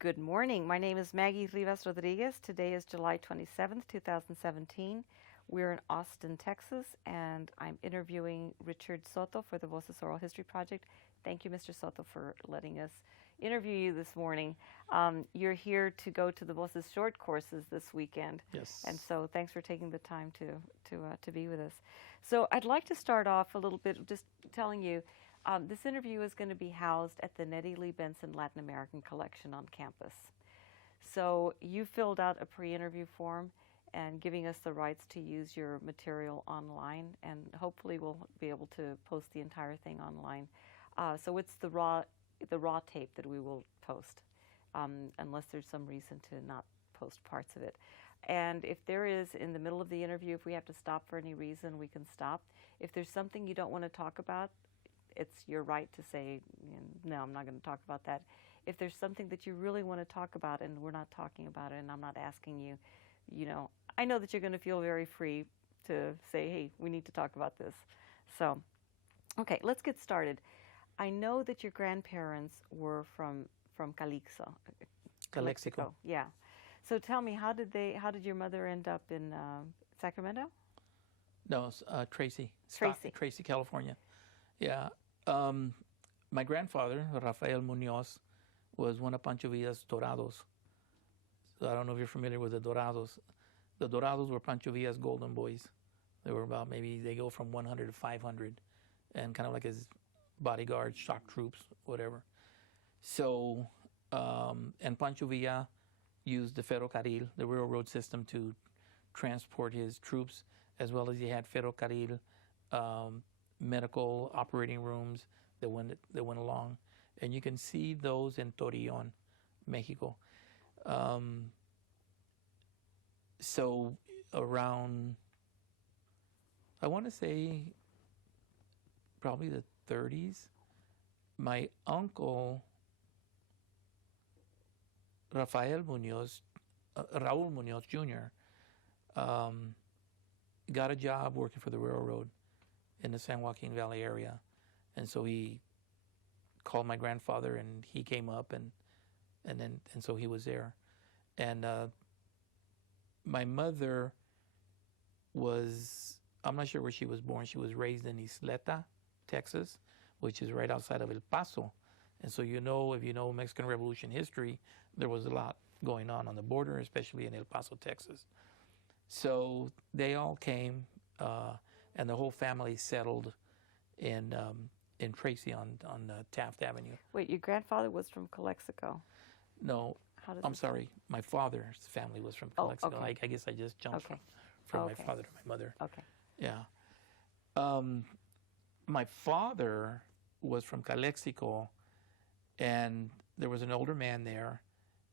Good morning. My name is Maggie Rivas Rodriguez. Today is July 27th, 2017. We're in Austin, Texas, and I'm interviewing Richard Soto for the Voces Oral History Project. Thank you, Mr. Soto, for letting us interview you this morning. You're here to go to the Voces short courses this weekend. Yes. And so thanks for taking the time to be with us. So I'd like to start off a little bit just telling you, this interview is going to be housed at the Nettie Lee Benson Latin American Collection on campus. So you filled out a pre-interview form and giving us the rights to use your material online, and hopefully we'll be able to post the entire thing online. So it's the raw tape that we will post, unless there's some reason to not post parts of it. And if there is, in the middle of the interview, if we have to stop for any reason, we can stop. If there's something you don't want to talk about, it's your right to say, no, I'm not going to talk about that. If there's something that you really want to talk about and we're not talking about it and I'm not asking you, I know that you're going to feel very free to say, hey, we need to talk about this. So, okay, let's get started. I know that your grandparents were from Calexico. Yeah. So tell me, how did your mother end up in Sacramento? No, it's Tracy. Tracy, California. Yeah. My grandfather, Rafael Munoz, was one of Pancho Villa's Dorados. So I don't know if you're familiar with the Dorados. The Dorados were Pancho Villa's golden boys. They were about, they go from 100 to 500, and kind of like his bodyguards, shock troops, whatever. So, and Pancho Villa used the Ferrocarril, the railroad system, to transport his troops, as well as he had Ferrocarril medical operating rooms that went along, and you can see those in Torreon, Mexico. So around, I want to say, probably the 30s, my uncle Raul Munoz Jr. Got a job working for the railroad in the San Joaquin Valley area, and so he called my grandfather, and he came up, and so he was there. And my mother was, I'm not sure where she was born. She was raised in Isleta, Texas, which is right outside of El Paso. And so if you know Mexican Revolution history, there was a lot going on the border, especially in El Paso, Texas. So they all came, and the whole family settled in Tracy on Taft Avenue. Wait, your grandfather was from Calexico? No, I'm sorry. My father's family was from Calexico. Okay. I guess I just jumped from my father to my mother. Okay. Yeah. My father was from Calexico, and there was an older man there,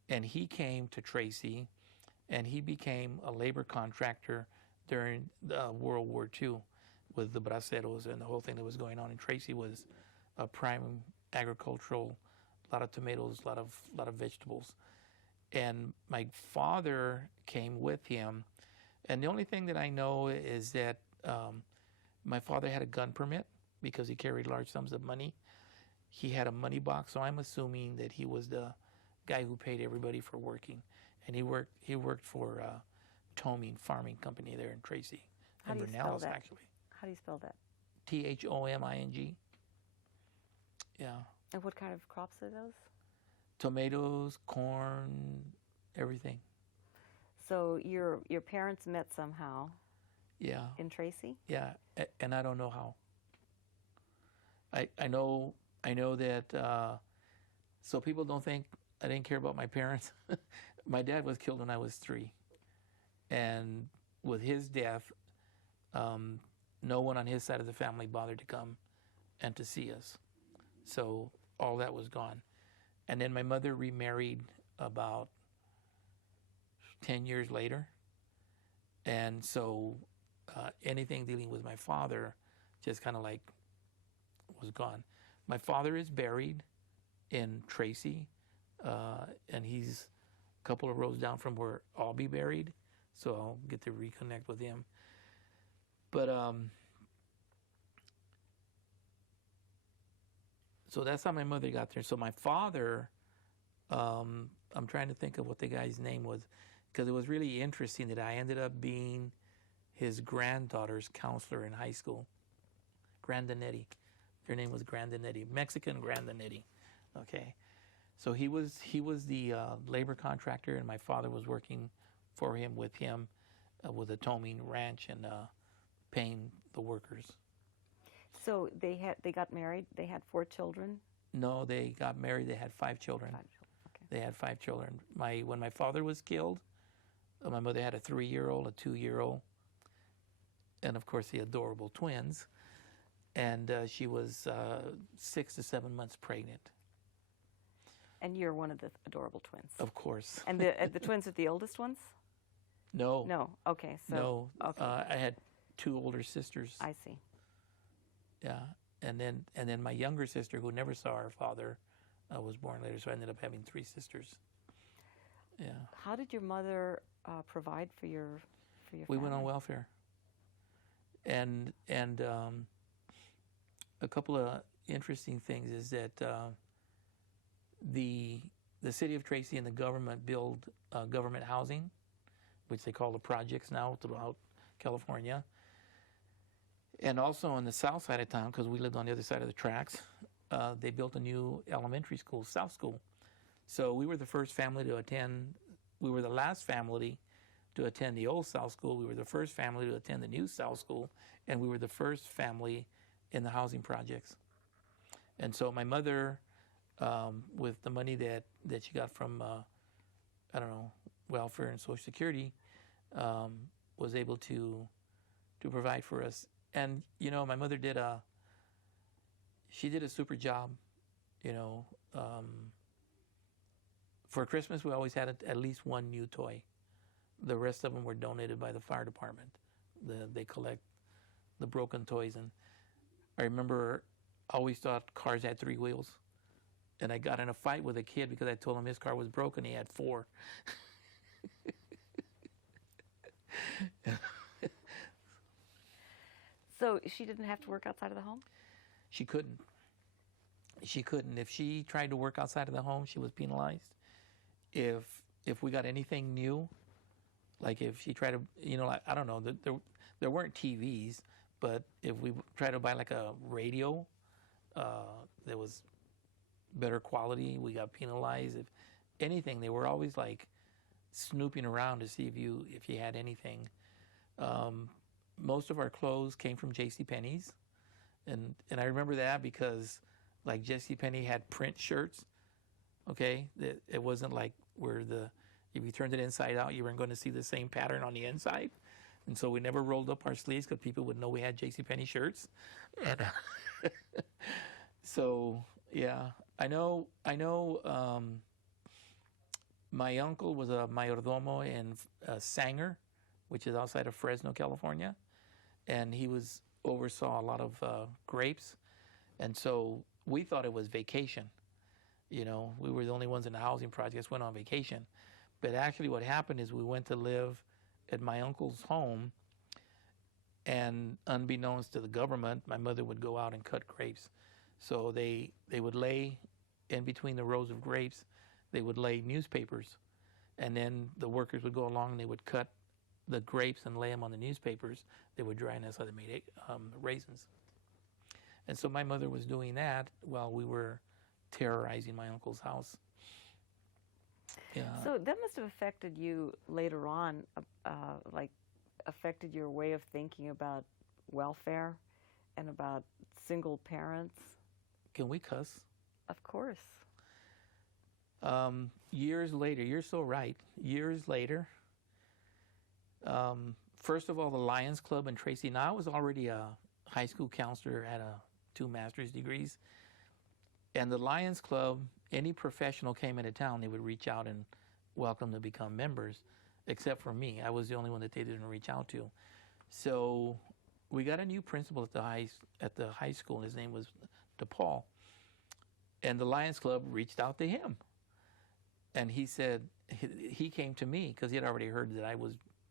and he came to Tracy, and he became a labor contractor during World War II with the braceros, and the whole thing that was going on. And Tracy was a prime agricultural, a lot of tomatoes, a lot of vegetables. And my father came with him, and the only thing that I know is that my father had a gun permit because he carried large sums of money. He had a money box, so I'm assuming that he was the guy who paid everybody for working. And he worked for Toming Farming Company there in Tracy. How do you spell that? Actually. How do you spell that? Thoming. Yeah. And what kind of crops are those? Tomatoes, corn, everything. So your parents met somehow. Yeah. In Tracy? Yeah, and I don't know how. I know that. So people don't think I didn't care about my parents. My dad was killed when I was 3, and with his death, no one on his side of the family bothered to come and to see us. So all that was gone. And then my mother remarried about 10 years later. And so anything dealing with my father just kind of like was gone. My father is buried in Tracy, and he's a couple of rows down from where I'll be buried. So I'll get to reconnect with him. But so that's how my mother got there. So my father, I'm trying to think of what the guy's name was, because it was really interesting that I ended up being his granddaughter's counselor in high school. Grandinetti. Their name was Grandinetti, Mexican Grandinetti. Okay. So he was the labor contractor, and my father was working for him with the Tomine Ranch and paying the workers. So they got married. They had 4 children. No, they got married. They had 5 children. 5 children. Okay. They had 5 children. When my father was killed, my mother had a 3-year-old, a 2-year-old, and of course the adorable twins. And she was 6 to 7 months pregnant. And you're one of the adorable twins. Of course. And the twins are the oldest ones? No. No. Okay. So. No. Okay. I had 2 older sisters. I see. Yeah. And then my younger sister, who never saw her father, was born later. So I ended up having 3 sisters. Yeah. How did your mother provide for your family? We went on welfare. And a couple of interesting things is that the city of Tracy and the government build government housing, which they call the projects now throughout California. And also on the south side of town, because we lived on the other side of the tracks, they built a new elementary school, South School. So we were the first family to attend. We were the last family to attend the old South School. We were the first family to attend the new South School, and we were the first family in the housing projects. And so my mother, with the money that she got from, welfare and Social Security, was able to provide for us. And, my mother did a super job, For Christmas, we always had at least one new toy. The rest of them were donated by the fire department. They collect the broken toys. And I remember I always thought cars had 3 wheels. And I got in a fight with a kid because I told him his car was broken. He had 4. So she didn't have to work outside of the home? She couldn't. She couldn't. If she tried to work outside of the home, she was penalized. If we got anything new, like if she tried to, I don't know, there weren't TVs, but if we tried to buy like a radio that was better quality, we got penalized. If anything, they were always like snooping around to see if you had anything. Most of our clothes came from JCPenney's, and I remember that because like JCPenney had print shirts. Okay, it wasn't like if you turned it inside out, you weren't going to see the same pattern on the inside. And so we never rolled up our sleeves because people would know we had JCPenney shirts. And so, yeah, I know my uncle was a mayordomo in Sanger, which is outside of Fresno, California. And he oversaw a lot of grapes. And so we thought it was vacation. We were the only ones in the housing projects went on vacation. But actually what happened is we went to live at my uncle's home, and unbeknownst to the government, my mother would go out and cut grapes. So they would lay in between the rows of grapes, they would lay newspapers. And then the workers would go along and they would cut the grapes and lay them on the newspapers. They would dry, and that's how they made raisins. And so my mother was doing that while we were terrorizing my uncle's house. Yeah. So that must have affected you later on, affected your way of thinking about welfare and about single parents. Can we cuss? Of course. Years later, you're so right. Years later, first of all, the Lions Club in Tracy. Now, I was already a high school counselor, had 2 master's degrees. And the Lions Club, any professional came into town, they would reach out and welcome to become members, except for me. I was the only one that they didn't reach out to. So we got a new principal at the high school, and his name was DePaul. And the Lions Club reached out to him. And he said, he came to me, because he had already heard that I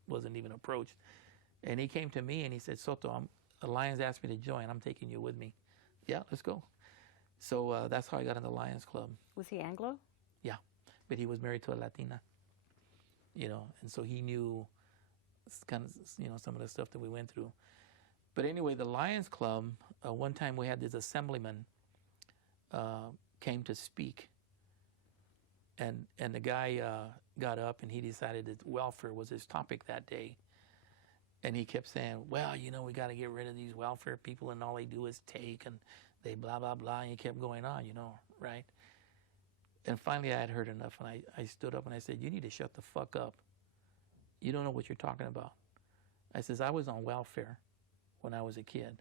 wasn't even approached. And he came to me and he said, Soto, the Lions asked me to join. I'm taking you with me. Yeah, let's go. So that's how I got in the Lions Club. Was he Anglo? Yeah. but he was married to a Latina, and so he knew kind of, some of the stuff that we went through. But anyway, the Lions Club, one time we had this assemblyman came to speak, and the guy got up and he decided that welfare was his topic that day. And he kept saying, well, we got to get rid of these welfare people, and all they do is take, and they blah, blah, blah. And he kept going on, right? And finally I had heard enough, and I stood up and I said, you need to shut the fuck up. You don't know what you're talking about. I says, I was on welfare when I was a kid.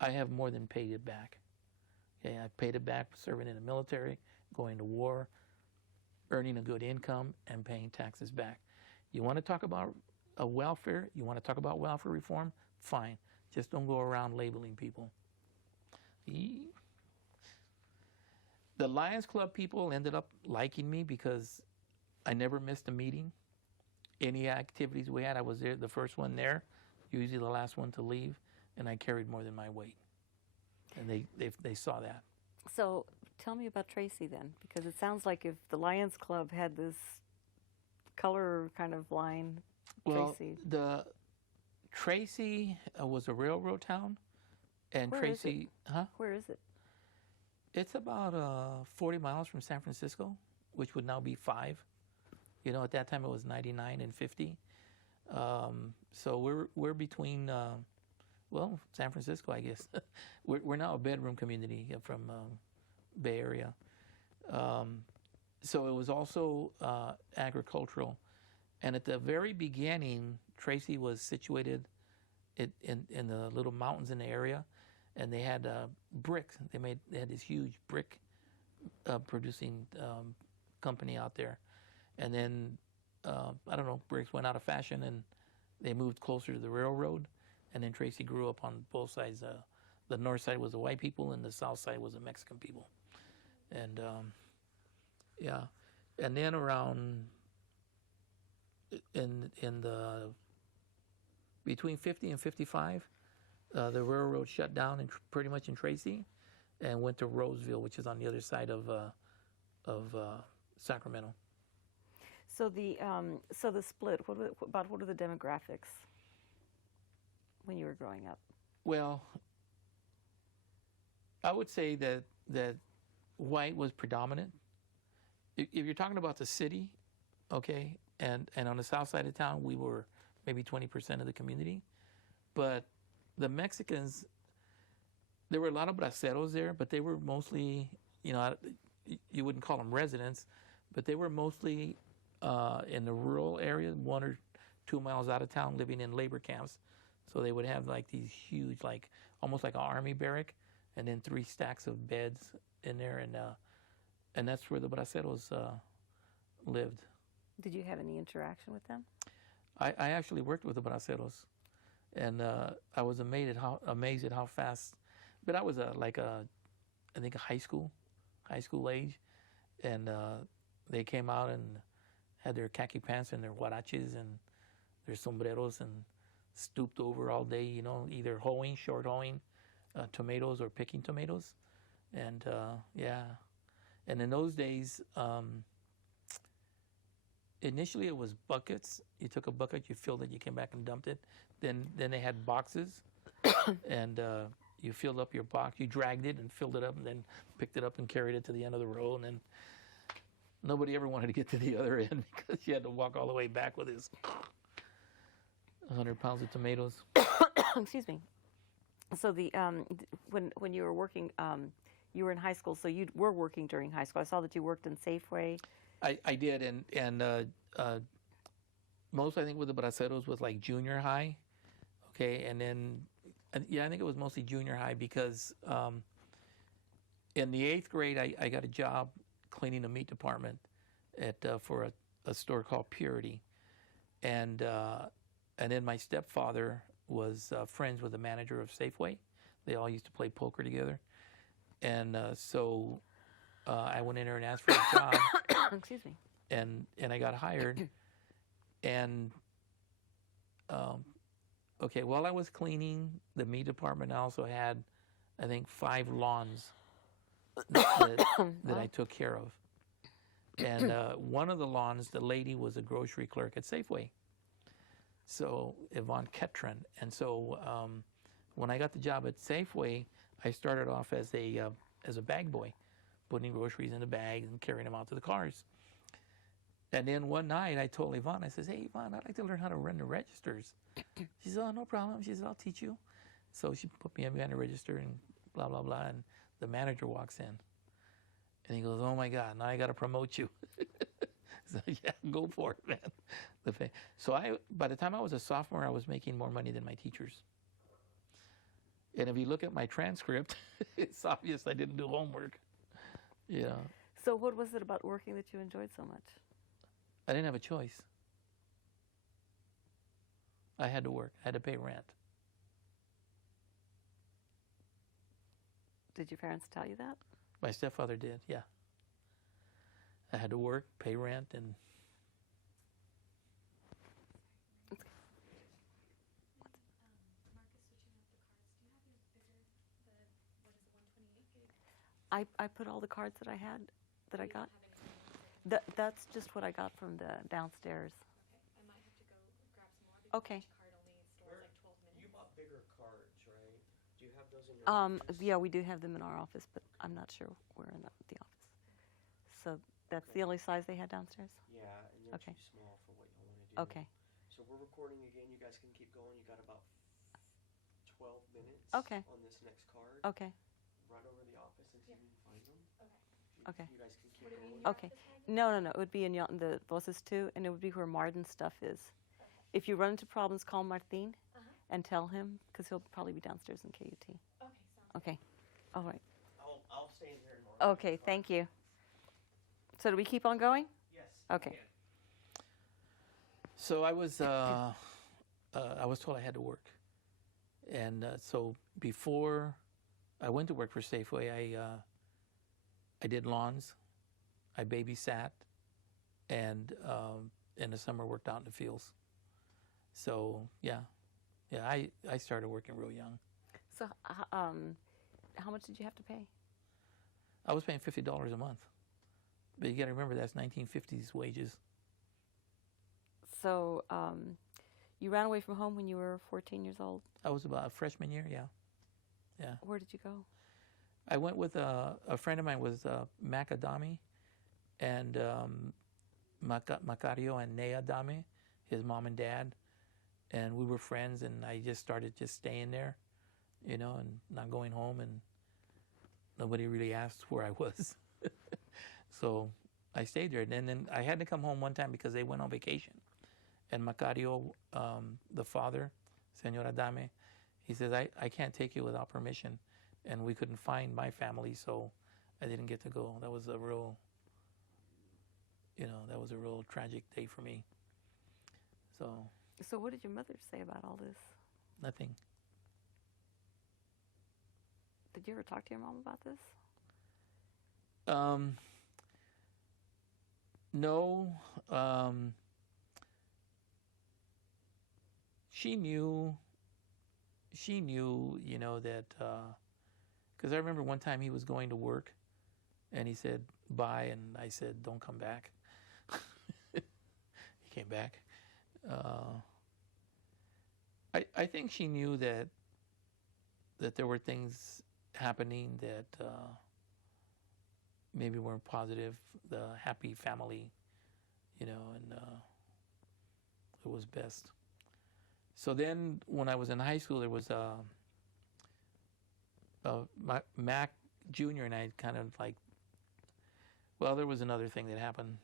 I have more than paid it back. Okay, I paid it back serving in the military, going to war, earning a good income, and paying taxes back. You want to talk about welfare? You want to talk about welfare reform? Fine. Just don't go around labeling people. The Lions Club people ended up liking me because I never missed a meeting. Any activities we had, I was there, the first one there, usually the last one to leave, and I carried more than my weight. And they saw that. So tell me about Tracy then, because it sounds like if the Lions Club had this color kind of line, Tracy. Well, Tracy was a railroad town, and Where Tracy, is it? Where is it? It's about 40 miles from San Francisco, which would now be 5. At that time it was 99 and 50. So we're between, San Francisco, I guess. we're now a bedroom community from Bay Area. So it was also agricultural. And at the very beginning, Tracy was situated in the little mountains in the area, and they had bricks. They had this huge brick producing company out there. And then, I don't know, bricks went out of fashion, and they moved closer to the railroad. And then Tracy grew up on both sides. The north side was the white people, and the south side was the Mexican people. And, yeah. And then around, in the, between 50 and 55, the railroad shut down pretty much in Tracy and went to Roseville, which is on the other side of Sacramento. So the split. What are the demographics when you were growing up? Well, I would say that white was predominant. If you're talking about the city, okay, and on the south side of town, we were maybe 20% of the community, but the Mexicans, there were a lot of braceros there, but they were mostly, you wouldn't call them residents, but they were mostly in the rural areas, 1 or 2 miles out of town, living in labor camps. So they would have like these huge, like almost like an army barrack, and then 3 stacks of beds in there, and that's where the braceros lived. Did you have any interaction with them? I actually worked with the braceros, and I was amazed at how fast. But I was I think a high school age, and they came out and had their khaki pants and their huaraches and their sombreros and stooped over all day, either short hoeing tomatoes or picking tomatoes. And yeah. And in those days, initially it was buckets. You took a bucket, you filled it, you came back and dumped it. Then they had boxes, and you filled up your box. You dragged it and filled it up, and then picked it up and carried it to the end of the row. And then nobody ever wanted to get to the other end because you had to walk all the way back with his 100 pounds of tomatoes. Excuse me. So when you were working, you were in high school, so you were working during high school. I saw that you worked in Safeway. I did, and most, I think, with the braceros was like junior high, okay, and then, yeah, I think it was mostly junior high because in the 8th grade, I got a job cleaning the meat department for a store called Purity, and then my stepfather was friends with the manager of Safeway. They all used to play poker together, and so I went in there and asked for a job. Excuse me. And I got hired, and okay, while I was cleaning the meat department, I also had, I think, 5 lawns that I took care of. And one of the lawns, the lady was a grocery clerk at Safeway. So Yvonne Ketron. And so when I got the job at Safeway, I started off as a bag boy, putting groceries in the bags and carrying them out to the cars. And then one night I told Yvonne, I says, hey, Yvonne, I'd like to learn how to run the registers. She said, oh, no problem. She said, I'll teach you. So she put me behind the register and blah, blah, blah. And the manager walks in. And he goes, oh, my God, now I got to promote you. So, yeah, go for it, man. So by the time I was a sophomore, I was making more money than my teachers. And if you look at my transcript, it's obvious I didn't do homework. Yeah. So what was it about working that you enjoyed so much? I didn't have a choice. I had to work. I had to pay rent. Did your parents tell you that? My stepfather did, yeah. I had to work, pay rent, and I put all the cards that I had, that I got. That's just what I got from the downstairs. Okay, I might have to go grab some more because Okay. each card only stores like 12 minutes. You bought bigger cards, right? Do you have those in your office? Yeah, we do have them in our office, but I'm not sure where in the office. So that's the only size they had downstairs? Yeah, and they're Okay. too small for what you want to do. Okay. So we're recording again. You guys can keep going. You got about 12 minutes Okay. on this next card. Okay. Right over the office and see if you can find them. Okay. You guys can keep Would it be in going. your Okay. office, Margaret? No. It would be in the Voces too, and it would be where Martin's stuff is. If you run into problems, call Martin and tell him, because he'll probably be downstairs in KUT. Okay, sounds Okay. All right. I'll stay in here tomorrow. Okay, thank you. So do we keep on going? Yes. Okay. you can. so I was told I had to work. And so before I went to work for Safeway, I did lawns, I babysat, and in the summer worked out in the fields. So yeah, I started working real young. So how much did you have to pay? I was paying $50 a month, but you got to remember that's 1950s wages. So you ran away from home when you were 14 years old. I was about a freshman year, yeah. Where did you go? I went with a friend of mine was Mac Adami and Macario and Nea Adami, his mom and dad. And we were friends, and I just started staying there, and not going home, and nobody really asked where I was. So I stayed there. And then I had to come home one time because they went on vacation. And Macario, the father, Senor Adame, he says, I can't take you without permission. And we couldn't find my family, so I didn't get to go. That was a real, tragic day for me. So what did your mother say about all this? Nothing. Did you ever talk to your mom about this? No. She knew, that, because I remember one time he was going to work, and he said, bye, and I said, don't come back. He came back. I think she knew that there were things happening that maybe weren't positive, the happy family, and it was best. So then when I was in high school, there was Mac Jr. and I kind of there was another thing that happened.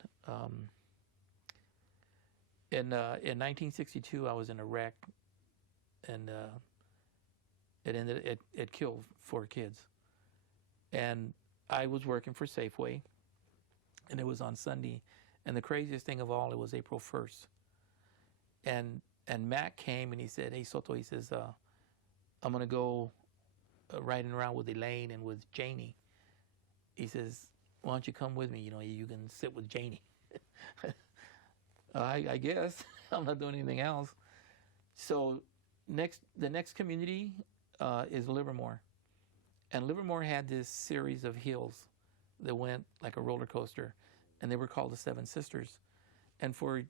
In 1962, I was in a wreck, and it killed 4 kids. And I was working for Safeway, and it was on Sunday. And the craziest thing of all, it was April 1st. And Mac came and he said, hey, Soto, he says, I'm going to go riding around with Elaine and with Janie. He says, why don't you come with me? You can sit with Janie. I guess. I'm not doing anything else. So the next community is Livermore. And Livermore had this series of hills that went like a roller coaster. and they were called the Seven Sisters. And for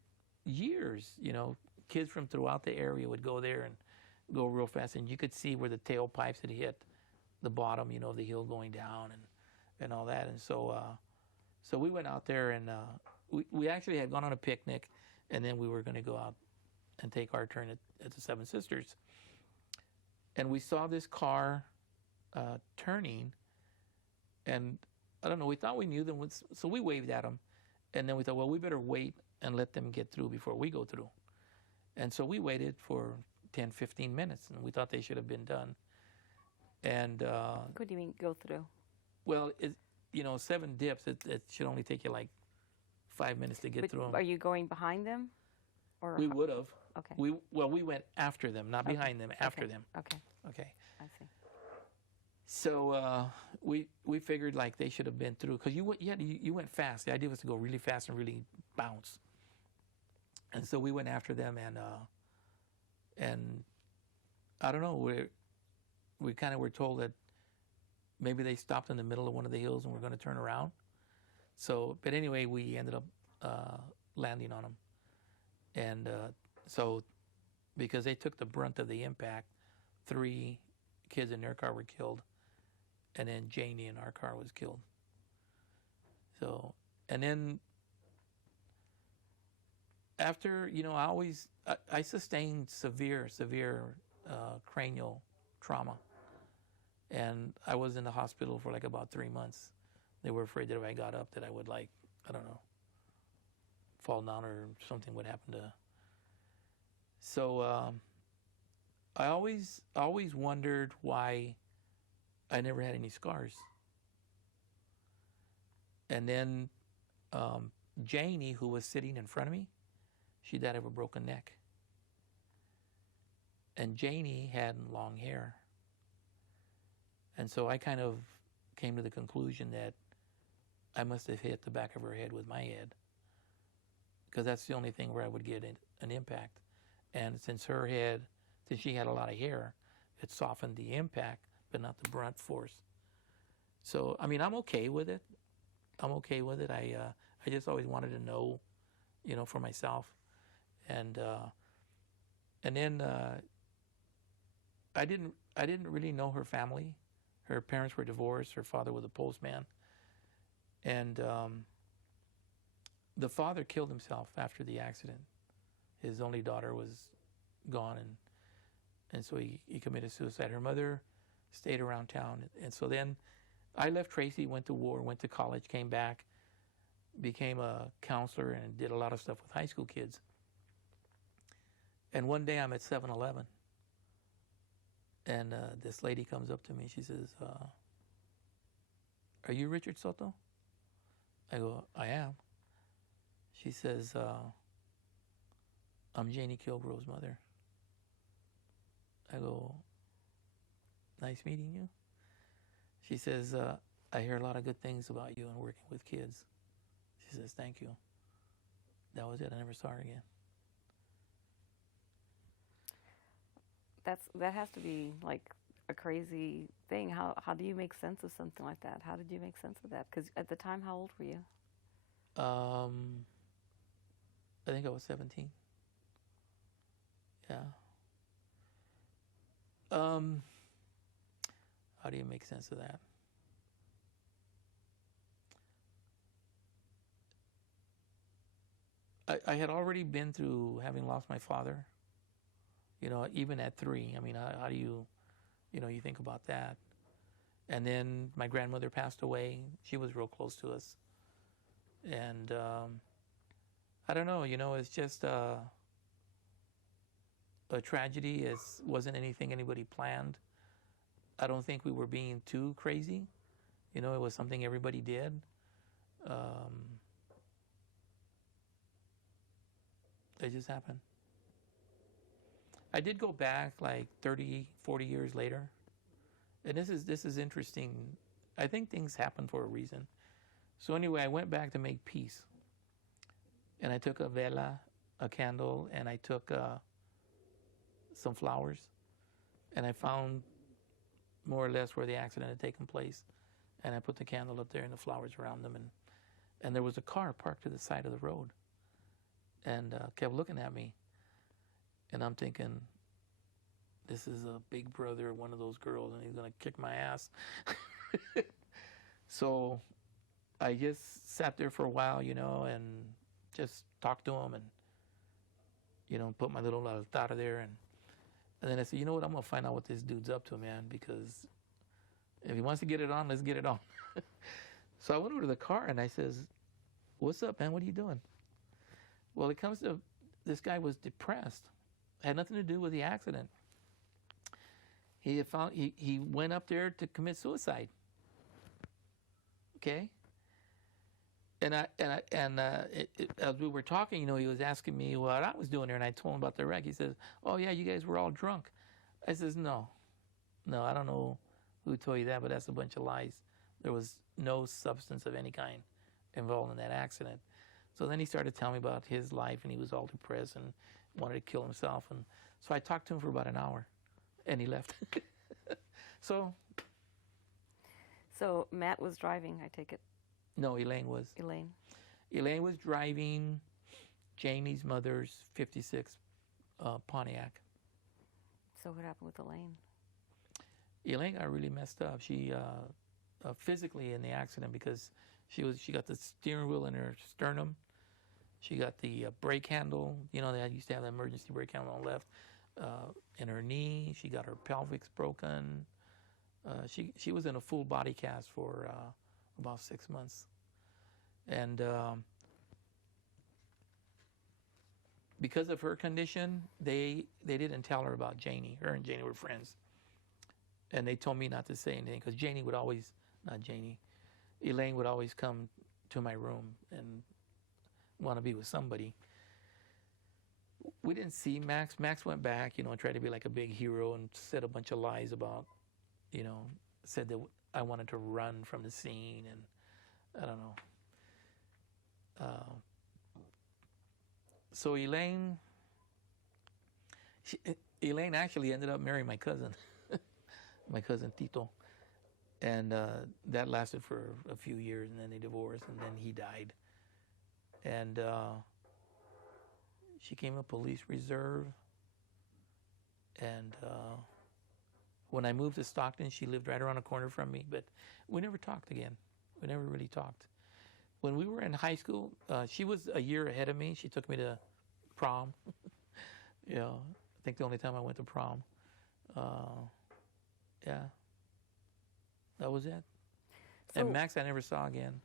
years, kids from throughout the area would go there and go real fast, and you could see where the tailpipes had hit the bottom, of the hill going down and all that. And so we went out there, and we actually had gone on a picnic, and then we were going to go out and take our turn at the Seven Sisters. And we saw this car turning, and I don't know, we thought we knew them, so we waved at them, and then we thought, well, we better wait and let them get through before we go through. And so we waited for 10, 15 minutes, and we thought they should have been done. And what do you mean go through? well, 7 dips, it should only take you like 5 minutes to get But through them. are you going behind them? Or We would have. Okay. We went after them, not behind them, after them. Okay, Okay. I see. So we figured like they should have been through, because you went fast. The idea was to go really fast and really bounce. And so we went after them, and I don't know, we kind of were told that maybe they stopped in the middle of one of the hills and were going to turn around. So, but anyway, we ended up landing on them. And so, because they took the brunt of the impact, 3 kids in their car were killed, and then Janie in our car was killed. So, and then after, I sustained severe cranial trauma. And I was in the hospital for like about 3 months. They were afraid that if I got up that I would fall down or something would happen to. So I always wondered why I never had any scars. And then Janie, who was sitting in front of me, she died of a broken neck. And Janie had long hair. And so I kind of came to the conclusion that I must have hit the back of her head with my head, because that's the only thing where I would get an impact. And since she had a lot of hair, it softened the impact, but not the brunt force. So, I mean, I'm okay with it. I just always wanted to know, for myself. And then I didn't really know her family. Her parents were divorced. Her father was a postman. And the father killed himself after the accident. His only daughter was gone, and so he committed suicide. Her mother stayed around town. And so then I left Tracy, went to war, went to college, came back, became a counselor, and did a lot of stuff with high school kids. And one day I'm at 7-Eleven, and this lady comes up to me. She says, "Are you Richard Soto?" I go, "I am." She says, "I'm Janie Kilgrove's mother." I go, "Nice meeting you." She says, "I hear a lot of good things about you and working with kids." She says, "Thank you." That was it. I never saw her again. That has to be like a crazy thing. How do you make sense of something like that? How did you make sense of that? Because at the time, how old were you? I think I was 17. Yeah. How do you make sense of that? I had already been through having lost my father, even at 3. I mean, how do you, you think about that? And then my grandmother passed away. She was real close to us. And I don't know, it's just a tragedy. It wasn't anything anybody planned. I don't think we were being too crazy. It was something everybody did. It just happened. I did go back like 30, 40 years later. And this is interesting. I think things happen for a reason. So anyway, I went back to make peace. And I took a vela, a candle, and I took some flowers. And I found more or less where the accident had taken place. And I put the candle up there and the flowers around them. and there was a car parked to the side of the road, and kept looking at me. And I'm thinking, this is a big brother, one of those girls, and he's gonna kick my ass. So I just sat there for a while, and just talked to him, and put my little altar there, and then I said, you know what, I'm gonna find out what this dude's up to, man, because if he wants to get it on, let's get it on. So I went over to the car and I says, what's up, man? What are you doing? Well, it comes to this guy was depressed. Had nothing to do with the accident. He had found he went up there to commit suicide. Okay. And as we were talking, he was asking me what I was doing there, and I told him about the wreck. He says, "Oh yeah, you guys were all drunk." I says, "No, I don't know who told you that, but that's a bunch of lies. There was no substance of any kind involved in that accident." So then he started telling me about his life, and he was all depressed and wanted to kill himself. And so I talked to him for about an hour, and he left. So Matt was driving, I take it. no, Elaine was. Elaine was driving Janie's mother's '56 Pontiac. So what happened with Elaine? Elaine got really messed up. She physically in the accident because she got the steering wheel in her sternum. She got the brake handle. They used to have the emergency brake handle on the left. In her knee. She got her pelvis broken. She was in a full body cast for about 6 months. And because of her condition, they didn't tell her about Janie. Her and Janie were friends. And they told me not to say anything because Elaine would always come to my room and want to be with somebody. We didn't see Max. Max went back, tried to be like a big hero and said a bunch of lies about, said that I wanted to run from the scene, and I don't know. So Elaine actually ended up marrying my cousin, my cousin Tito. And that lasted for a few years, and then they divorced, and then he died. And she came a police reserve. And when I moved to Stockton, she lived right around the corner from me, but we never talked again. We never really talked. When we were in high school, she was a year ahead of me. She took me to prom. I think the only time I went to prom. Yeah. That was it. And Max I never saw again.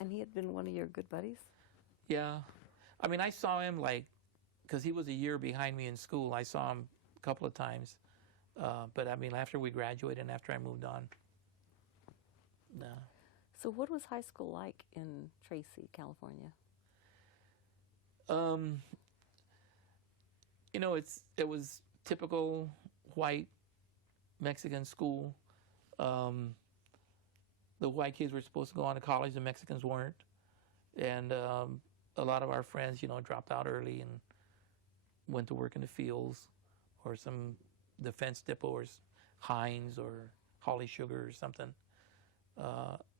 And he had been one of your good buddies? Yeah. I mean, I saw him because he was a year behind me in school. I saw him a couple of times. But I mean, after we graduated and after I moved on. No. So what was high school like in Tracy, California? It was typical white Mexican school. The white kids were supposed to go on to college, the Mexicans weren't. And a lot of our friends, dropped out early and went to work in the fields or some defense depot or Heinz or Holly Sugar or something.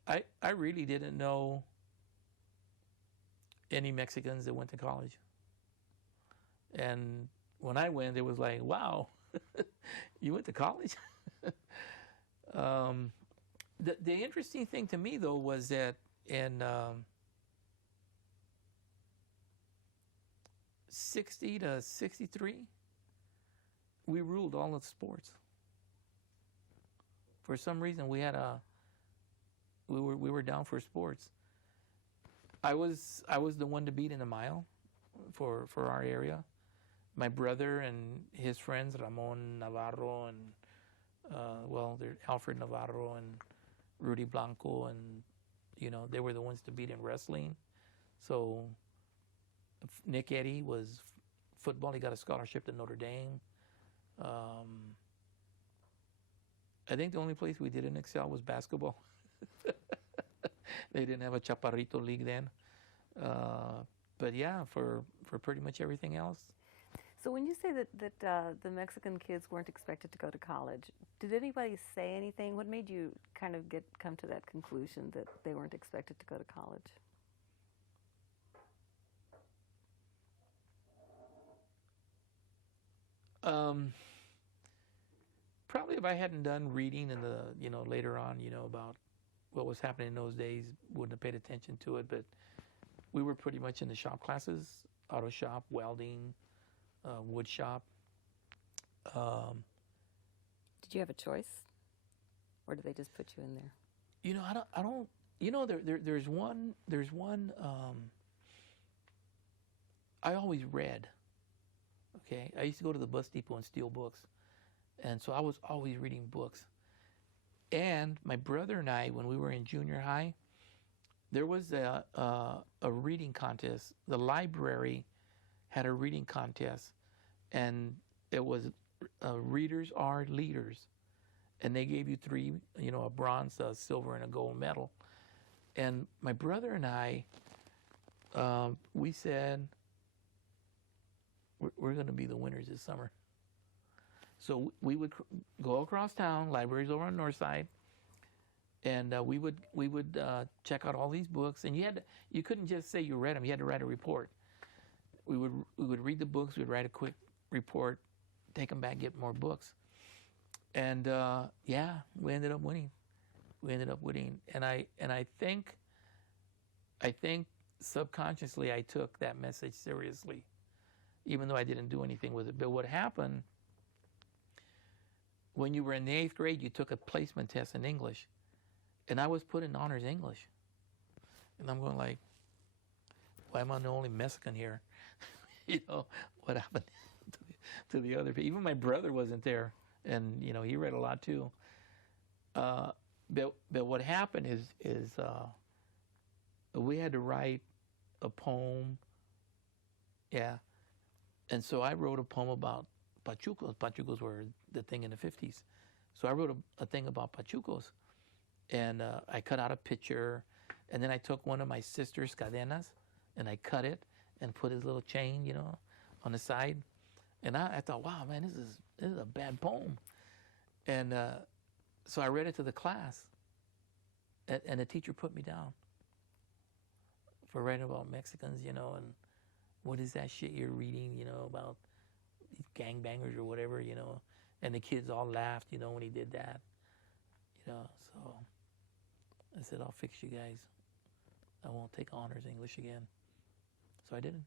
I really didn't know any Mexicans that went to college. And when I went, it was like, wow, you went to college? The interesting thing to me, though, was that in 60 to 63, we ruled all of the sports. For some reason, we were down for sports. I was the one to beat in the mile for our area. My brother and his friends, Ramon Navarro and they're Alfred Navarro and Rudy Blanco, and they were the ones to beat in wrestling. So Nick Eddy was football. He got a scholarship to Notre Dame. I think the only place we didn't excel was basketball. They didn't have a Chaparrito league then. But yeah, for pretty much everything else. So when you say that the Mexican kids weren't expected to go to college, did anybody say anything? What made you kind of come to that conclusion that they weren't expected to go to college? Probably if I hadn't done reading in the, later on, about what was happening in those days, wouldn't have paid attention to it. But we were pretty much in the shop classes, auto shop, welding, wood shop. Did you have a choice, or did they just put you in there? I don't. There's one. I always read. Okay, I used to go to the bus depot and steal books, and so I was always reading books. And my brother and I, when we were in junior high, there was a reading contest. The library had a reading contest, and it was readers are leaders, and they gave you three, a bronze, a silver, and a gold medal. And my brother and I, we said, we're going to be the winners this summer. So we would go across town, libraries over on the north side, and we would check out all these books. And you couldn't just say you read them; you had to write a report. We would read the books, we'd write a quick report, take them back, get more books, and we ended up winning. And I think subconsciously I took that message seriously, even though I didn't do anything with it. But what happened, when you were in the 8th grade, you took a placement test in English, and I was put in honors English. And I'm going like, why am I the only Mexican here? What happened to the other people? Even my brother wasn't there, and he read a lot too. But what happened is we had to write a poem. Yeah. And so I wrote a poem about pachucos. Pachucos were the thing in the 50s. So I wrote a thing about pachucos. And I cut out a picture. And then I took one of my sister's cadenas and I cut it and put his little chain, on the side. And I thought, wow, man, this is a bad poem. And so I read it to the class. And the teacher put me down for writing about Mexicans, and what is that shit you're reading, about these gangbangers or whatever, and the kids all laughed, when he did that, so I said, I'll fix you guys. I won't take honors English again. So I didn't.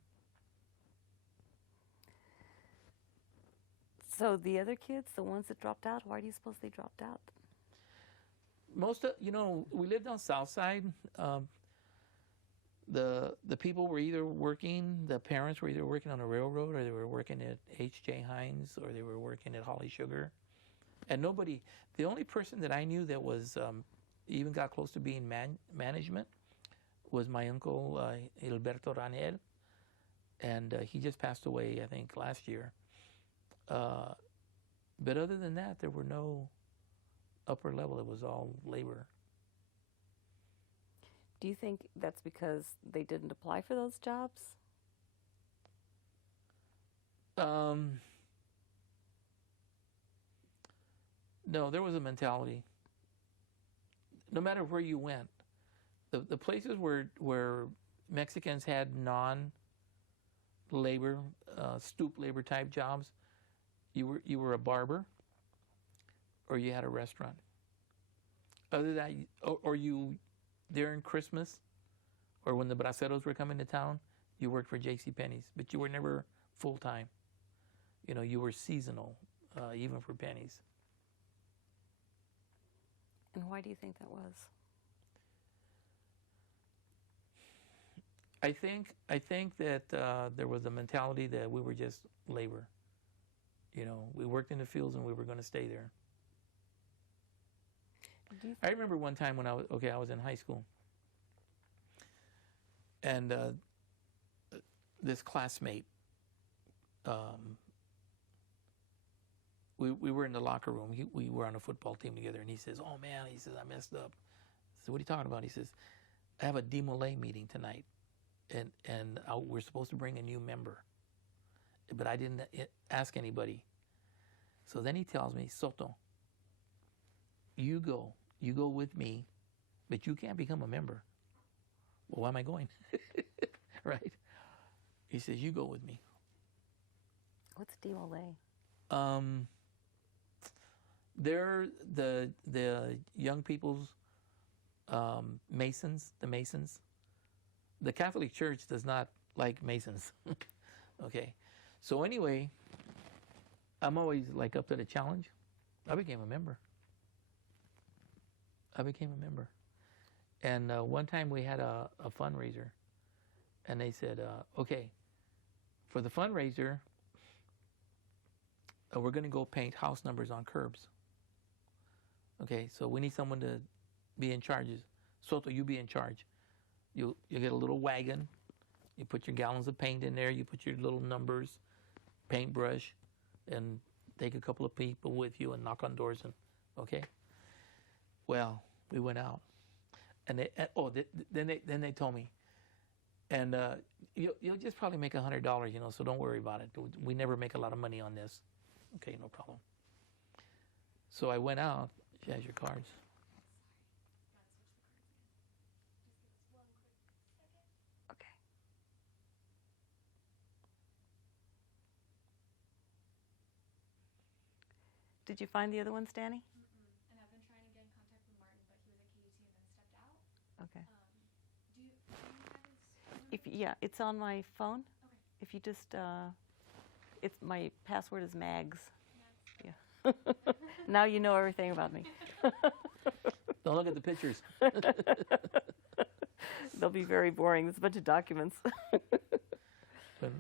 So the other kids, the ones that dropped out, why do you suppose they dropped out? Most of, we lived on South Side. The people were either working, the parents were either working on a railroad, or they were working at H.J. Heinz, or they were working at Holly Sugar. And the only person that I knew that was even got close to being management was my uncle, Gilberto Rangel. And he just passed away, I think, last year. But other than that, there were no upper level. It was all labor. Do you think that's because they didn't apply for those jobs? No, there was a mentality. No matter where you went, the places where Mexicans had non-labor, stoop labor type jobs, you were a barber, or you had a restaurant. Other than that, or you, during Christmas, or when the braceros were coming to town, you worked for JCPenney's, but you were never full-time. You were seasonal, even for pennies. And why do you think that was? I think that there was a mentality that we were just labor. We worked in the fields and we were going to stay there. I remember one time when I was in high school, and this classmate, we were in the locker room. We were on a football team together, and he says, "Oh man," he says, "I messed up." I said, "What are you talking about?" He says, "I have a demolay meeting tonight, and we're supposed to bring a new member, but I didn't ask anybody." So then he tells me, "Soto, you go with me, but you can't become a member." Well, why am I going? Right? He says, "You go with me." What's demolay? They're the young people's Masons, the Masons. The Catholic Church does not like Masons. Okay. So anyway, I'm always like up to the challenge. I became a member. And one time we had a fundraiser, and they said, okay, for the fundraiser, we're going to go paint house numbers on curbs. Okay, so we need someone to be in charge. Soto, you be in charge. You get a little wagon. You put your gallons of paint in there. You put your little numbers, paintbrush, and take a couple of people with you and knock on doors. And okay. Well, we went out, and then they told me, and you'll just probably make $100, so don't worry about it. We never make a lot of money on this. Okay, no problem. So I went out. She has your cards. Okay. Did you find the other ones, Danny? And I've been trying to get in contact with Martin, but he was at KUT and then stepped out. Okay. Do you have his? Yeah, it's on my phone. Okay. If you just, it's my password is Mags. Yeah. Now you know everything about me. Don't look at the pictures. They'll be very boring. There's a bunch of documents.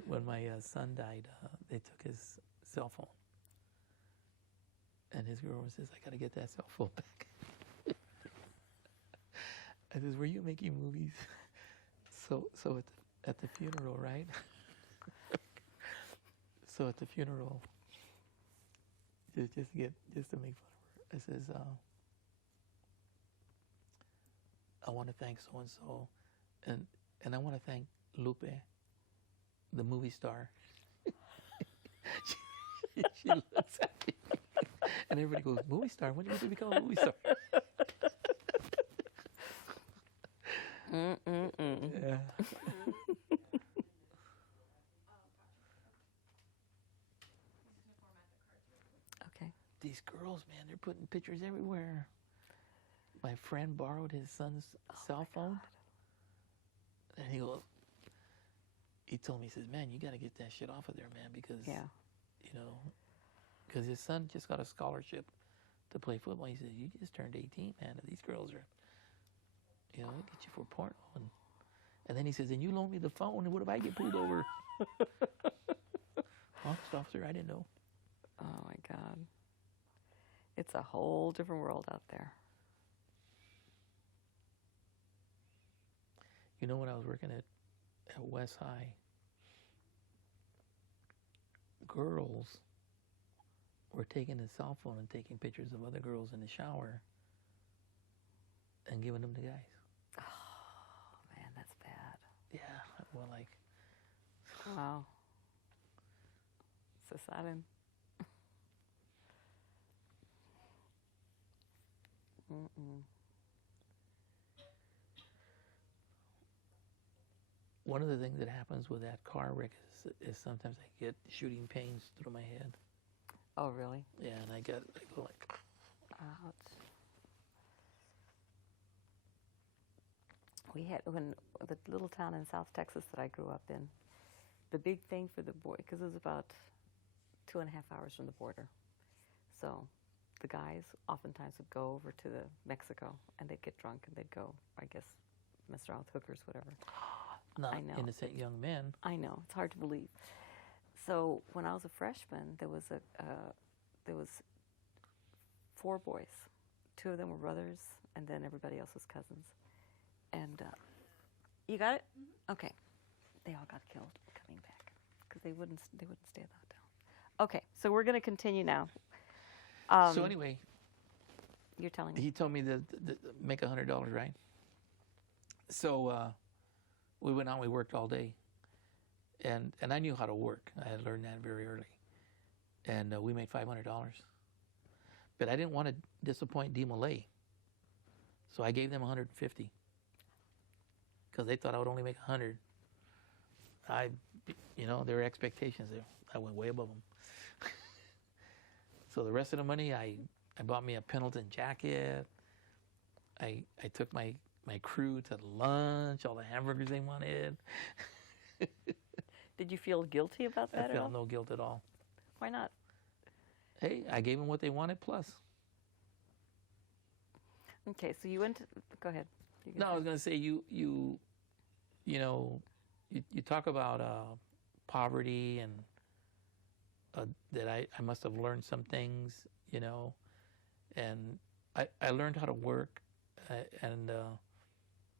When my son died, they took his cell phone. And his girlfriend says, I got to get that cell phone back. I says, were you making movies? So at the funeral, right? So at the funeral, just to make fun of her, I says, I want to thank so and so, and I want to thank Lupe, the movie star. she looks at me, and everybody goes, movie star? When did you become a movie star? Yeah. Okay. These girls, man, they're putting pictures everywhere. My friend borrowed his son's cell phone, and he told me, he says, man, you got to get that shit off of there, man, because, because his son just got a scholarship to play football. He says, you just turned 18, man, and these girls are, they get you for porno. And then he says, and you loan me the phone, and what if I get pulled over? Honest officer, I didn't know. Oh, my God. It's a whole different world out there. When I was working at West High, girls were taking his cell phone and taking pictures of other girls in the shower and giving them to guys. Oh, man, that's bad. Yeah, well, like... Wow. So sudden. One of the things that happens with that car wreck is sometimes I get shooting pains through my head. Oh, really? Yeah, and I go like... Ouch. We had, when the little town in South Texas that I grew up in, the big thing for the boy, because it was about 2.5 hours from the border. So the guys oftentimes would go over to Mexico, and they'd get drunk, and they'd go, I guess, mess around with hookers, whatever. Not I know. Innocent young men. I know, it's hard to believe. So when I was a freshman, there was 4 boys. 2 of them were brothers, and then everybody else was cousins. And you got it? Mm-hmm. Okay. They all got killed coming back because they wouldn't stay in that town. Okay, so we're going to continue now. So anyway, you're telling me. He told me to make $100, right? So we went out. We worked all day, and I knew how to work. I had learned that very early, and we made $500. But I didn't want to disappoint D. Malay, so I gave them $150 because they thought I would only make $100. Their expectations, I went way above them. So the rest of the money, I bought me a Pendleton jacket. I took my crew to lunch, all the hamburgers they wanted. Did you feel guilty about that I at felt all? no guilt at all. Why not? Hey, I gave them what they wanted plus. Okay, so you went. Go ahead. You can No, I say- was going to say you talk about poverty and that I must have learned some things, and I learned how to work, and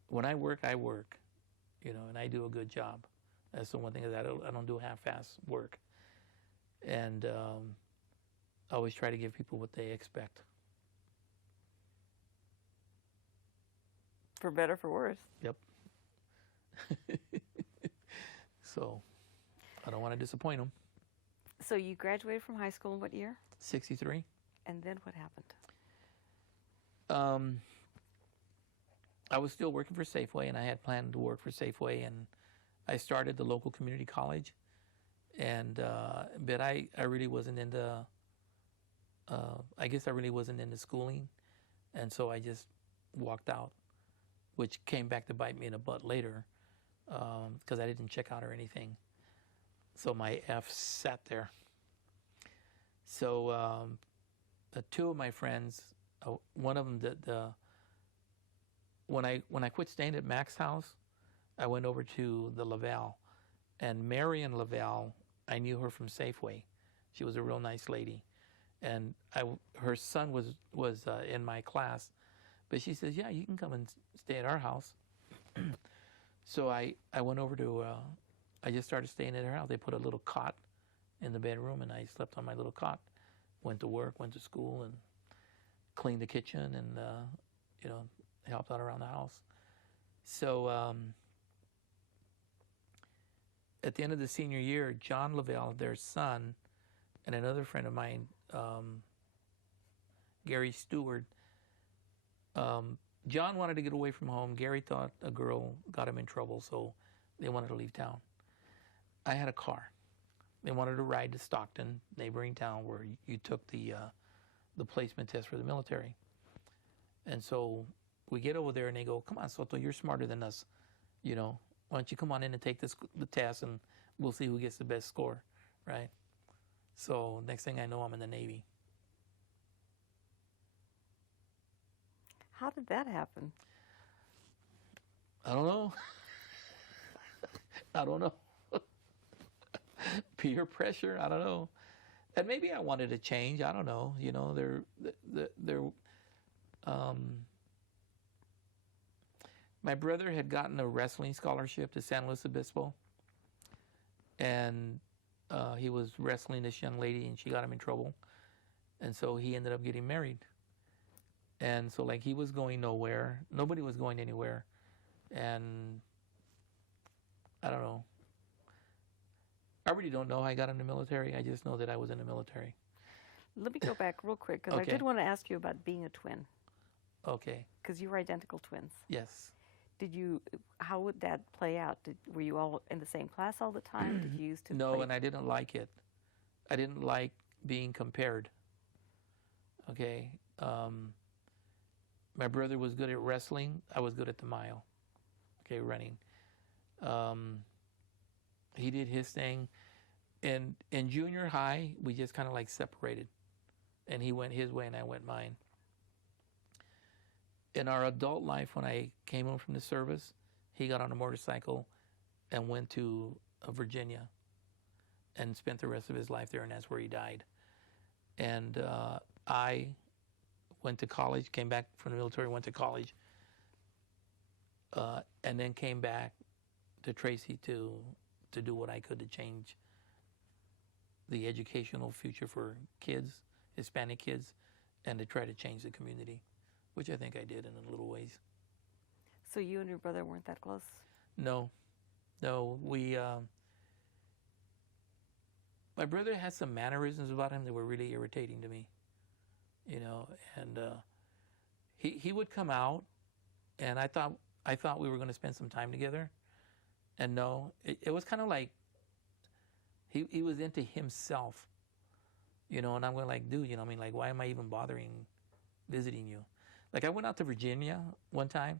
when I work, and I do a good job. That's the one thing is I don't do half-ass work, and I always try to give people what they expect. For better, for worse. Yep. So I don't want to disappoint them. So you graduated from high school in what year? 63. And then what happened? I was still working for Safeway, and I had planned to work for Safeway, and I started the local community college, and but I really wasn't into. I guess I really wasn't into schooling, and so I just walked out, which came back to bite me in the butt later, because I didn't check out or anything. So my F sat there. So two of my friends, one of them, when I quit staying at Mac's house, I went over to the Laval, and Marion Laval, I knew her from Safeway. She was a real nice lady, and her son was in my class, but she says, "Yeah, you can come and stay at our house." So I went over to. I just started staying at her house. They put a little cot in the bedroom, and I slept on my little cot. Went to work, went to school, and cleaned the kitchen, and helped out around the house. So at the end of the senior year, John Lavelle, their son, and another friend of mine, Gary Stewart. John wanted to get away from home. Gary thought a girl got him in trouble, so they wanted to leave town. I had a car. They wanted to ride to Stockton, neighboring town, where you took the placement test for the military. And so we get over there, and they go, "Come on, Soto, you're smarter than us. Why don't you come on in and take the test, and we'll see who gets the best score," right? So next thing I know, I'm in the Navy. How did that happen? I don't know. I don't know. Peer pressure. I don't know. And maybe I wanted to change. I don't know. My brother had gotten a wrestling scholarship to San Luis Obispo, and he was wrestling this young lady, and she got him in trouble, and so he ended up getting married. And so, he was going nowhere. Nobody was going anywhere, and I don't know. I really don't know how I got in the military. I just know that I was in the military. Let me go back real quick, because Okay. I did want to ask you about being a twin, Okay. because you were identical twins. Yes. How would that play out? Were you all in the same class all the time? Did you used to No, play? and I didn't like it. I didn't like being compared. Okay. My brother was good at wrestling. I was good at the mile. Okay, running. He did his thing. And in junior high, we just kind of separated. And he went his way and I went mine. In our adult life, when I came home from the service, he got on a motorcycle and went to Virginia and spent the rest of his life there, and that's where he died. And I went to college, came back from the military, went to college, and then came back to Tracy to do what I could to change the educational future for kids, Hispanic kids, and to try to change the community, which I think I did in a little ways. So you and your brother weren't that close? No, we. My brother had some mannerisms about him that were really irritating to me, and he would come out, and I thought we were going to spend some time together, and no, it was kind of like he was into himself, you know, and I'm going like, dude, you know, I mean, like, why am I even bothering visiting you? Like, I went out to Virginia one time,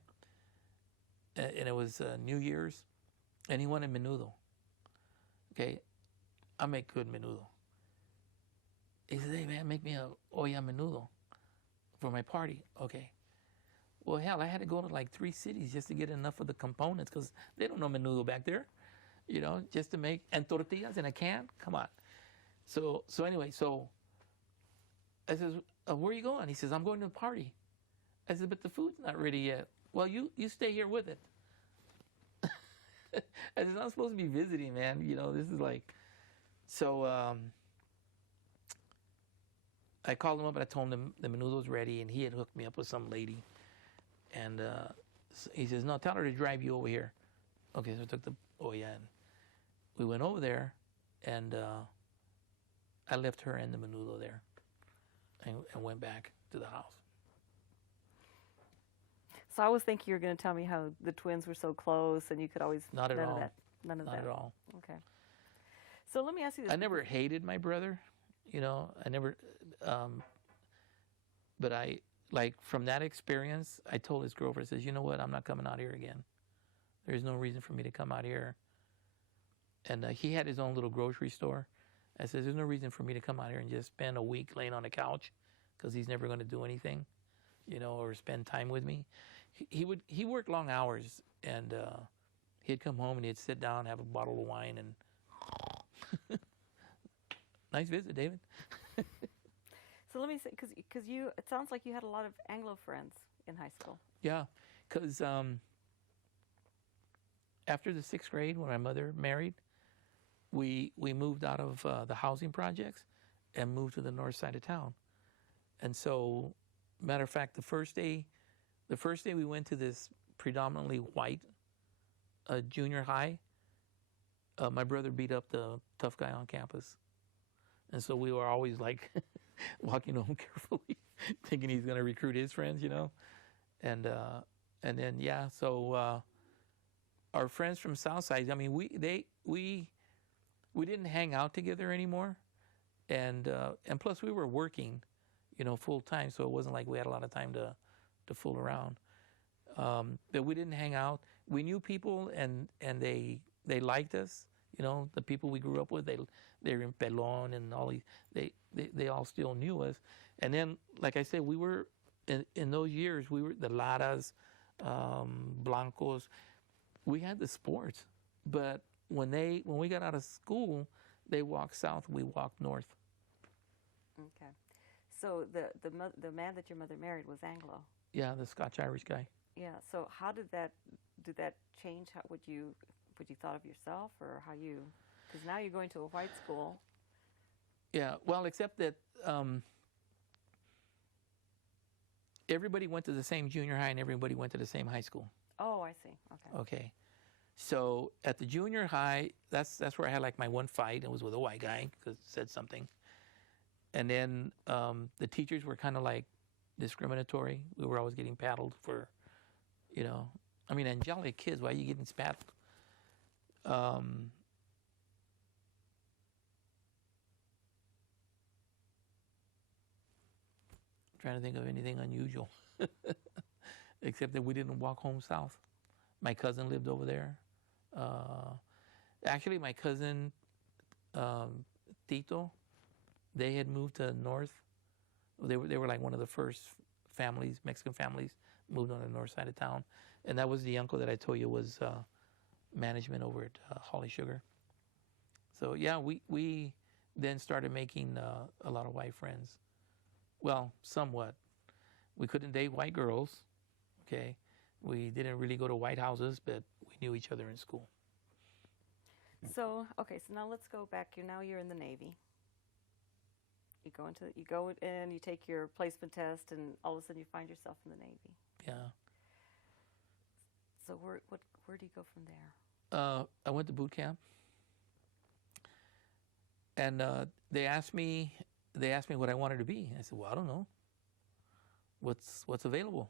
and it was New Year's, and he wanted menudo. Okay, I make good menudo. He said, hey, man, make me a olla menudo for my party. Okay. Well, hell, I had to go to like 3 cities just to get enough of the components because they don't know menudo back there, you know, just to make, and tortillas in a can? Come on. So anyway, so I says, where are you going? He says, I'm going to a party. I said, but the food's not ready yet. Well, you stay here with it. I said, I'm supposed to be visiting, man. You know, this is like, so I called him up and I told him the menudo's ready, and he had hooked me up with some lady. And he says, no, tell her to drive you over here. Okay, so I took the olla and we went over there, and I left her and the menudo there and went back to the house. So I was thinking you were going to tell me how the twins were so close and you could always... Not at none all. Of that. None of Not that. at all. Okay. So let me ask you this. I never hated my brother, you know. I never, but I, like, from that experience, I told his girlfriend, I says, you know what, I'm not coming out here again. There's no reason for me to come out here. And he had his own little grocery store. I said, there's no reason for me to come out here and just spend a week laying on the couch because he's never going to do anything, you know, or spend time with me. He worked long hours, and he'd come home and he'd sit down, have a bottle of wine, and nice visit, David. So let me say, because you, it sounds like you had a lot of Anglo friends in high school. Yeah, because after the 6th grade, when my mother married, we moved out of the housing projects and moved to the north side of town. And so, matter of fact, the first day we went to this predominantly white junior high, my brother beat up the tough guy on campus. And so we were always like walking home carefully, thinking he's going to recruit his friends, you know. And then, yeah, so our friends from Southside, I mean, we didn't hang out together anymore. And plus we were working, you know, full time, so it wasn't like we had a lot of time to fool around. But we didn't hang out. We knew people, and they liked us. You know, the people we grew up with, they're in Pelon and all these. They all still knew us. And then, like I said, we were in those years. We were the Laras, Blancos. We had the sports, but when we got out of school, they walked south. We walked north. Okay. So the man that your mother married was Anglo. Yeah, the Scotch-Irish guy. Yeah. So how did that change? How would you thought of yourself, or how you? Because now you're going to a white school. Yeah. Well, except that everybody went to the same junior high and everybody went to the same high school. Oh, I see. Okay. Okay. So at the junior high, that's where I had like my one fight. It was with a white guy because said something. And then the teachers were kind of like discriminatory. We were always getting paddled for, you know, I mean, angelic kids, why are you getting paddled? Trying to think of anything unusual, except that we didn't walk home south. My cousin lived over there. Actually, my cousin Tito, they had moved to north. They were like one of the first families, Mexican families, moved on the north side of town, and that was the uncle that I told you was management over at Holly Sugar. So yeah, we then started making a lot of white friends. Well, somewhat. We couldn't date white girls. Okay, we didn't really go to white houses, but we knew each other in school. So okay, so now let's go back. You're in the Navy. You go in, you take your placement test, and all of a sudden you find yourself in the Navy. Yeah. So where do you go from there? I went to boot camp, and they asked me what I wanted to be. I said, well, I don't know. What's available?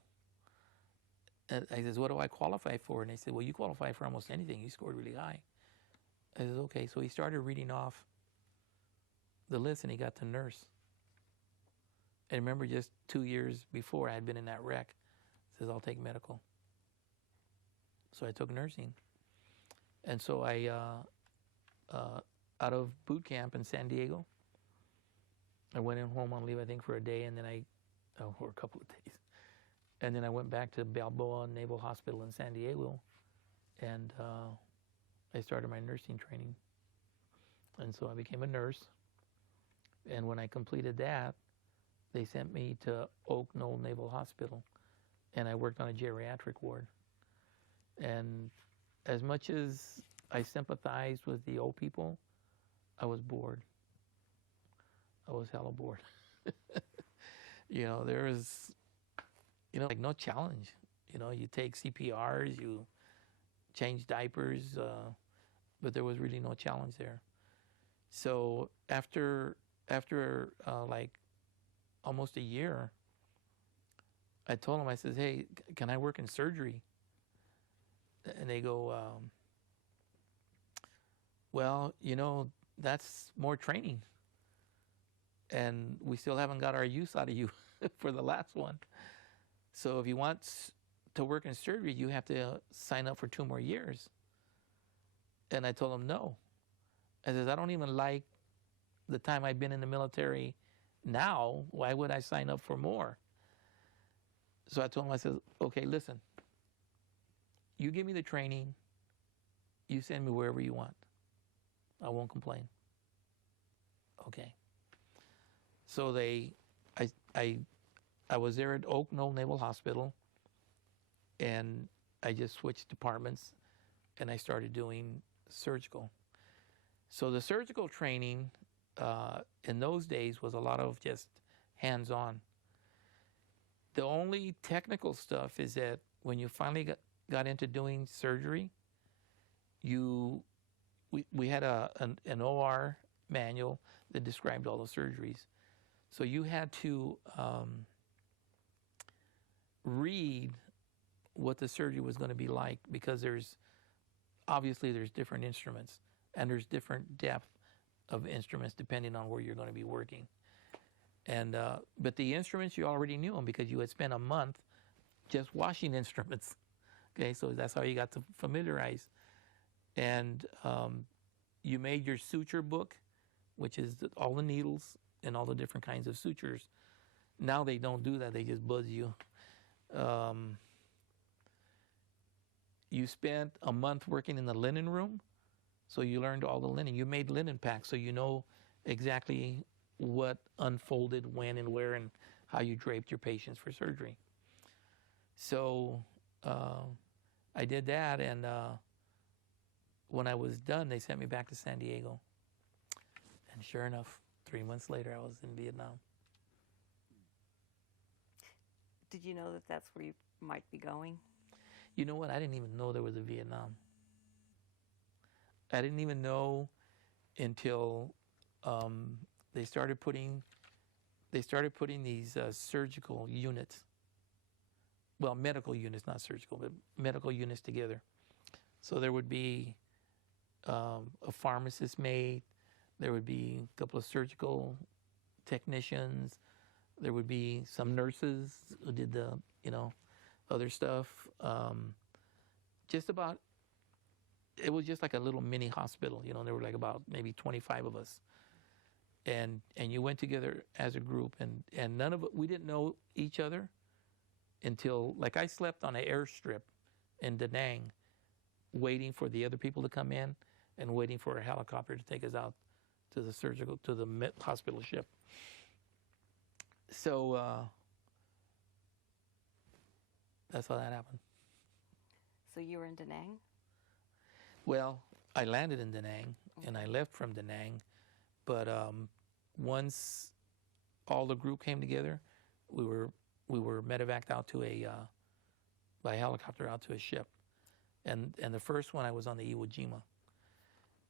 And I said, what do I qualify for? And they said, well, you qualify for almost anything. You scored really high. I said, okay. So he started reading off the list, and he got to nurse. And remember, just 2 years before, I had been in that wreck. Says, I'll take medical. So I took nursing. And so I, out of boot camp in San Diego, I went in home on leave, I think, for a day, and then or a couple of days. And then I went back to Balboa Naval Hospital in San Diego, and I started my nursing training. And so I became a nurse. And when I completed that, they sent me to Oak Knoll Naval Hospital, and I worked on a geriatric ward. And as much as I sympathized with the old people, I was bored. I was hella bored. There was, like no challenge. You take CPRs, you change diapers, but there was really no challenge there. So after like almost a year, I told them, I says, hey, can I work in surgery? And they go, well, that's more training. And we still haven't got our use out of you for the last one. So if you want to work in surgery, you have to sign up for 2 more years. And I told them no. I says, I don't even like the time I've been in the military now. Why would I sign up for more? So I told him, I said, okay, listen, you give me the training, you send me wherever you want. I won't complain. Okay. So I was there at Oak Knoll Naval Hospital, and I just switched departments, and I started doing surgical. So the surgical training in those days was a lot of just hands-on. The only technical stuff is that when you finally got into doing surgery, we had an OR manual that described all the surgeries. So you had to read what the surgery was going to be like, because there's different instruments, and there's different depth of instruments depending on where you're going to be working. And but the instruments, you already knew them because you had spent a month just washing instruments. Okay, so that's how you got to familiarize. And you made your suture book, which is all the needles and all the different kinds of sutures. Now they don't do that; they just buzz you. You spent a month working in the linen room, so you learned all the linen. You made linen packs, so you know exactly what unfolded when and where, and how you draped your patients for surgery. So I did that, and when I was done, they sent me back to San Diego. And sure enough, 3 months later, I was in Vietnam. Did you know that that's where you might be going? You know what? I didn't even know there was a Vietnam. I didn't even know until they started putting these surgical units. Well, medical units, not surgical, but medical units together. So there would be a pharmacist maid. There would be a couple of surgical technicians. There would be some nurses who did the, other stuff. It was just like a little mini hospital. There were like about maybe 25 of us. And you went together as a group, and none of it, we didn't know each other until, like, I slept on an airstrip in Da Nang, waiting for the other people to come in and waiting for a helicopter to take us out to the hospital ship. So that's how that happened. So you were in Da Nang? Well, I landed in Da Nang, and I left from Da Nang, but once all the group came together, we were medevaced out by helicopter out to a ship, and the first one I was on the Iwo Jima,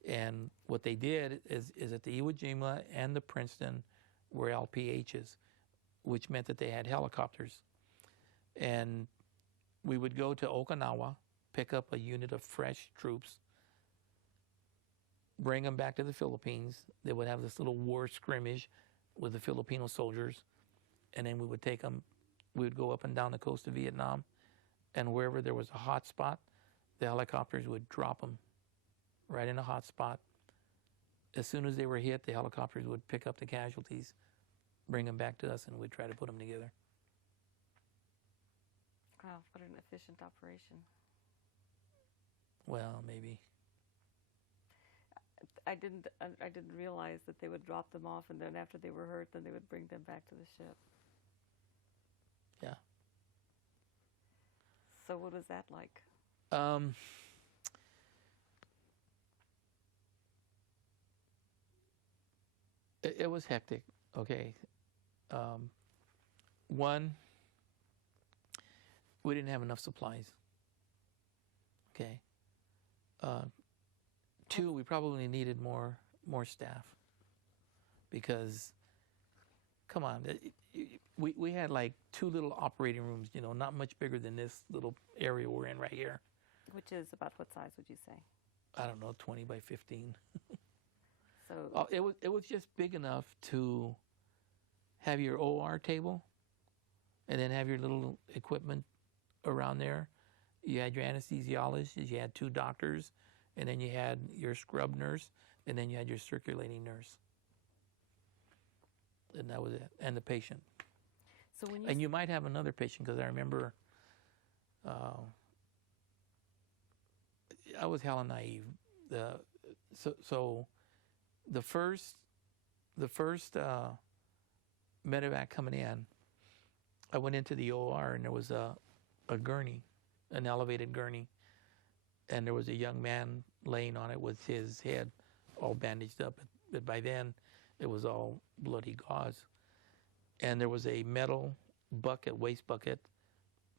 and what they did is that the Iwo Jima and the Princeton were LPHs, which meant that they had helicopters, and we would go to Okinawa, pick up a unit of fresh troops, bring them back to the Philippines. They would have this little war skirmish with the Filipino soldiers, and then we would take them. We would go up and down the coast of Vietnam, and wherever there was a hot spot, the helicopters would drop them right in a hot spot. As soon as they were hit, the helicopters would pick up the casualties, bring them back to us, and we'd try to put them together. Wow, what an efficient operation. Well, maybe. I didn't realize that they would drop them off, and then after they were hurt, then they would bring them back to the ship. Yeah. So what was that like? It was hectic. Okay. One, we didn't have enough supplies. Okay. Two, we probably needed more staff, because, come on, we had like 2 little operating rooms, not much bigger than this little area we're in right here. Which is about what size would you say? I don't know, 20 by 15. So it was just big enough to have your OR table, and then have your little equipment around there. You had your anesthesiologist, you had 2 doctors, and then you had your scrub nurse, and then you had your circulating nurse. And that was it, and the patient. So when And you might have another patient, because I remember I was hella naive. So the first medevac coming in, I went into the OR, and there was a gurney, an elevated gurney, and there was a young man laying on it with his head all bandaged up. But by then, it was all bloody gauze. And there was a metal bucket, waste bucket,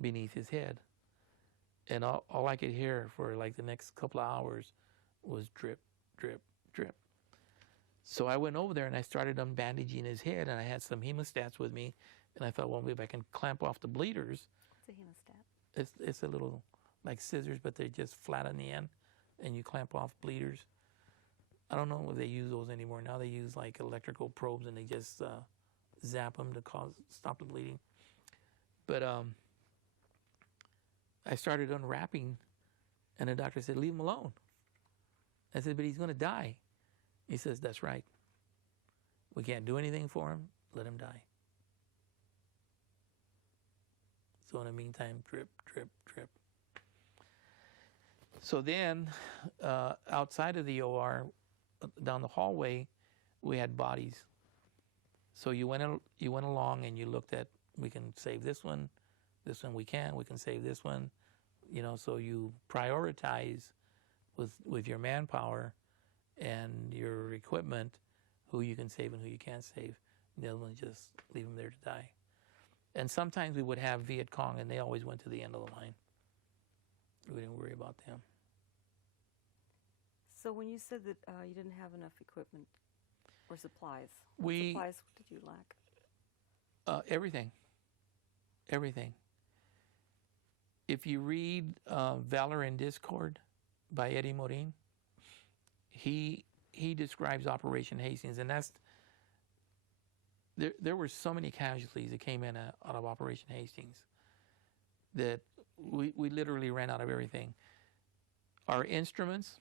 beneath his head. And all I could hear for like the next couple of hours was drip, drip, drip. So I went over there and I started unbandaging his head, and I had some hemostats with me. And I thought, well, maybe I can clamp off the bleeders. What's a hemostat? It's a little like scissors, but they're just flat on the end, and you clamp off bleeders. I don't know if they use those anymore. Now they use like electrical probes, and they just zap them to stop the bleeding. But I started unwrapping, and the doctor said, "Leave him alone." I said, "But he's going to die." He says, "That's right. We can't do anything for him. Let him die." So in the meantime, drip, drip, drip. So then, outside of the OR, down the hallway, we had bodies. So you went along and you looked at, we can save this one we can save this one, so you prioritize with your manpower and your equipment who you can save and who you can't save. And the other one, just leave them there to die. And sometimes we would have Viet Cong, and they always went to the end of the line. We didn't worry about them. So when you said that you didn't have enough equipment or supplies, We- what supplies did you lack? Everything. If you read Valor and Discord by Eddie Morin, he describes Operation Hastings, and there were so many casualties that came in out of Operation Hastings that we literally ran out of everything. Our instruments,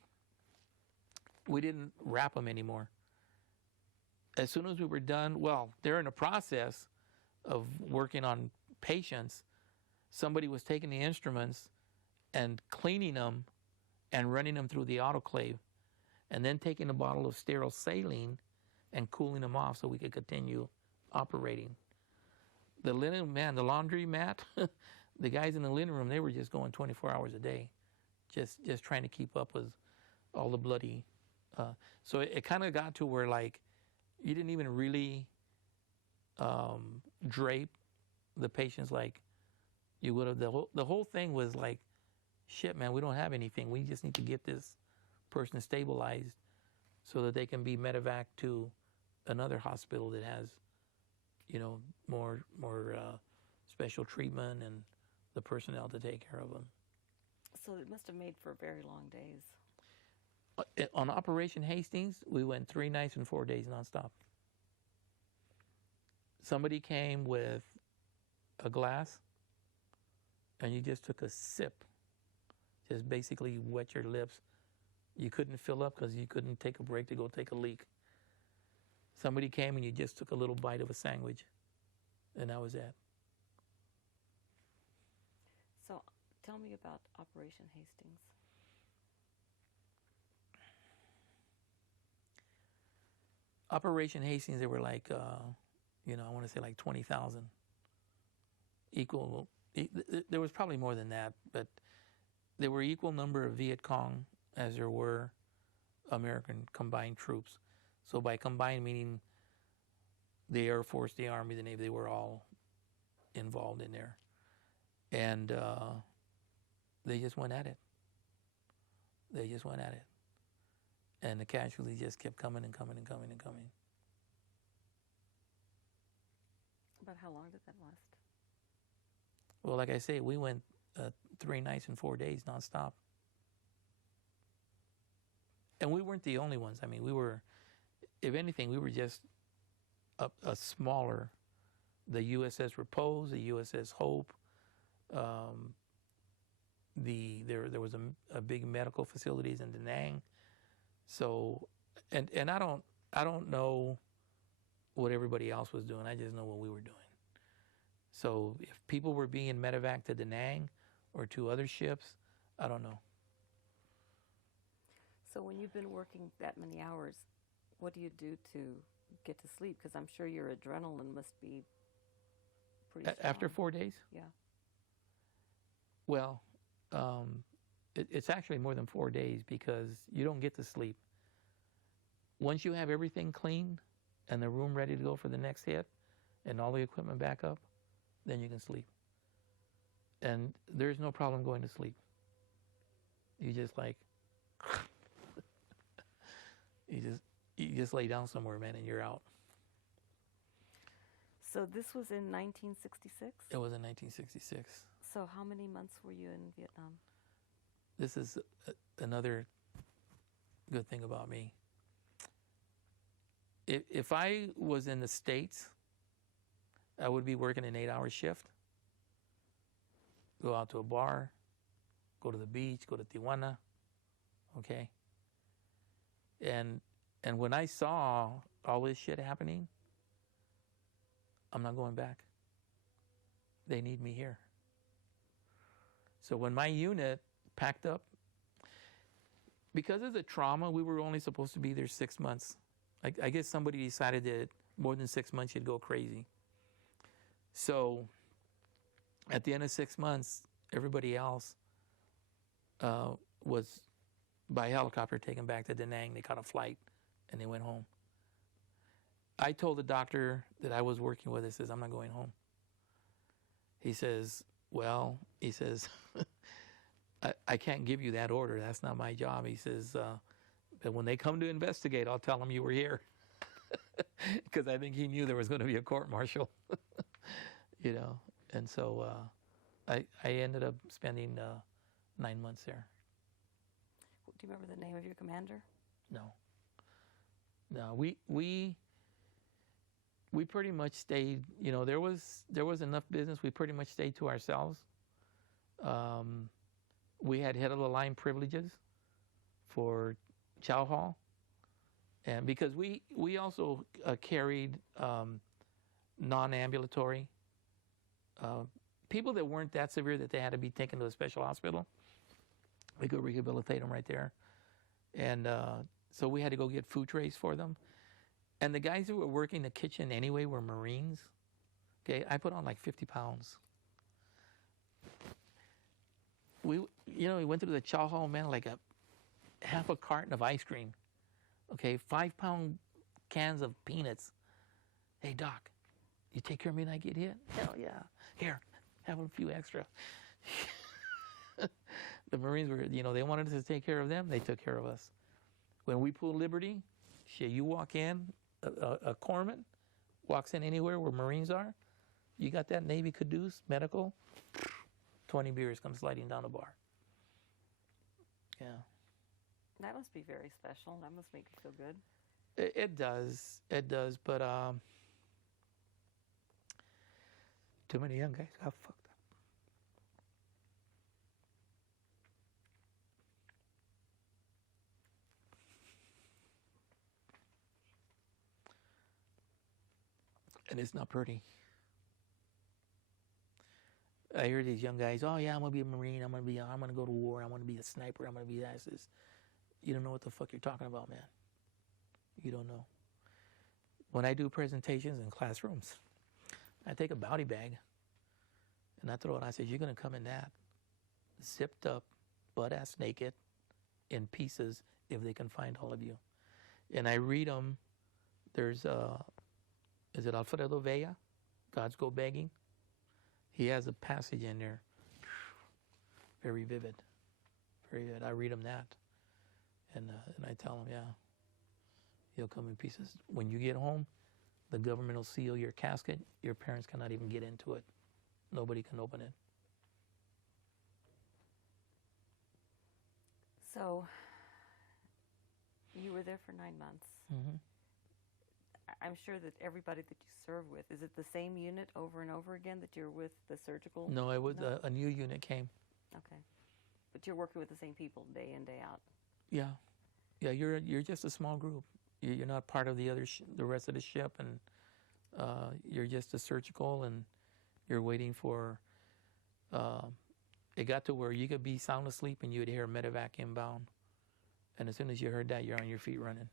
we didn't wrap them anymore. As soon as we were done, well, they're in a process of working on patients. Somebody was taking the instruments and cleaning them and running them through the autoclave, and then taking a bottle of sterile saline and cooling them off so we could continue operating. The linen man, the laundry mat, the guys in the linen room, they were just going 24 hours a day, just trying to keep up with all the bloody. So it kind of got to where like you didn't even really drape the patients like you would have. The whole thing was like, shit, man, we don't have anything. We just need to get this person stabilized so that they can be medevac to another hospital that has, more special treatment and the personnel to take care of them. So it must have made for very long days. On Operation Hastings, we went 3 nights and 4 days nonstop. Somebody came with a glass, and you just took a sip. Just basically wet your lips. You couldn't fill up because you couldn't take a break to go take a leak. Somebody came and you just took a little bite of a sandwich, and that was it. So tell me about Operation Hastings. Operation Hastings, there were like, I want to say like 20,000. There was probably more than that, but there were equal number of Viet Cong as there were American combined troops. So by combined, meaning the Air Force, the Army, the Navy, they were all involved in there. And they just went at it. And the casualties just kept coming and coming and coming and coming. About how long did that last? Well, like I say, we went 3 nights and 4 days nonstop. And we weren't the only ones. I mean, if anything, we were just a smaller, the USS Repose, the USS Hope. There was a big medical facilities in Da Nang. So, and I don't know what everybody else was doing. I just know what we were doing. So if people were being Medevac to Da Nang or to other ships, I don't know. So when you've been working that many hours, what do you do to get to sleep? Because I'm sure your adrenaline must be pretty strong. After 4 days? Yeah. Well, it's actually more than 4 days because you don't get to sleep. Once you have everything clean and the room ready to go for the next hit and all the equipment back up, then you can sleep. And there's no problem going to sleep. You just like, you just lay down somewhere, man, and you're out. So this was in 1966? It was in 1966. So how many months were you in Vietnam? This is another good thing about me. If I was in the States, I would be working an 8-hour shift, go out to a bar, go to the beach, go to Tijuana, okay? And when I saw all this shit happening, I'm not going back. They need me here. So when my unit packed up, because of the trauma, we were only supposed to be there 6 months. I guess somebody decided that more than 6 months you'd go crazy. So at the end of 6 months, everybody else was by helicopter taken back to Da Nang. They caught a flight and they went home. I told the doctor that I was working with, I says, I'm not going home. He says, well, I can't give you that order. That's not my job. He says, but when they come to investigate, I'll tell them you were here. Because I think he knew there was going to be a court-martial, And so I ended up spending 9 months there. Do you remember the name of your commander? No, we pretty much stayed. There was enough business. We pretty much stayed to ourselves. We had head of the line privileges for chow hall, and because we also carried non-ambulatory people that weren't that severe that they had to be taken to a special hospital. We could rehabilitate them right there, and so we had to go get food trays for them. And the guys who were working the kitchen anyway were Marines. Okay, I put on like 50 pounds. We went through the chow hall, man, like half a carton of ice cream. Okay, 5-pound cans of peanuts. Hey, Doc, you take care of me when I get hit? Hell yeah. Here, have a few extra. The Marines were, they wanted us to take care of them. They took care of us. When we pulled Liberty, shit, you walk in, a corpsman walks in anywhere where Marines are, you got that Navy caduce, medical, 20 beers come sliding down the bar. Yeah. That must be very special. That must make you feel good. It does. It does. But too many young guys got fucked up. And it's not pretty. I hear these young guys, oh yeah, I'm gonna be a Marine, I'm gonna go to war, I'm gonna be a sniper, I'm gonna be that. You don't know what the fuck you're talking about, man. You don't know. When I do presentations in classrooms, I take a body bag and I throw it. I say, you're gonna come in that, zipped up, butt ass naked, in pieces if they can find all of you. And I read them. There's is it Alfredo Vella? Gods Go Begging. He has a passage in there, very vivid, very vivid. I read him that, and I tell him, yeah, he'll come in pieces. When you get home, the government will seal your casket. Your parents cannot even get into it. Nobody can open it. So, you were there for 9 months. Mm-hmm. I'm sure that everybody that you serve with, is it the same unit over and over again that you're with, the surgical? No, it was No? a new unit came. Okay. But you're working with the same people day in, day out. Yeah, yeah. You're just a small group. You're not part of the rest of the ship, and you're just a surgical, and you're waiting for. It got to where you could be sound asleep and you would hear a medevac inbound, and as soon as you heard that, you're on your feet running.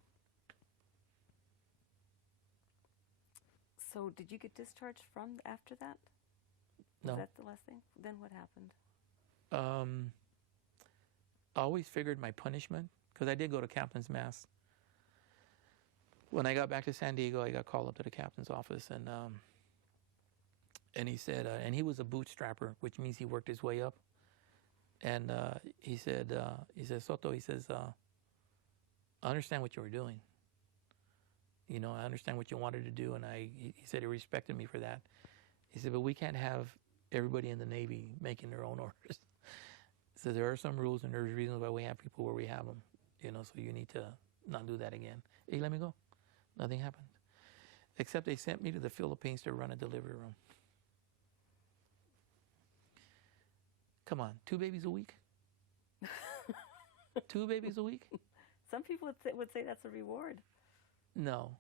So did you get discharged from after that? No. Was that the last thing? Then what happened? I always figured my punishment, because I did go to captain's mass. When I got back to San Diego, I got called up to the captain's office, and he said, and he was a bootstrapper, which means he worked his way up. And he said, Soto, he says, I understand what you were doing. You know, I understand what you wanted to do, and he said he respected me for that. He said, but we can't have everybody in the Navy making their own orders. So there are some rules, and there's reasons why we have people where we have them. You know, so you need to not do that again. Hey, let me go. Nothing happened. Except they sent me to the Philippines to run a delivery room. Come on, 2 babies a week? 2 babies a week? Some people would say that's a reward. No.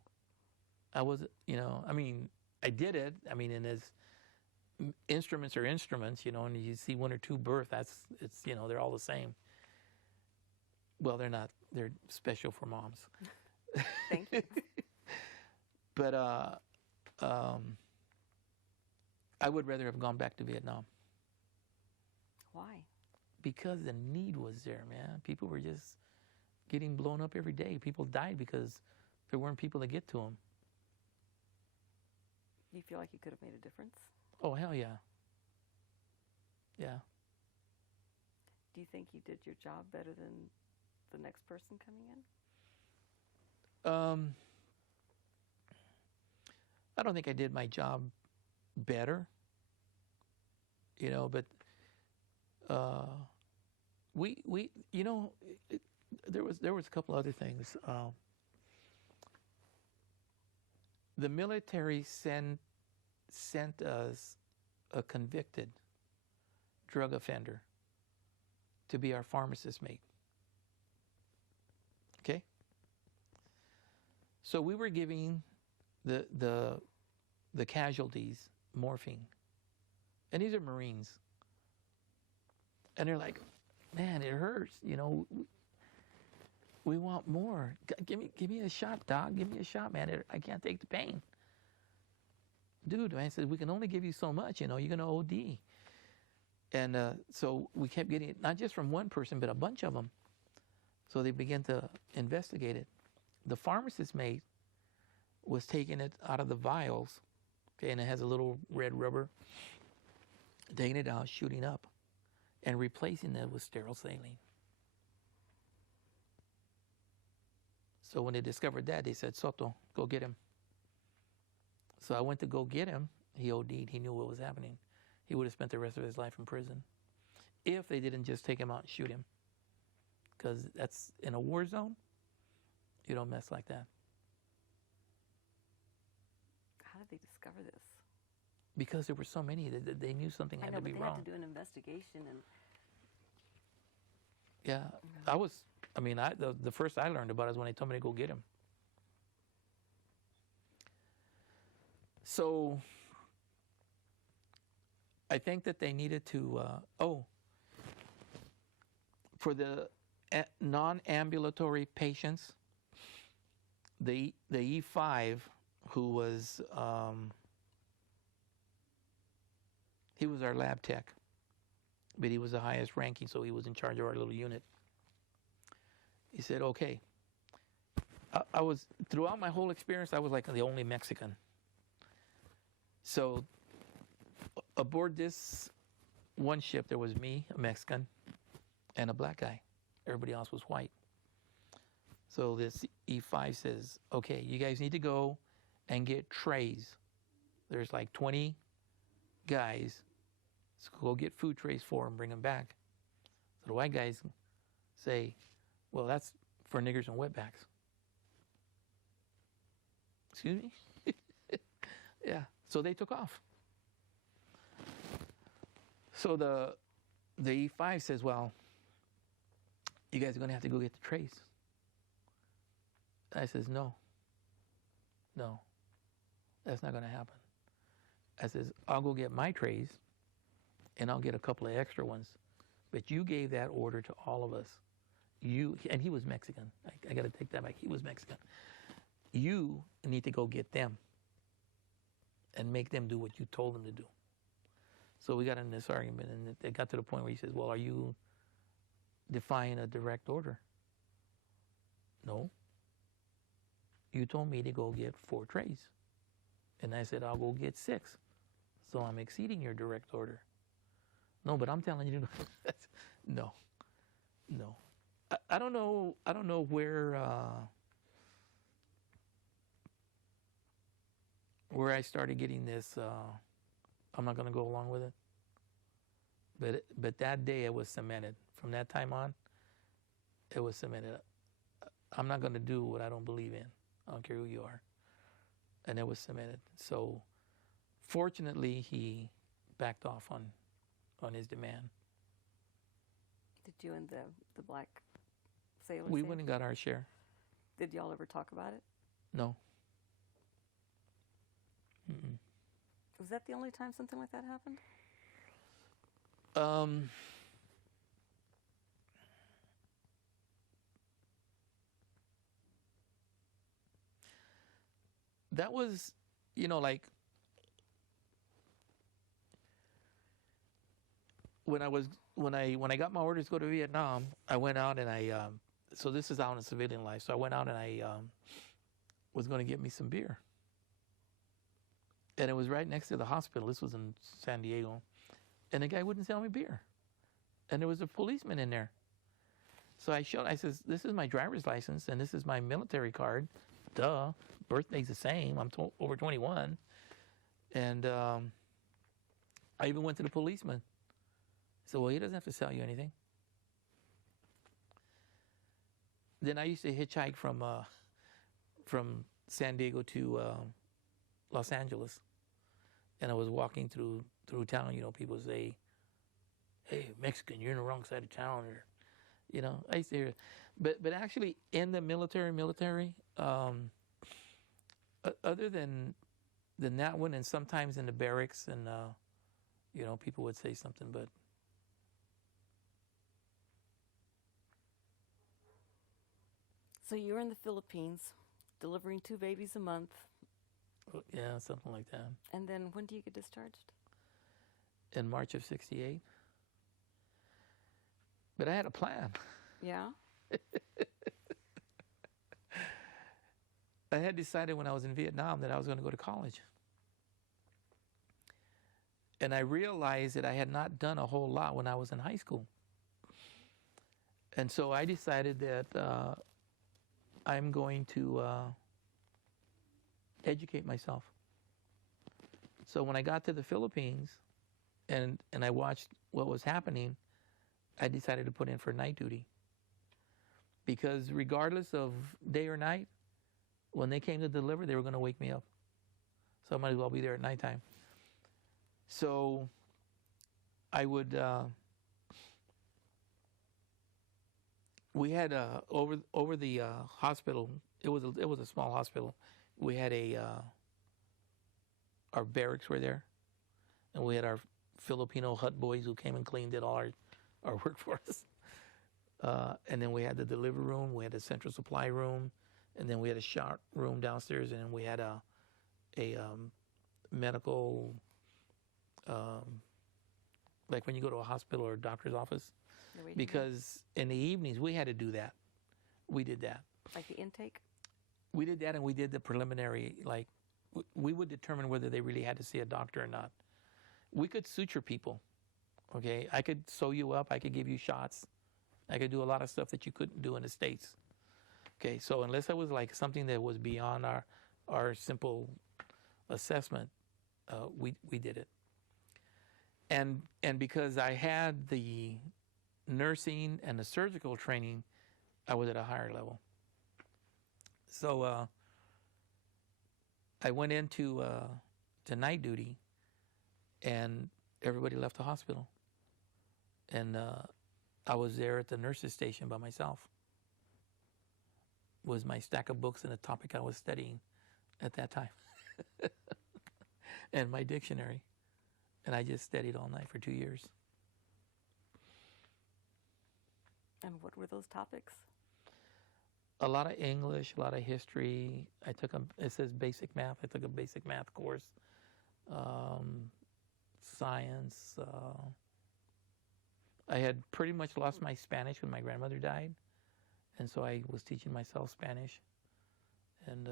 I was, you know, I mean, I did it. I mean, and as instruments are instruments, you know, and you see 1 or 2 birth, it's, you know, they're all the same. Well, they're not. They're special for moms. Thank you. But I would rather have gone back to Vietnam. Why? Because the need was there, man. People were just getting blown up every day. People died because there weren't people to get to them. You feel like you could have made a difference? Oh, hell yeah. Yeah. Do you think you did your job better than the next person coming in? I don't think I did my job better, you know, but we you know, there was a couple other things. The military sent us a convicted drug offender to be our pharmacist mate. Okay? So we were giving the casualties morphine. And these are Marines. And they're like, man, it hurts, you know. We want more. Give me a shot, doc. Give me a shot, man. I can't take the pain. Dude, I said, we can only give you so much, you know. You're going to OD. And so we kept getting it, not just from one person, but a bunch of them. So they began to investigate it. The pharmacist mate was taking it out of the vials, okay, and it has a little red rubber, taking it out, shooting up, and replacing it with sterile saline. So when they discovered that, they said, Soto, go get him. So I went to go get him. He OD'd. He knew what was happening. He would have spent the rest of his life in prison if they didn't just take him out and shoot him. because that's in a war zone. You don't mess like that. How did they discover this? Because there were so many that they knew something I had know, to but be they wrong. had to do an investigation and. Yeah, the first I learned about it is when they told me to go get him. So I think that they needed to, for the non-ambulatory patients, the E5, who was, he was our lab tech, but he was the highest ranking, so he was in charge of our little unit. He said, okay. I was, throughout my whole experience, I was like the only Mexican. So aboard this one ship, there was me, a Mexican, and a black guy. Everybody else was white. So this E5 says, okay, you guys need to go and get trays. There's like 20 guys. So go get food trays for them, bring them back. So the white guys say, well, that's for niggers and wetbacks. Excuse me? Yeah. So they took off. So the E5 says, well, you guys are going to have to go get the trays. I says, no, that's not going to happen. I says, I'll go get my trays and I'll get a couple of extra ones. But you gave that order to all of us. And he was Mexican. I got to take that back. He was Mexican. You need to go get them and make them do what you told them to do. So we got in this argument, and it got to the point where he says, well, are you defying a direct order? No. You told me to go get 4 trays. And I said, I'll go get 6. So I'm exceeding your direct order. No, but I'm telling you, no. I don't know where I started getting this. I'm not going to go along with it. But that day it was cemented. From that time on, it was cemented. I'm not going to do what I don't believe in. I don't care who you are. And it was cemented. So fortunately, he backed off on his demand. Did you and the black sailor? We went and got our share. Did y'all ever talk about it? No. Mm-mm. Was that the only time something like that happened? That was, like when I got my orders to go to Vietnam, I went out and so this is out in civilian life. So I went out and I was going to get me some beer. And it was right next to the hospital. This was in San Diego. And the guy wouldn't sell me beer. And there was a policeman in there. So I says, this is my driver's license and this is my military card. Duh. Birthday's the same. I'm over 21. And I even went to the policeman. I said, well, he doesn't have to sell you anything. Then I used to hitchhike from San Diego to Los Angeles. And I was walking through town, people say, hey, Mexican, you're in the wrong side of town. Or, I used to hear it. But actually in the military, other than that one, and sometimes in the barracks, and people would say something, but So you were in the Philippines, delivering 2 babies a month. yeah, something like that. And then when do you get discharged? In March of '68. But I had a plan. Yeah. I had decided when I was in Vietnam that I was going to go to college. And I realized that I had not done a whole lot when I was in high school. And so I decided that I'm going to educate myself. So when I got to the Philippines and I watched what was happening, I decided to put in for night duty. because regardless of day or night, when they came to deliver, they were going to wake me up. So I might as well be there at nighttime. So I would, we had over the hospital. It was a small hospital. We had our barracks were there, and we had our Filipino hut boys who came and did all our work for us. And then we had the delivery room, we had a central supply room, and then we had a shot room downstairs, and then we had a medical, like when you go to a hospital or a doctor's office. Because in the evenings we had to do that. We did that. Like the intake? We did that, and we did the preliminary, like we would determine whether they really had to see a doctor or not. We could suture people, okay? I could sew you up, I could give you shots. I could do a lot of stuff that you couldn't do in the States. Okay, so unless it was like something that was beyond our simple assessment, we did it. And because I had the nursing and the surgical training, I was at a higher level. So I went into to night duty, and everybody left the hospital. And I was there at the nurses' station by myself. Was my stack of books and the topic I was studying at that time. And my dictionary. And I just studied all night for 2 years. And what were those topics? A lot of English, a lot of history. It says basic math. I took a basic math course. Science. I had pretty much lost my Spanish when my grandmother died. And so I was teaching myself Spanish. And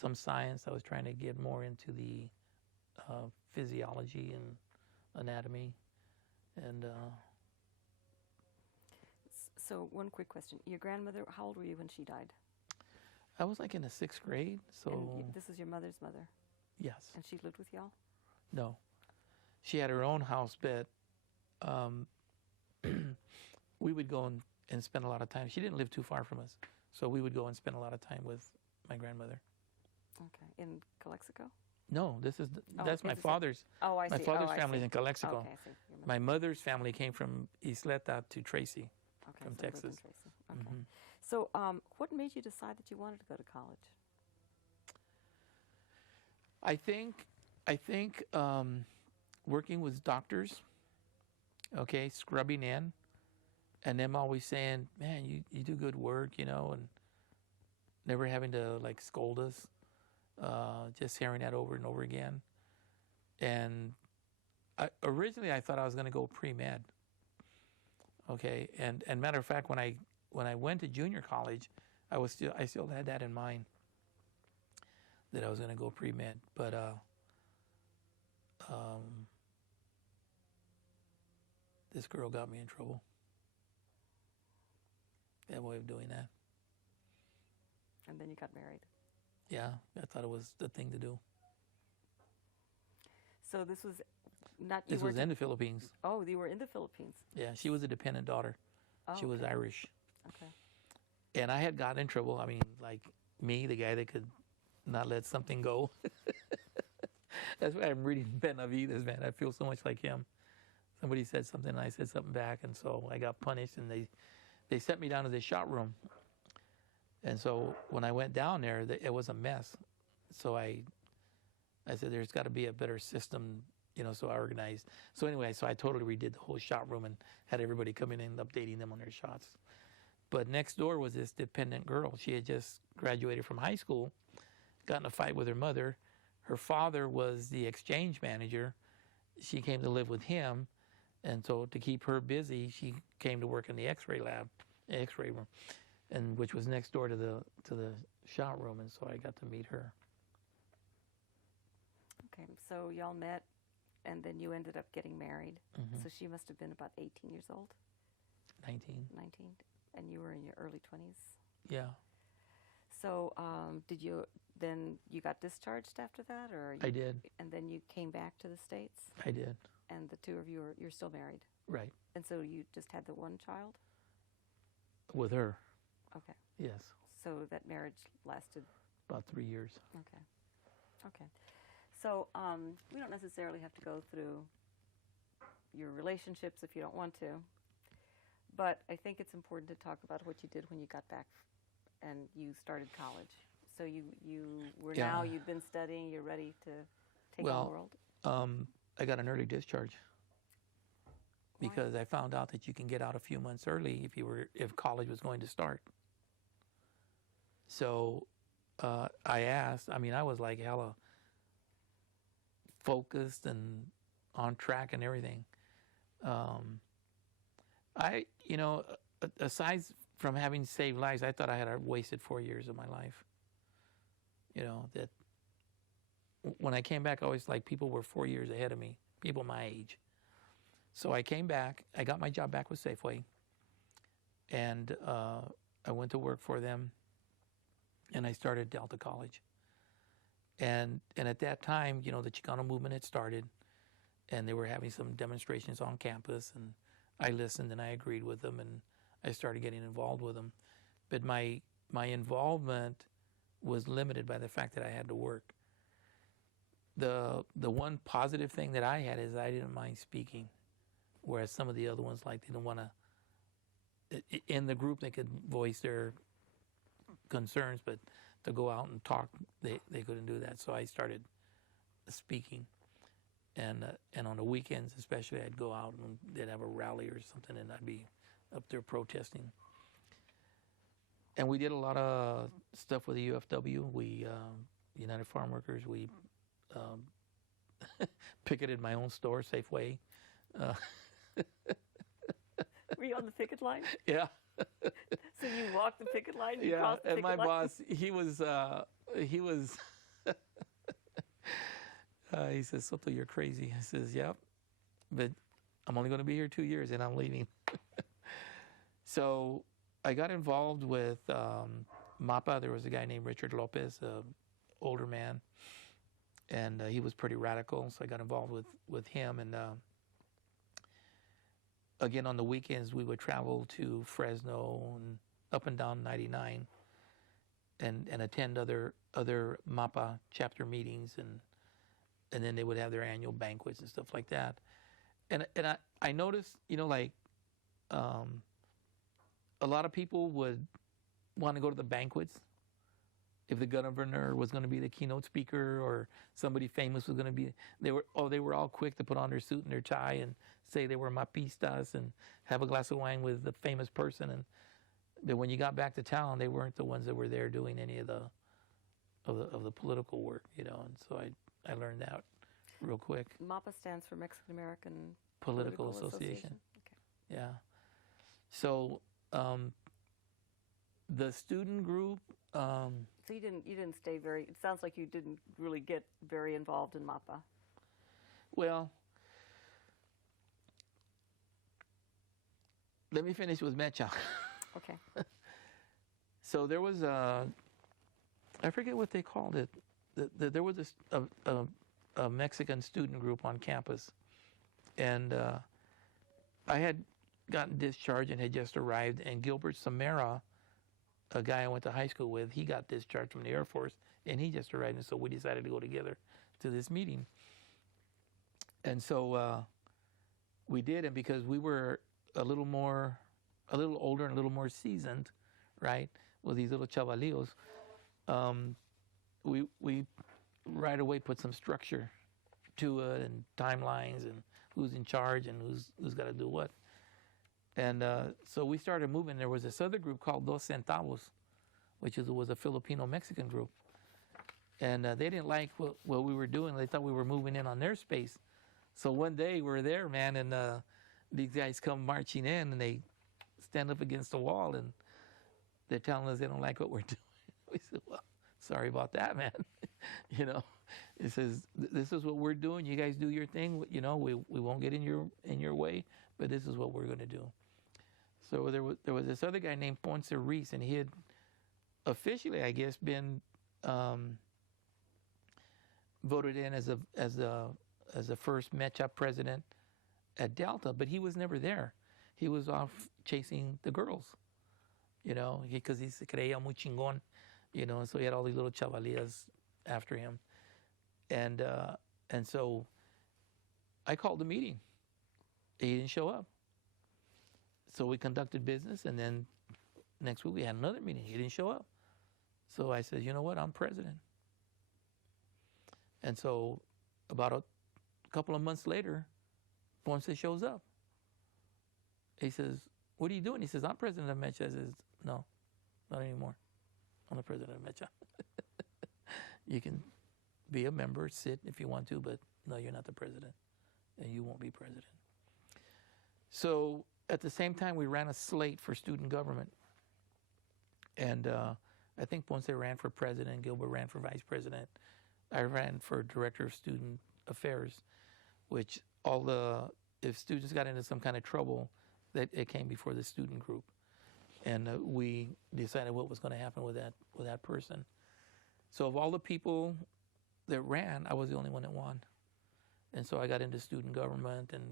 some science. I was trying to get more into the physiology and anatomy. And so one quick question. Your grandmother, how old were you when she died? I was like in the 6th grade. So And this is your mother's mother? Yes. And she lived with y'all? No. She had her own house, but we would go and spend a lot of time. She didn't live too far from us, so we would go and spend a lot of time with my grandmother. Okay. In Calexico? No, that's okay, my father's. Oh, I see. My father's I family's see. in Calexico. Okay, I see. Your mother- My mother's family came from Isleta to Tracy. okay, from so lived in Texas. Tracy. Okay. Mhm. So what made you decide that you wanted to go to college? I think working with doctors, okay, scrubbing in, and them always saying, man, you do good work, and never having to like scold us, just hearing that over and over again. And originally I thought I was going to go pre-med, okay, and matter of fact, when I went to junior college, I still had that in mind, that I was going to go pre-med, but this girl got me in trouble. That way of doing that. And then you got married. Yeah, I thought it was the thing to do. So this was not you This were was in the Philippines. Oh, you were in the Philippines. Yeah, she was a dependent daughter. Oh, She was okay. Irish. Okay. And I had gotten in trouble. I mean, like me, the guy that could not let something go. That's why I'm reading Benavides, man. I feel so much like him. Somebody said something, and I said something back, and so I got punished, and they sent me down to the shot room. And so when I went down there, it was a mess. So I said, there's got to be a better system, so I organized. So anyway, so I totally redid the whole shot room and had everybody come in and updating them on their shots. But next door was this dependent girl. She had just graduated from high school, got in a fight with her mother. Her father was the exchange manager. She came to live with him. And so to keep her busy, she came to work in the X-ray lab, X-ray room, and which was next door to the shot room. And so I got to meet her. Okay. So y'all met, and then you ended up getting married. Mhm. So she must have been about 18 years old. 19. 19, and you were in your early 20s. Yeah, So you got discharged after that, or I did. and then you came back to the States, I did. and the two of you you're still married. Right. And so you just had the one child? With her, Okay. yes, So that marriage lasted. about 3 years. Okay. Okay. So we don't necessarily have to go through your relationships if you don't want to, but I think it's important to talk about what you did when you got back and you started college. So you were Yeah. now, you'd been studying, you're ready to take on Well, the world? I got an early discharge Why? because I found out that you can get out a few months early if college was going to start. So I asked. I mean, I was like hella focused and on track and everything. Aside from having saved lives, I thought I had wasted 4 years of my life. That when I came back, I always like people were 4 years ahead of me, people my age. So I came back. I got my job back with Safeway, and I went to work for them, and I started Delta College. And at that time, the Chicano movement had started, and they were having some demonstrations on campus, and I listened and I agreed with them, and I started getting involved with them. But my involvement was limited by the fact that I had to work. The one positive thing that I had is I didn't mind speaking, whereas some of the other ones, like, they didn't want to. In the group, they could voice their concerns, but to go out and talk, they couldn't do that. So I started speaking, and on the weekends especially, I'd go out and they'd have a rally or something, and I'd be up there protesting. And we did a lot of stuff with the UFW. We United Farm Workers. We picketed my own store, Safeway. Were you on the picket line? Yeah. So you walked the picket line? You Yeah, crossed the and picket my line? boss, he was he says, Soto, you're crazy. I says, yep, but I'm only going to be here 2 years and I'm leaving. So I got involved with MAPA. There was a guy named Richard Lopez, an older man, and he was pretty radical. So I got involved with him. And again, on the weekends, we would travel to Fresno and up and down 99 and attend other MAPA chapter meetings, and then they would have their annual banquets and stuff like that. And I noticed, a lot of people would want to go to the banquets if the governor was going to be the keynote speaker or somebody famous was going to be. They were all quick to put on their suit and their tie and say they were mapistas and have a glass of wine with the famous person. But when you got back to town, they weren't the ones that were there doing any of the political work, And so I learned that real quick. MAPA stands for Mexican American Political Association. Okay. Yeah. So the student group. So you didn't stay very. It sounds like you didn't really get very involved in MAPA. Well, let me finish with Mecha. Okay. So there was I forget what they called it. There was a Mexican student group on campus, and I had gotten discharged and had just arrived, and Gilbert Samara, a guy I went to high school with, he got discharged from the Air Force, and he just arrived, and so we decided to go together to this meeting. And so we did, and because we were a little older and a little more seasoned, right, with these little chavalillos, we right away put some structure to it and timelines and who's in charge and who's got to do what. And so we started moving. There was this other group called Dos Centavos, which was a Filipino-Mexican group. And they didn't like what we were doing. They thought we were moving in on their space. So one day we're there, man, and these guys come marching in, and they stand up against the wall, and they're telling us they don't like what we're doing. We said, well, sorry about that, man. It says, this is what we're doing. You guys do your thing. We won't get in your way, but this is what we're going to do. So there was this other guy named Ponce Reese, and he had officially, I guess, been voted in as a first Mecha president at Delta, but he was never there. He was off chasing the girls, you know, because he se creía muy chingón, you know, and so he had all these little chavalillas after him. And so I called the meeting. He didn't show up. So we conducted business, and then next week we had another meeting. He didn't show up. So I said, you know what, I'm president. And so about a couple of months later, Ponce shows up. He says, what are you doing? He says, I'm president of Mecha. I says, no, not anymore. I'm the president of Mecha. You can be a member, sit if you want to, but no, you're not the president, and you won't be president. So at the same time, we ran a slate for student government. And I think Ponce ran for president, Gilbert ran for vice president. I ran for director of student affairs, which if students got into some kind of trouble, that it came before the student group. And we decided what was going to happen with that person. So of all the people that ran, I was the only one that won. And so I got into student government and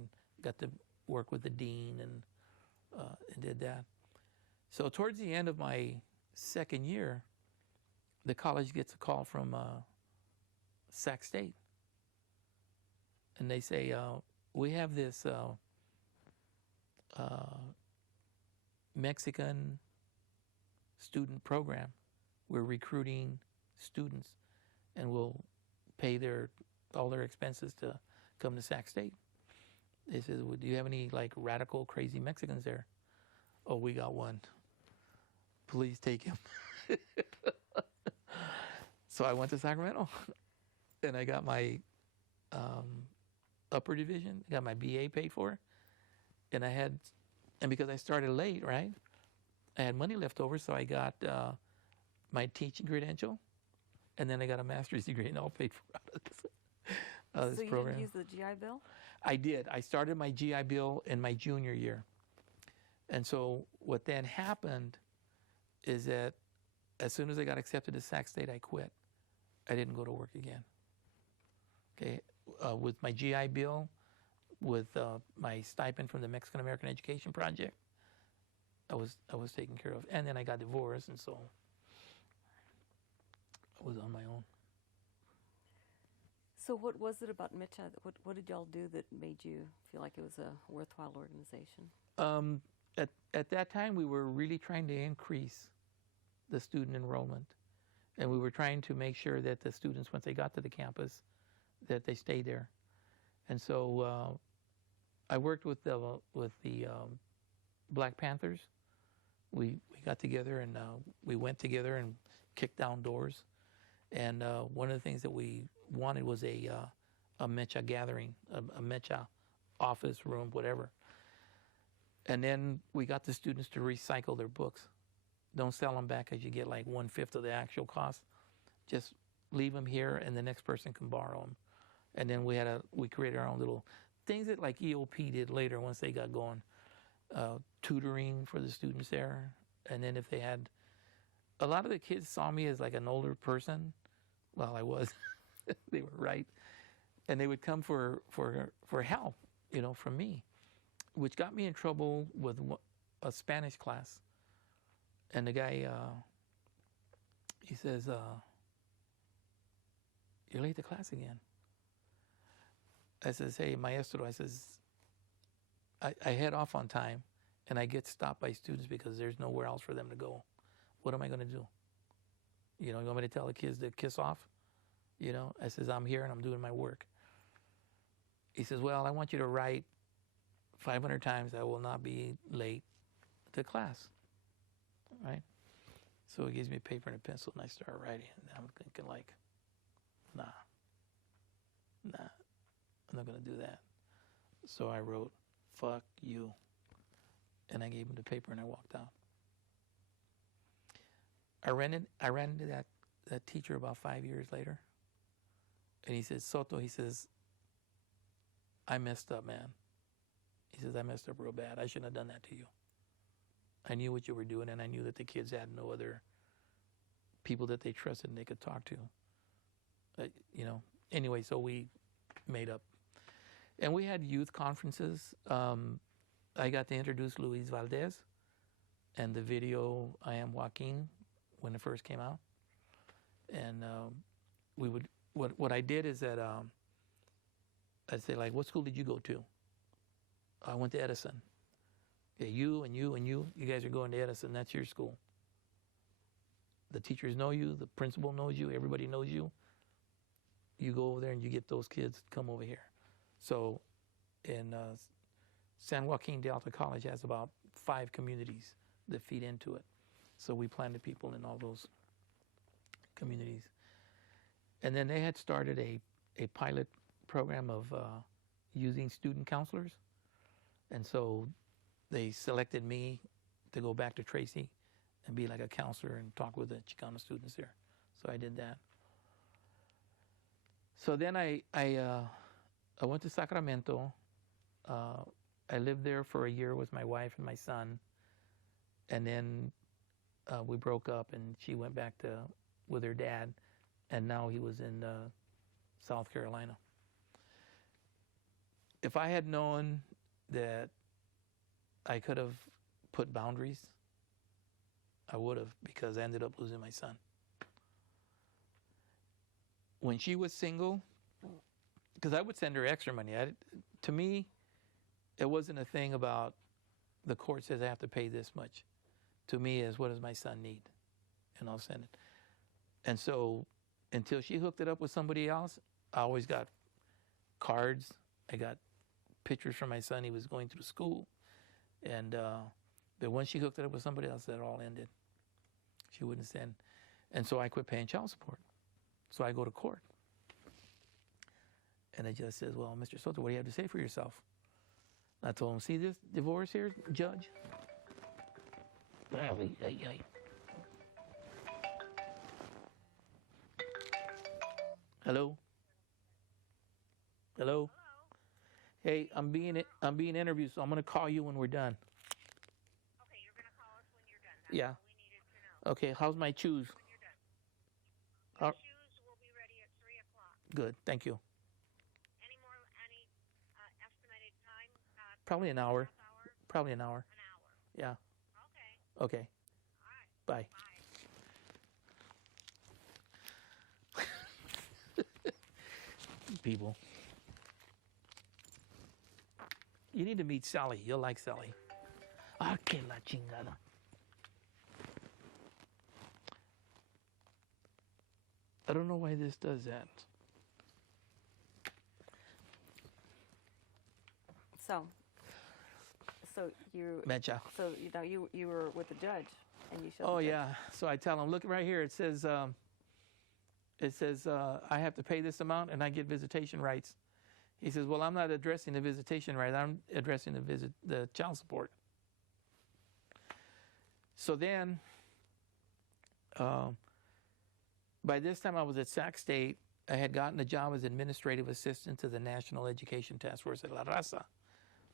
got to work with the dean and did that. So towards the end of my second year, the college gets a call from Sac State. And they say, we have this Mexican student program. We're recruiting students, and we'll pay all their expenses to come to Sac State. They said, well, do you have any like radical, crazy Mexicans there? Oh, we got one. Please take him. So I went to Sacramento, and I got my upper division, got my BA paid for, and because I started late, right? I had money left over, so I got my teaching credential, and then I got a master's degree, and all paid for out of this program. So you didn't use the GI Bill? I did. I started my GI Bill in my junior year. And so what then happened is that as soon as I got accepted to Sac State, I quit. I didn't go to work again. Okay, with my GI Bill, with my stipend from the Mexican American Education Project, I was taken care of. And then I got divorced, and so I was on my own. So what was it about Mecha? What did y'all do that made you feel like it was a worthwhile organization? At that time, we were really trying to increase the student enrollment. And we were trying to make sure that the students, once they got to the campus, that they stayed there. And so I worked with the Black Panthers. We got together, and we went together and kicked down doors. And one of the things that we wanted was a Mecha gathering, a Mecha office room, whatever. And then we got the students to recycle their books. Don't sell them back because you get like 1/5 of the actual cost. Just leave them here, and the next person can borrow them. And then we created our own little things that like EOP did later once they got going. Tutoring for the students there. And then if they had, a lot of the kids saw me as like an older person. Well, I was. They were right. And they would come for help, from me, which got me in trouble with a Spanish class. And the guy, he says, you're late to class again. I says, hey, maestro, I says, I head off on time, and I get stopped by students because there's nowhere else for them to go. What am I going to do? You want me to tell the kids to kiss off? I says, I'm here and I'm doing my work. He says, well, I want you to write 500 times I will not be late to class. Right? So he gives me a paper and a pencil, and I start writing. And I'm thinking like, nah, I'm not going to do that. So I wrote, fuck you. And I gave him the paper and I walked out. I ran into that teacher about 5 years later. And he says, Soto, he says, I messed up, man. He says, I messed up real bad. I shouldn't have done that to you. I knew what you were doing, and I knew that the kids had no other people that they trusted and they could talk to. Anyway, so we made up. And we had youth conferences. I got to introduce Luis Valdez and the video I Am Joaquin when it first came out. And we would, what I did is that I'd say, like, what school did you go to? I went to Edison. Okay, you and you and you guys are going to Edison. That's your school. The teachers know you. The principal knows you. Everybody knows you. You go over there and you get those kids to come over here. So in San Joaquin de Alta College has about 5 communities that feed into it. So we planted people in all those communities. And then they had started a pilot program of using student counselors. And so they selected me to go back to Tracy and be like a counselor and talk with the Chicano students there. So I did that. So then I went to Sacramento. I lived there for a year with my wife and my son. And then we broke up and she went back with her dad. And now he was in South Carolina. If I had known that I could have put boundaries, I would have, because I ended up losing my son. When she was single, because I would send her extra money. To me, it wasn't a thing about the court says I have to pay this much. To me, is what does my son need? And I'll send it. And so until she hooked it up with somebody else, I always got cards. I got pictures from my son. He was going through school. And but when she hooked it up with somebody else, that all ended. She wouldn't send. And so I quit paying child support. So I go to court. And the judge says, well, Mr. Soto, what do you have to say for yourself? And I told him, see this divorce here, judge? Hello? Hello? Hey, I'm being interviewed, so I'm going to call you when we're done. Okay, you're going to call us when you're done. That's Yeah. all we needed to know. Okay, how's my shoes? When you're done. The shoes will be ready at 3 o'clock. Good, thank you. Any estimated time? Probably an hour. Half hour? Probably an hour. An hour. Yeah. Okay. Okay. All right. Bye. People. You need to meet Sally. You'll like Sally. Ah, que la chingada. I don't know why this does that. So you Mecha. so you were with the judge and you showed. Oh the judge. yeah. So I tell him, look right here. It says I have to pay this amount and I get visitation rights. He says, well, I'm not addressing the visitation rights. I'm addressing the child support. So then, by this time I was at Sac State. I had gotten a job as administrative assistant to the National Education Task Force at La Raza,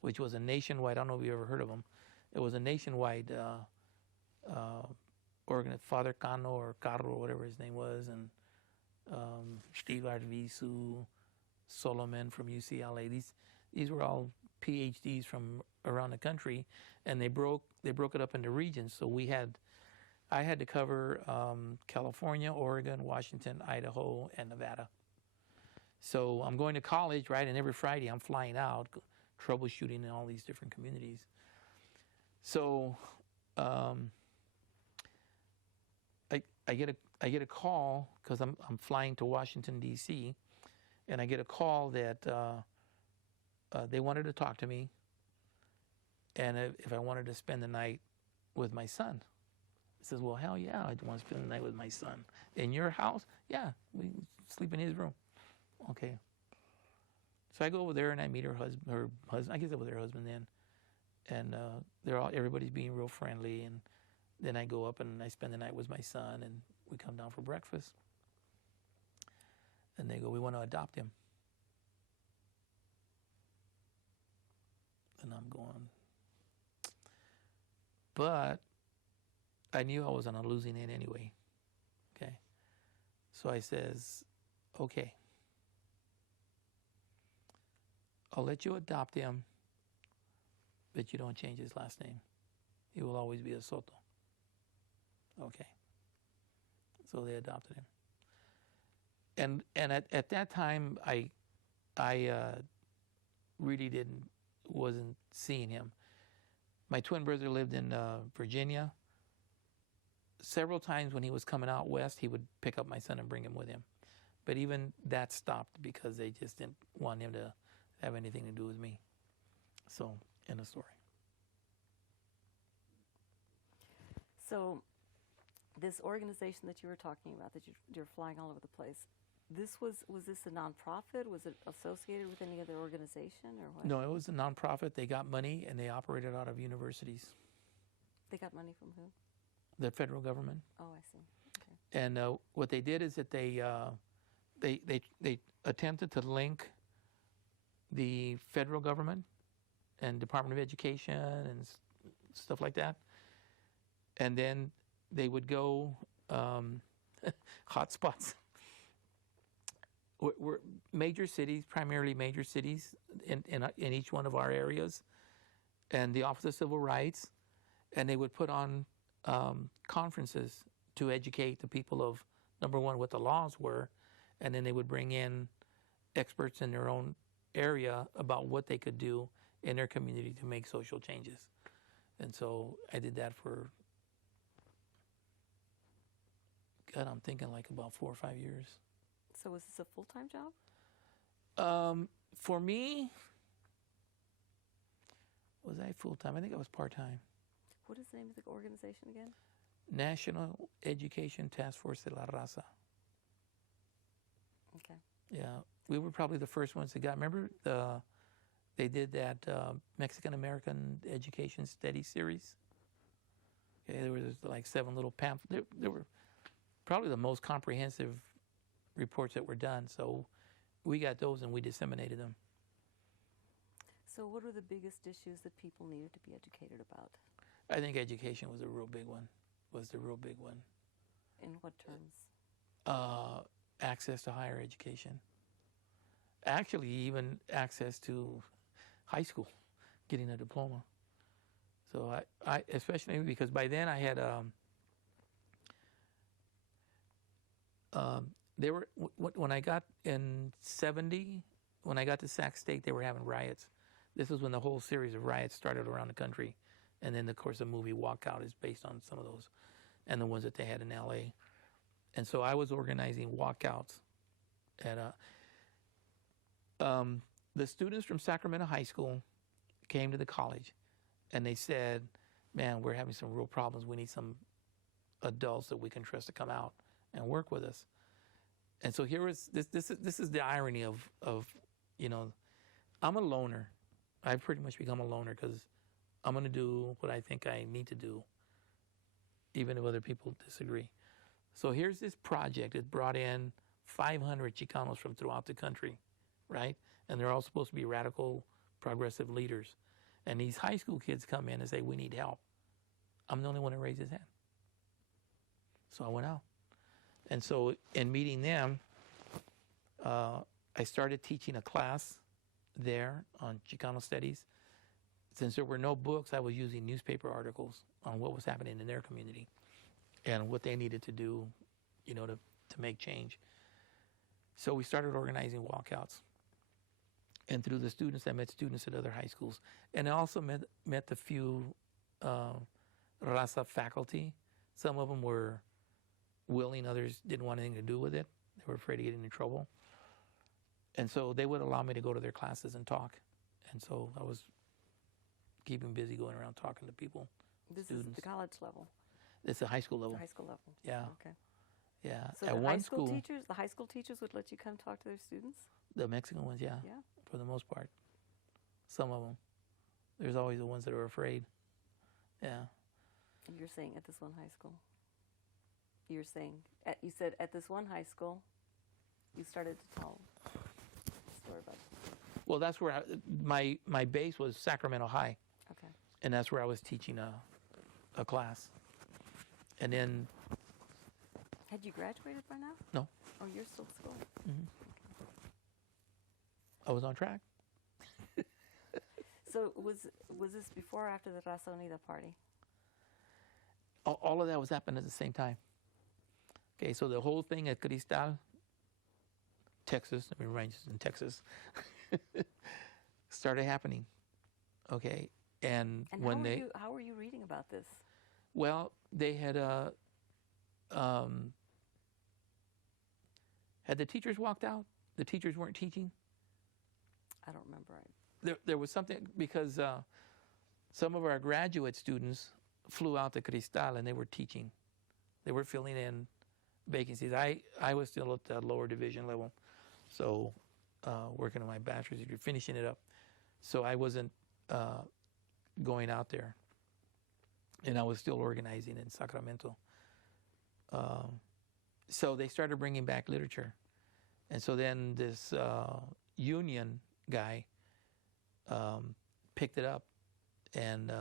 which was a nationwide, I don't know if you ever heard of them. It was a nationwide Father Cano or Carro, or whatever his name was, and Steve Arvizu, Solomon from UCLA. These were all PhDs from around the country, and they broke it up into regions. So I had to cover California, Oregon, Washington, Idaho, and Nevada. So I'm going to college, right? And every Friday I'm flying out, troubleshooting in all these different communities. So I get a call because I'm flying to Washington D.C. and I get a call that they wanted to talk to me, and if I wanted to spend the night with my son. He says, well, hell yeah, I want to spend the night with my son. In your house? Yeah, we sleep in his room. Okay. So I go over there and I meet her husband. I guess it was her husband then. And everybody's being real friendly. And then I go up and I spend the night with my son, and we come down for breakfast. And they go, we want to adopt him. And I'm going, but I knew I was on a losing end anyway. Okay. So I says, okay. I'll let you adopt him, but you don't change his last name. He will always be a Soto. Okay. So they adopted him. And at that time, I really wasn't seeing him. My twin brother lived in Virginia. Several times when he was coming out west, he would pick up my son and bring him with him. But even that stopped because they just didn't want him to have anything to do with me. So, end of story. So, this organization that you were talking about, that you're flying all over the place, was this a nonprofit? Was it associated with any other organization or what? No, it was a nonprofit. They got money and they operated out of universities. They got money from who? The federal government. Oh, I see. Okay. And what they did is that they attempted to link the federal government and Department of Education and stuff like that. And then they would go hotspots. We're major cities, primarily major cities in each one of our areas, and the Office of Civil Rights, and they would put on conferences to educate the people of, number one, what the laws were, and then they would bring in experts in their own area about what they could do in their community to make social changes. And so I did that for, God, I'm thinking like about 4 or 5 years. So was this a full-time job? For me, was I full-time? I think I was part-time. What is the name of the organization again? National Education Task Force de la Raza. Okay. Yeah, we were probably the first ones that got. Remember they did that Mexican American Education Study Series. Okay, there was like 7 little pamphlets. There were probably the most comprehensive reports that were done. So we got those and we disseminated them. So what are the biggest issues that people needed to be educated about? I think education was a real big one. In what terms? Access to higher education. Actually, even access to high school, getting a diploma. So I especially because by then I had they were when I got in '70, when I got to Sac State, they were having riots. This was when the whole series of riots started around the country, and then of course the movie Walkout is based on some of those, and the ones that they had in L.A. And so I was organizing walkouts at the students from Sacramento High School came to the college, and they said, "Man, we're having some real problems. We need some adults that we can trust to come out and work with us." And so here is this is the irony of I'm a loner. I've pretty much become a loner because I'm going to do what I think I need to do, even if other people disagree. So here's this project that brought in 500 Chicanos from throughout the country, right? And they're all supposed to be radical, progressive leaders. And these high school kids come in and say, "We need help." I'm the only one that raised his hand. So I went out. And so in meeting them, I started teaching a class there on Chicano studies. Since there were no books, I was using newspaper articles on what was happening in their community and what they needed to do, to make change. So we started organizing walkouts. And through the students, I met students at other high schools. And I also met the few Raza faculty. Some of them were willing, others didn't want anything to do with it. They were afraid of getting in trouble. And so they would allow me to go to their classes and talk. And so I was keeping busy going around talking to people. This students. is the college level. It's the high school level. The high school level. Yeah. Okay. Yeah. So at the one high school school, teachers, the high school teachers would let you come talk to their students? the Mexican ones, yeah, Yeah. for the most part. Some of them. There's always the ones that are afraid. Yeah. And you're saying at this one high school. You said at this one high school, you started to tell a story about it. Well, that's where my base was Sacramento High. Okay. And that's where I was teaching a class. And then, Had you graduated by now? No. Oh, you're still at school. I was on track. So was this before or after the Raza Unida party? All of that was happening at the same time. Okay, so the whole thing at Cristal, Texas, I mean, ranges in Texas, started happening. Okay, and when how were you reading about this? well, they had the teachers walked out? The teachers weren't teaching? I don't remember. There was something, because some of our graduate students flew out to Cristal and they were teaching. They were filling in vacancies. I was still at the lower division level, so working on my bachelor's degree, finishing it up. So I wasn't going out there, and I was still organizing in Sacramento. So they started bringing back literature, and so then this union guy picked it up, and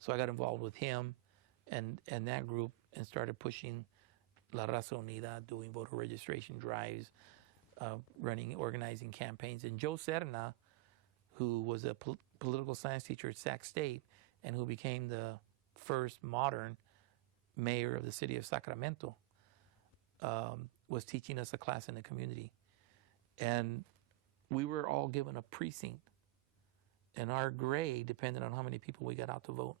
so I got involved with him and that group and started pushing La Raza Unida, doing voter registration drives, organizing campaigns. And Joe Serna, who was a political science teacher at Sac State and who became the first modern mayor of the city of Sacramento, was teaching us a class in the community. And we were all given a precinct, and our grade depended on how many people we got out to vote.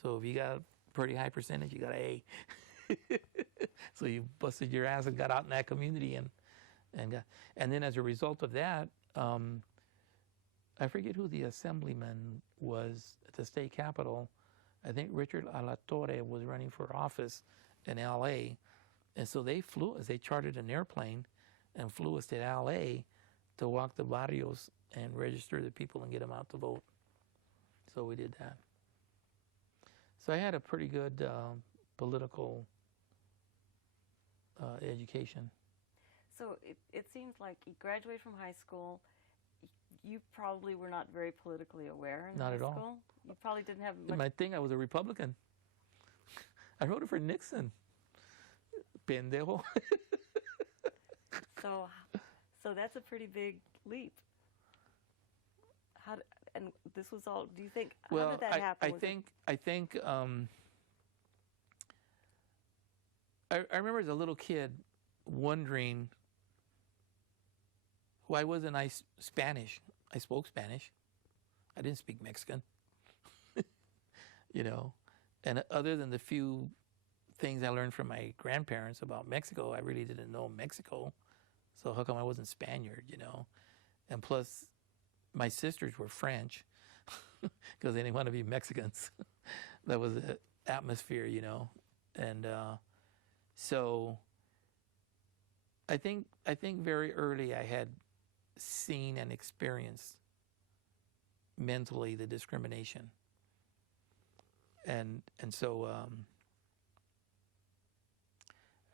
So if you got a pretty high percentage, you got an A. So you busted your ass and got out in that community, and then as a result of that, I forget who the assemblyman was at the state capitol. I think Richard Alatorre was running for office in L.A., and so they flew us. They chartered an airplane and flew us to L.A. to walk the barrios and register the people and get them out to vote. So we did that. So I had a pretty good political education. So it seems like you graduated from high school. You probably were not very politically aware in Not high at all. school. You probably didn't have much. My thing, I was a Republican. I voted for Nixon. Pendejo. So that's a pretty big leap. And this was all. Do you think? Well, how did that happen? I think. I remember as a little kid wondering why wasn't I Spanish? I spoke Spanish. I didn't speak Mexican. You know, and other than the few things I learned from my grandparents about Mexico, I really didn't know Mexico. So how come I wasn't Spaniard, you know? And plus, my sisters were French because they didn't want to be Mexicans. That was the atmosphere, you know? And so I think very early I had seen and experienced mentally the discrimination. And so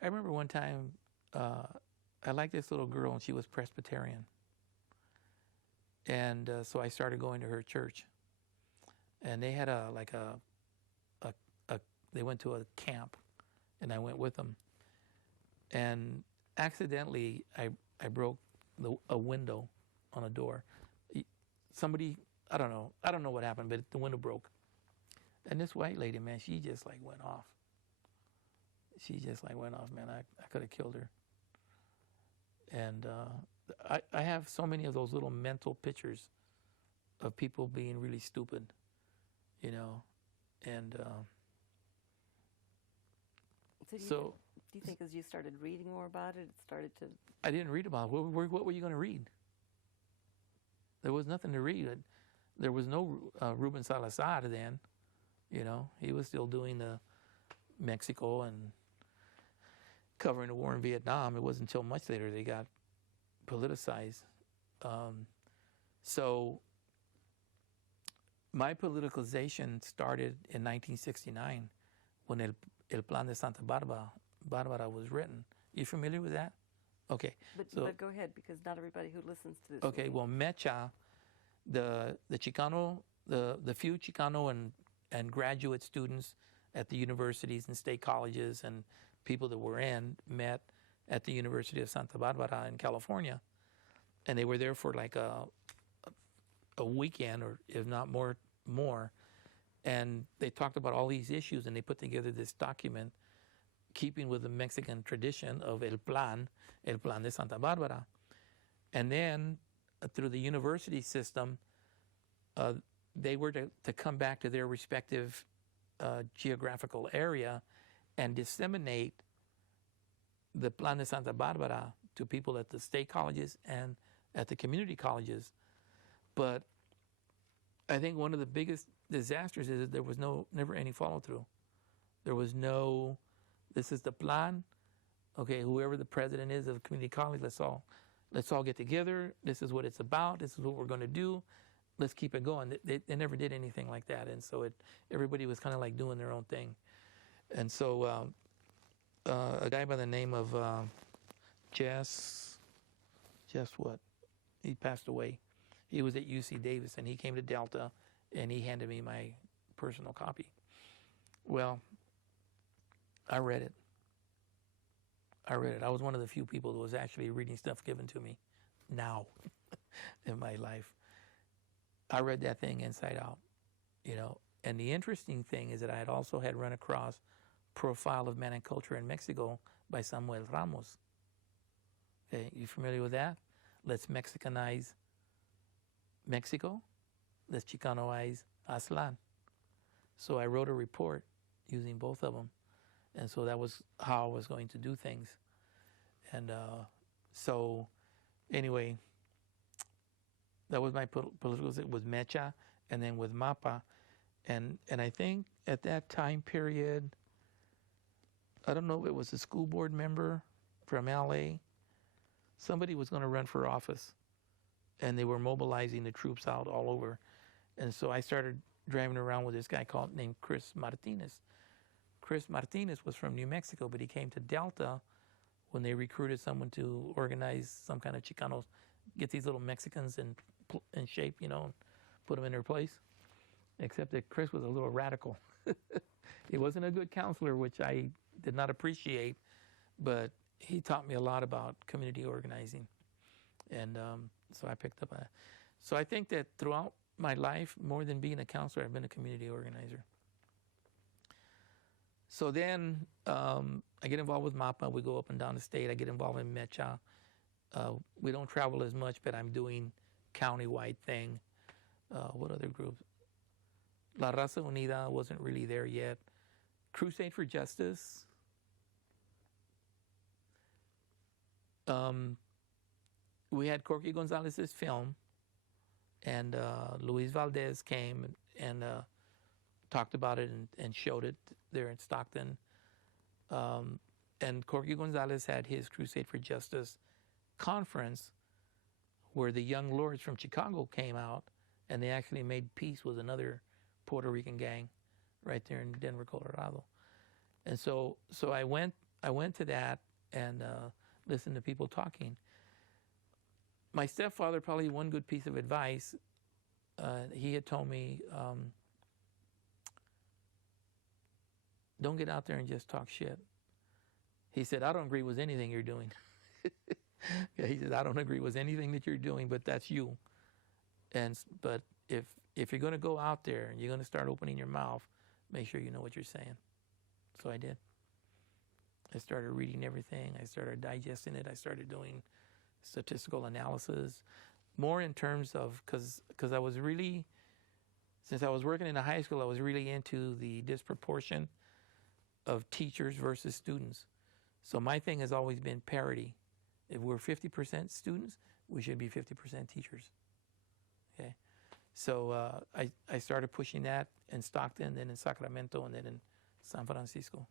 I remember one time I liked this little girl, and she was Presbyterian. And so I started going to her church. And they had they went to a camp, and I went with them. And accidentally, I broke a window on a door. Somebody, I don't know what happened, but the window broke. And this white lady, man, she just like went off. She just like went off, man. I could have killed her. And I have so many of those little mental pictures of people being really stupid, you know. And do you think as you started reading more about it started to... I didn't read about it. What were you going to read? There was nothing to read. There was no Ruben Salazar then, you know. He was still doing the Mexico and covering the war in Vietnam. It wasn't until much later they got politicized. So my politicalization started in 1969 when El Plan de Santa Barbara was written. You familiar with that? Okay. But go ahead, because not everybody who listens to this. Okay, well, Mecha, the Chicano, the few Chicano and graduate students at the universities and state colleges and people that were met at the University of Santa Barbara in California. and they were there for like a weekend, or if not more. And they talked about all these issues, and they put together this document, keeping with the Mexican tradition of El Plan de Santa Barbara. And then through the university system, they were to come back to their respective geographical area and disseminate the Plan de Santa Barbara to people at the state colleges and at the community colleges. But I think one of the biggest disasters is that there was never any follow through. There was no, this is the plan. Okay, whoever the president is of community college, let's all get together. This is what it's about. This is what we're going to do. Let's keep it going. They never did anything like that, and so everybody was kind of like doing their own thing. And so a guy by the name of Jess what? He passed away. He was at UC Davis, and he came to Delta, and he handed me my personal copy. Well, I read it. I was one of the few people that was actually reading stuff given to me now in my life. I read that thing inside out, you know. And the interesting thing is that I had run across Profile of Man and Culture in Mexico by Samuel Ramos. Okay, you familiar with that? Let's Mexicanize Mexico. Let's Chicanoize Aztlan. So I wrote a report using both of them. And so that was how I was going to do things. And so anyway, that was my political, it was Mecha, and then with MAPA. And I think at that time period, I don't know if it was a school board member from LA, somebody was going to run for office, and they were mobilizing the troops out all over. And so I started driving around with this guy named Chris Martinez. Chris Martinez was from New Mexico, but he came to Delta when they recruited someone to organize some kind of Chicanos, get these little Mexicans in shape, you know, and put them in their place. Except that Chris was a little radical. He wasn't a good counselor, which I did not appreciate, but he taught me a lot about community organizing. And so I picked up on that. So I think that throughout my life, more than being a counselor, I've been a community organizer. So then I get involved with MAPA. We go up and down the state. I get involved in Mecha. We don't travel as much, but I'm doing county-wide thing. What other groups? La Raza Unida wasn't really there yet. Crusade for Justice. We had Corky Gonzalez's film, and Luis Valdez came and talked about it and showed it there in Stockton. And Corky Gonzalez had his Crusade for Justice conference where the Young Lords from Chicago came out, and they actually made peace with another Puerto Rican gang right there in Denver, Colorado. And so I went to that and listened to people talking. My stepfather, probably one good piece of advice, he had told me, don't get out there and just talk shit. He said, I don't agree with anything you're doing. Yeah, he said, I don't agree with anything that you're doing, but that's you. But if you're going to go out there and you're going to start opening your mouth, make sure you know what you're saying. So I did. I started reading everything. I started digesting it. I started doing statistical analysis, more in terms of, because I was really, since I was working in a high school, I was really into the disproportion of teachers versus students. So my thing has always been parity. If we're 50% students, we should be 50% teachers. Okay, so I started pushing that in Stockton, then in Sacramento, and then in San Francisco.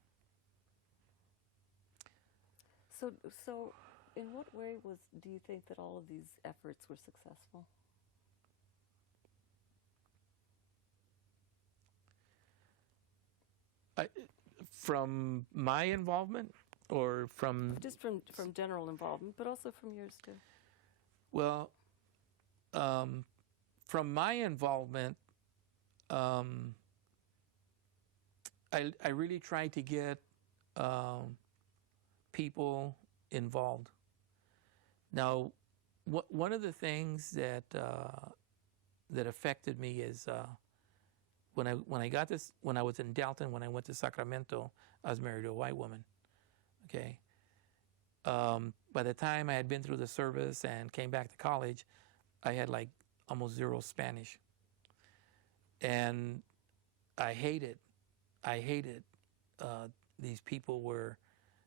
So in what way do you think that all of these efforts were successful? From my involvement, or from just from general involvement, but also from yours too. Well, from my involvement, I really tried to get people involved. Now, one of the things that that affected me is when I got this, when I was in Dalton, when I went to Sacramento, I was married to a white woman. Okay. By the time I had been through the service and came back to college, I had like almost zero Spanish, and I hated these people where,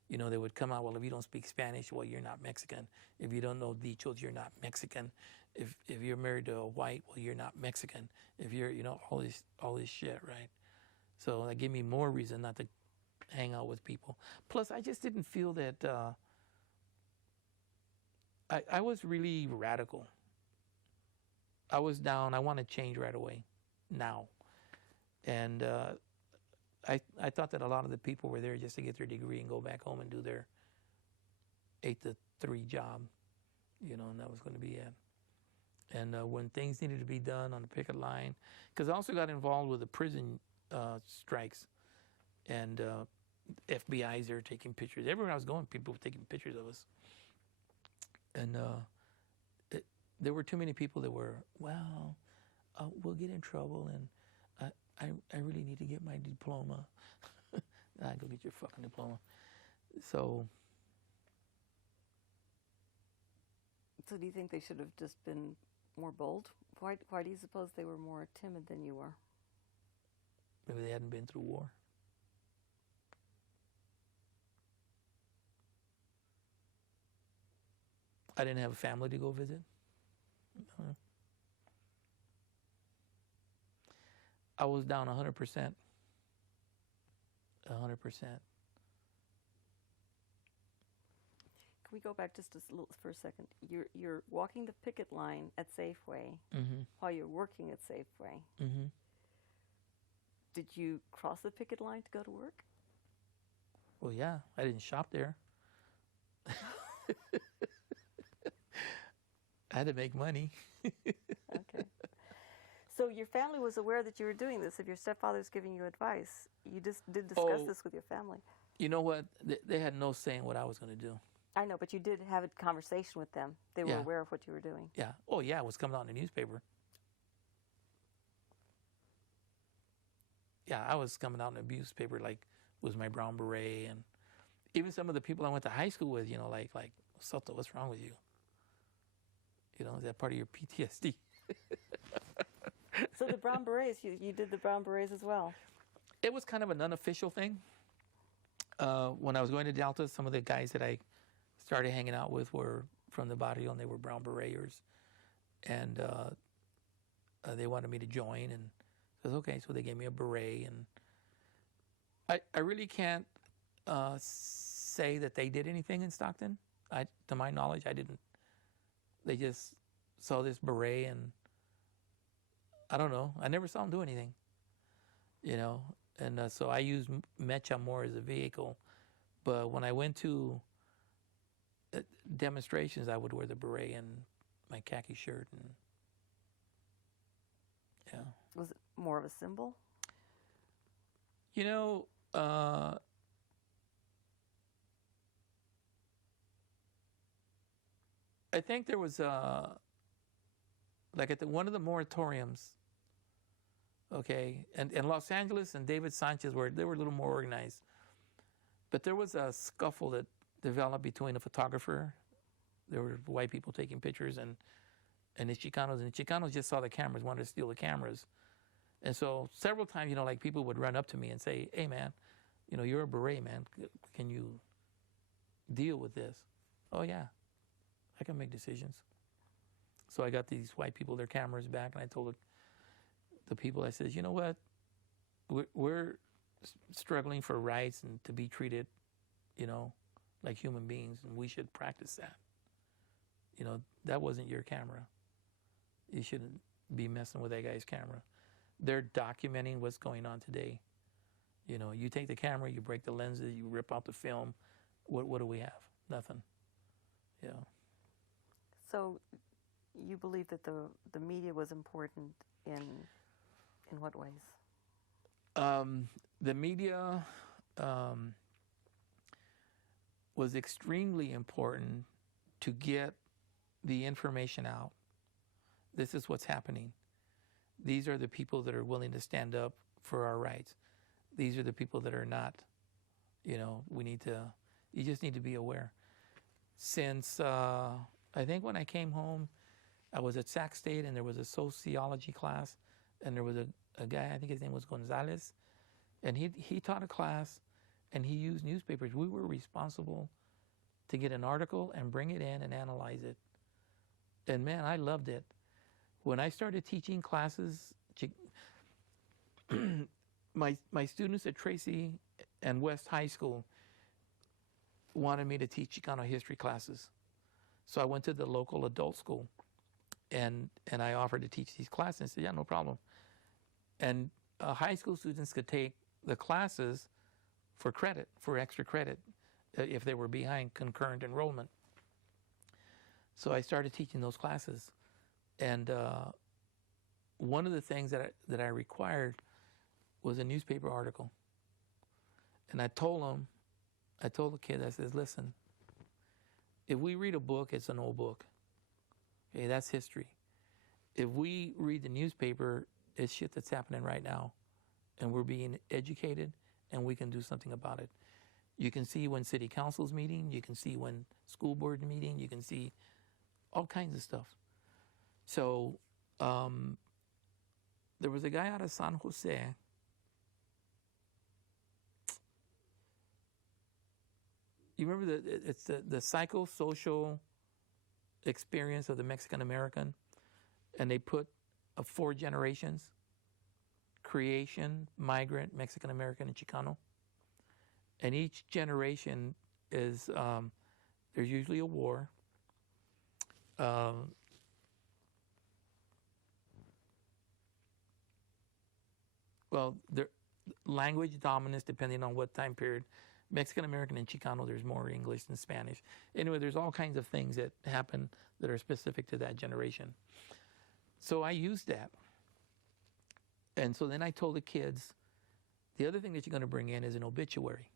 you know, they would come out, well, if you don't speak Spanish, well, you're not Mexican. If you don't know dichos, you're not Mexican. If you're married to a white, well, you're not Mexican. If you're, you know, all this shit, right? So that gave me more reason not to hang out with people. Plus, I just didn't feel that I was really radical. I was down. I want to change right away, now. And I thought that a lot of the people were there just to get their degree and go back home and do their 8 to 3 job, you know, and that was going to be it. And when things needed to be done on the picket line, because I also got involved with the prison strikes, and FBI's there taking pictures. Everywhere I was going, people were taking pictures of us. And there were too many people that were, well, we'll get in trouble, and I really need to get my diploma. Go get your fucking diploma. So do you think they should have just been more bold? Why do you suppose they were more timid than you were? maybe they hadn't been through war. I didn't have a family to go visit. I was down 100%. 100%. Can we go back just a little for a second? You're walking the picket line at Safeway while you're working at Safeway. Did you cross the picket line to go to work? Well, yeah, I didn't shop there. I had to make money. Okay. So your family was aware that you were doing this. If your stepfather's giving you advice, you just did discuss this with your family. You know what? They had no say in what I was going to do. I know, but you did have a conversation with them. They were aware of what you were doing. Yeah. Oh, yeah, it was coming out in the newspaper. Yeah, I was coming out in the newspaper, like, was my brown beret. And even some of the people I went to high school with, you know, like Soto, what's wrong with you? You know, is that part of your PTSD? So the brown berets, you did the brown berets as well? It was kind of an unofficial thing. When I was going to Delta, some of the guys that I started hanging out with were from the barrio, and they were brown bereters. And they wanted me to join, and I said, okay, so they gave me a beret. And I really can't say that they did anything in Stockton. To my knowledge, I didn't. They just saw this beret, and I don't know. I never saw them do anything, you know. And so I used Mecha more as a vehicle. But when I went to demonstrations, I would wear the beret and my khaki shirt. And yeah. Was it more of a symbol? You know, I think there was like at one of the moratoriums, okay, and Los Angeles and David Sanchez were a little more organized, but there was a scuffle that developed between a photographer. There were white people taking pictures and the Chicanos, and the Chicanos just saw the cameras, wanted to steal the cameras, and so several times, you know, like people would run up to me and say, "Hey, man, you know, you're a beret, man. Can you deal with this?" Oh yeah, I can make decisions. So I got these white people their cameras back, and I told the people, I said, you know what, we're struggling for rights and to be treated, you know, like human beings, and we should practice that. You know, that wasn't your camera. You shouldn't be messing with that guy's camera. They're documenting what's going on today. You know, you take the camera, you break the lenses, you rip out the film. What do we have? Nothing. Yeah. So you believe that the media was important in what ways? The media was extremely important to get the information out. This is what's happening. These are the people that are willing to stand up for our rights. These are the people that are not. You know, you just need to be aware. Since, I think when I came home, I was at Sac State and there was a sociology class and there was a guy, I think his name was Gonzalez, and he taught a class and he used newspapers. We were responsible to get an article and bring it in and analyze it. And man, I loved it. When I started teaching classes, my students at Tracy and West High School wanted me to teach Chicano history classes. So I went to the local adult school and I offered to teach these classes and said, yeah, no problem. And high school students could take the classes for credit, for extra credit, if they were behind concurrent enrollment. So I started teaching those classes. And one of the things that I required was a newspaper article. And I told the kids, I said, listen, if we read a book, it's an old book. Okay, that's history. If we read the newspaper, it's shit that's happening right now. And we're being educated and we can do something about it. You can see when city council's meeting, you can see when school board meeting, you can see all kinds of stuff. So there was a guy out of San Jose. You remember it's the psychosocial experience of the Mexican American, and they put 4 generations: creation, migrant, Mexican American, and Chicano. And each generation is there's usually a war. Well, language dominance depending on what time period. Mexican American and Chicano, there's more English than Spanish. Anyway, there's all kinds of things that happen that are specific to that generation. So I used that. And so then I told the kids, the other thing that you're going to bring in is an obituary.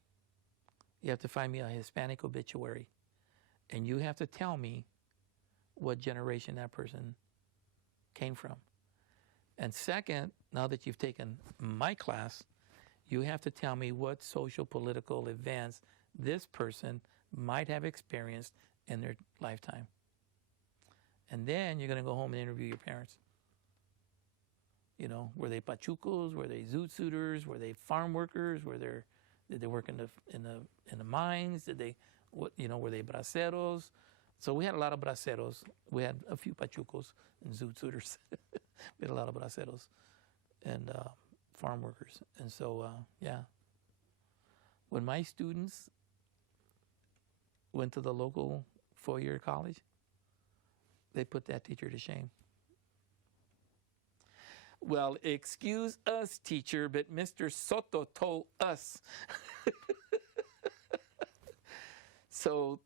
You have to find me a Hispanic obituary. And you have to tell me what generation that person came from. And second, now that you've taken my class, you have to tell me what social political events this person might have experienced in their lifetime. And then you're going to go home and interview your parents. You know, were they pachucos? Were they zoot suiters? Were they farm workers? Did they work in the mines? Were they braceros? So we had a lot of braceros. We had a few pachucos and zoot suiters. We had a lot of braceros and farm workers. And so, yeah. When my students went to the local four-year college, they put that teacher to shame. Well, excuse us, teacher, but Mr. Soto told us. So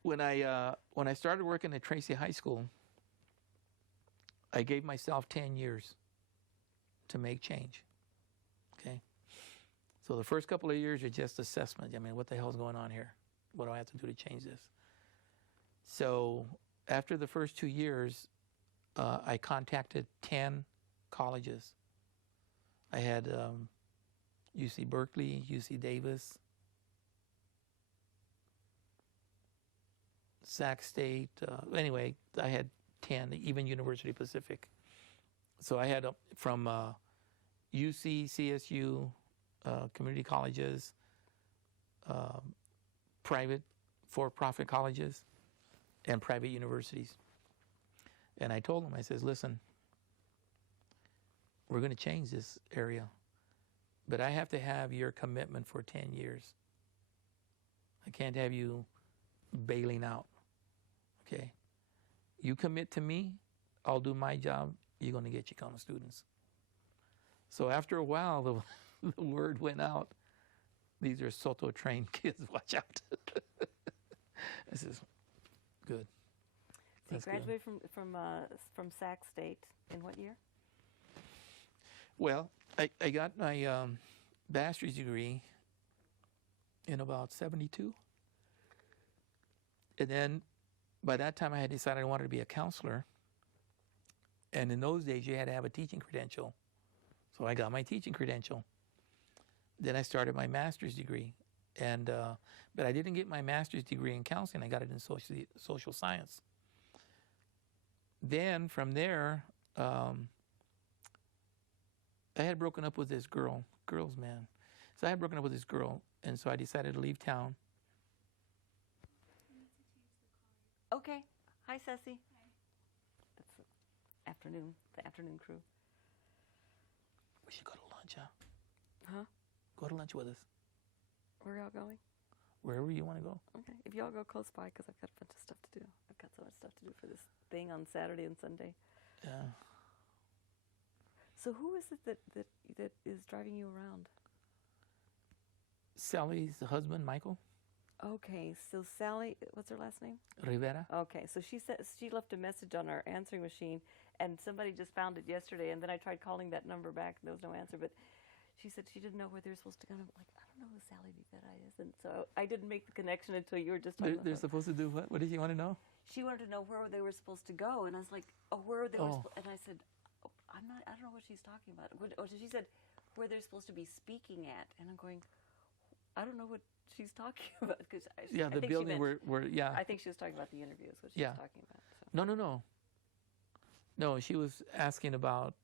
when I started working at Tracy High School, I gave myself 10 years to make change. Okay? So the first couple of years are just assessment. I mean, what the hell's going on here? What do I have to do to change this? So after the first 2 years, I contacted 10 colleges. I had UC Berkeley, UC Davis, Sac State. Anyway, I had 10, even University Pacific. So I had from UC, CSU, community colleges, private for-profit colleges, and private universities. And I told them, I says, listen, we're going to change this area, but I have to have your commitment for 10 years. I can't have you bailing out, okay? You commit to me, I'll do my job, you're going to get Chicano students. So after a while, the word went out, these are Soto-trained kids, watch out. I says, good. So you graduated from Sac State in what year? Well, I got my bachelor's degree in about 72. And then by that time, I had decided I wanted to be a counselor. And in those days, you had to have a teaching credential. So I got my teaching credential. Then I started my master's degree. And but I didn't get my master's degree in counseling. I got it in social science. Then from there, I had broken up with this girls, man. So I had broken up with this girl, and so I decided to leave town. Okay. Hi, Ceci. That's the afternoon crew. We should go to lunch, huh? Huh? Go to lunch with us. Where y'all going? Wherever you want to go. Okay. If y'all go close by, because I've got a bunch of stuff to do. I've got so much stuff to do for this thing on Saturday and Sunday. Yeah. So who is it that is driving you around? Sally's husband, Michael Okay, so Sally, what's her last name? Rivera. Okay, so she left a message on our answering machine, and somebody just found it yesterday, and then I tried calling that number back, and there was no answer, but she said she didn't know where they were supposed to go. And I'm like, I don't know who Sally Rivera is, and so I didn't make the connection until you were just talking They're about supposed to do what? What did you want to know? She wanted to know where they were supposed to go, and I was like, oh, where they were, and I said, oh, I don't know what she's talking about. She said where they're supposed to be speaking at, and I'm going, I don't know what she's talking about, because The building where I think she was talking about the interview is what she was talking about. So. No, she was asking about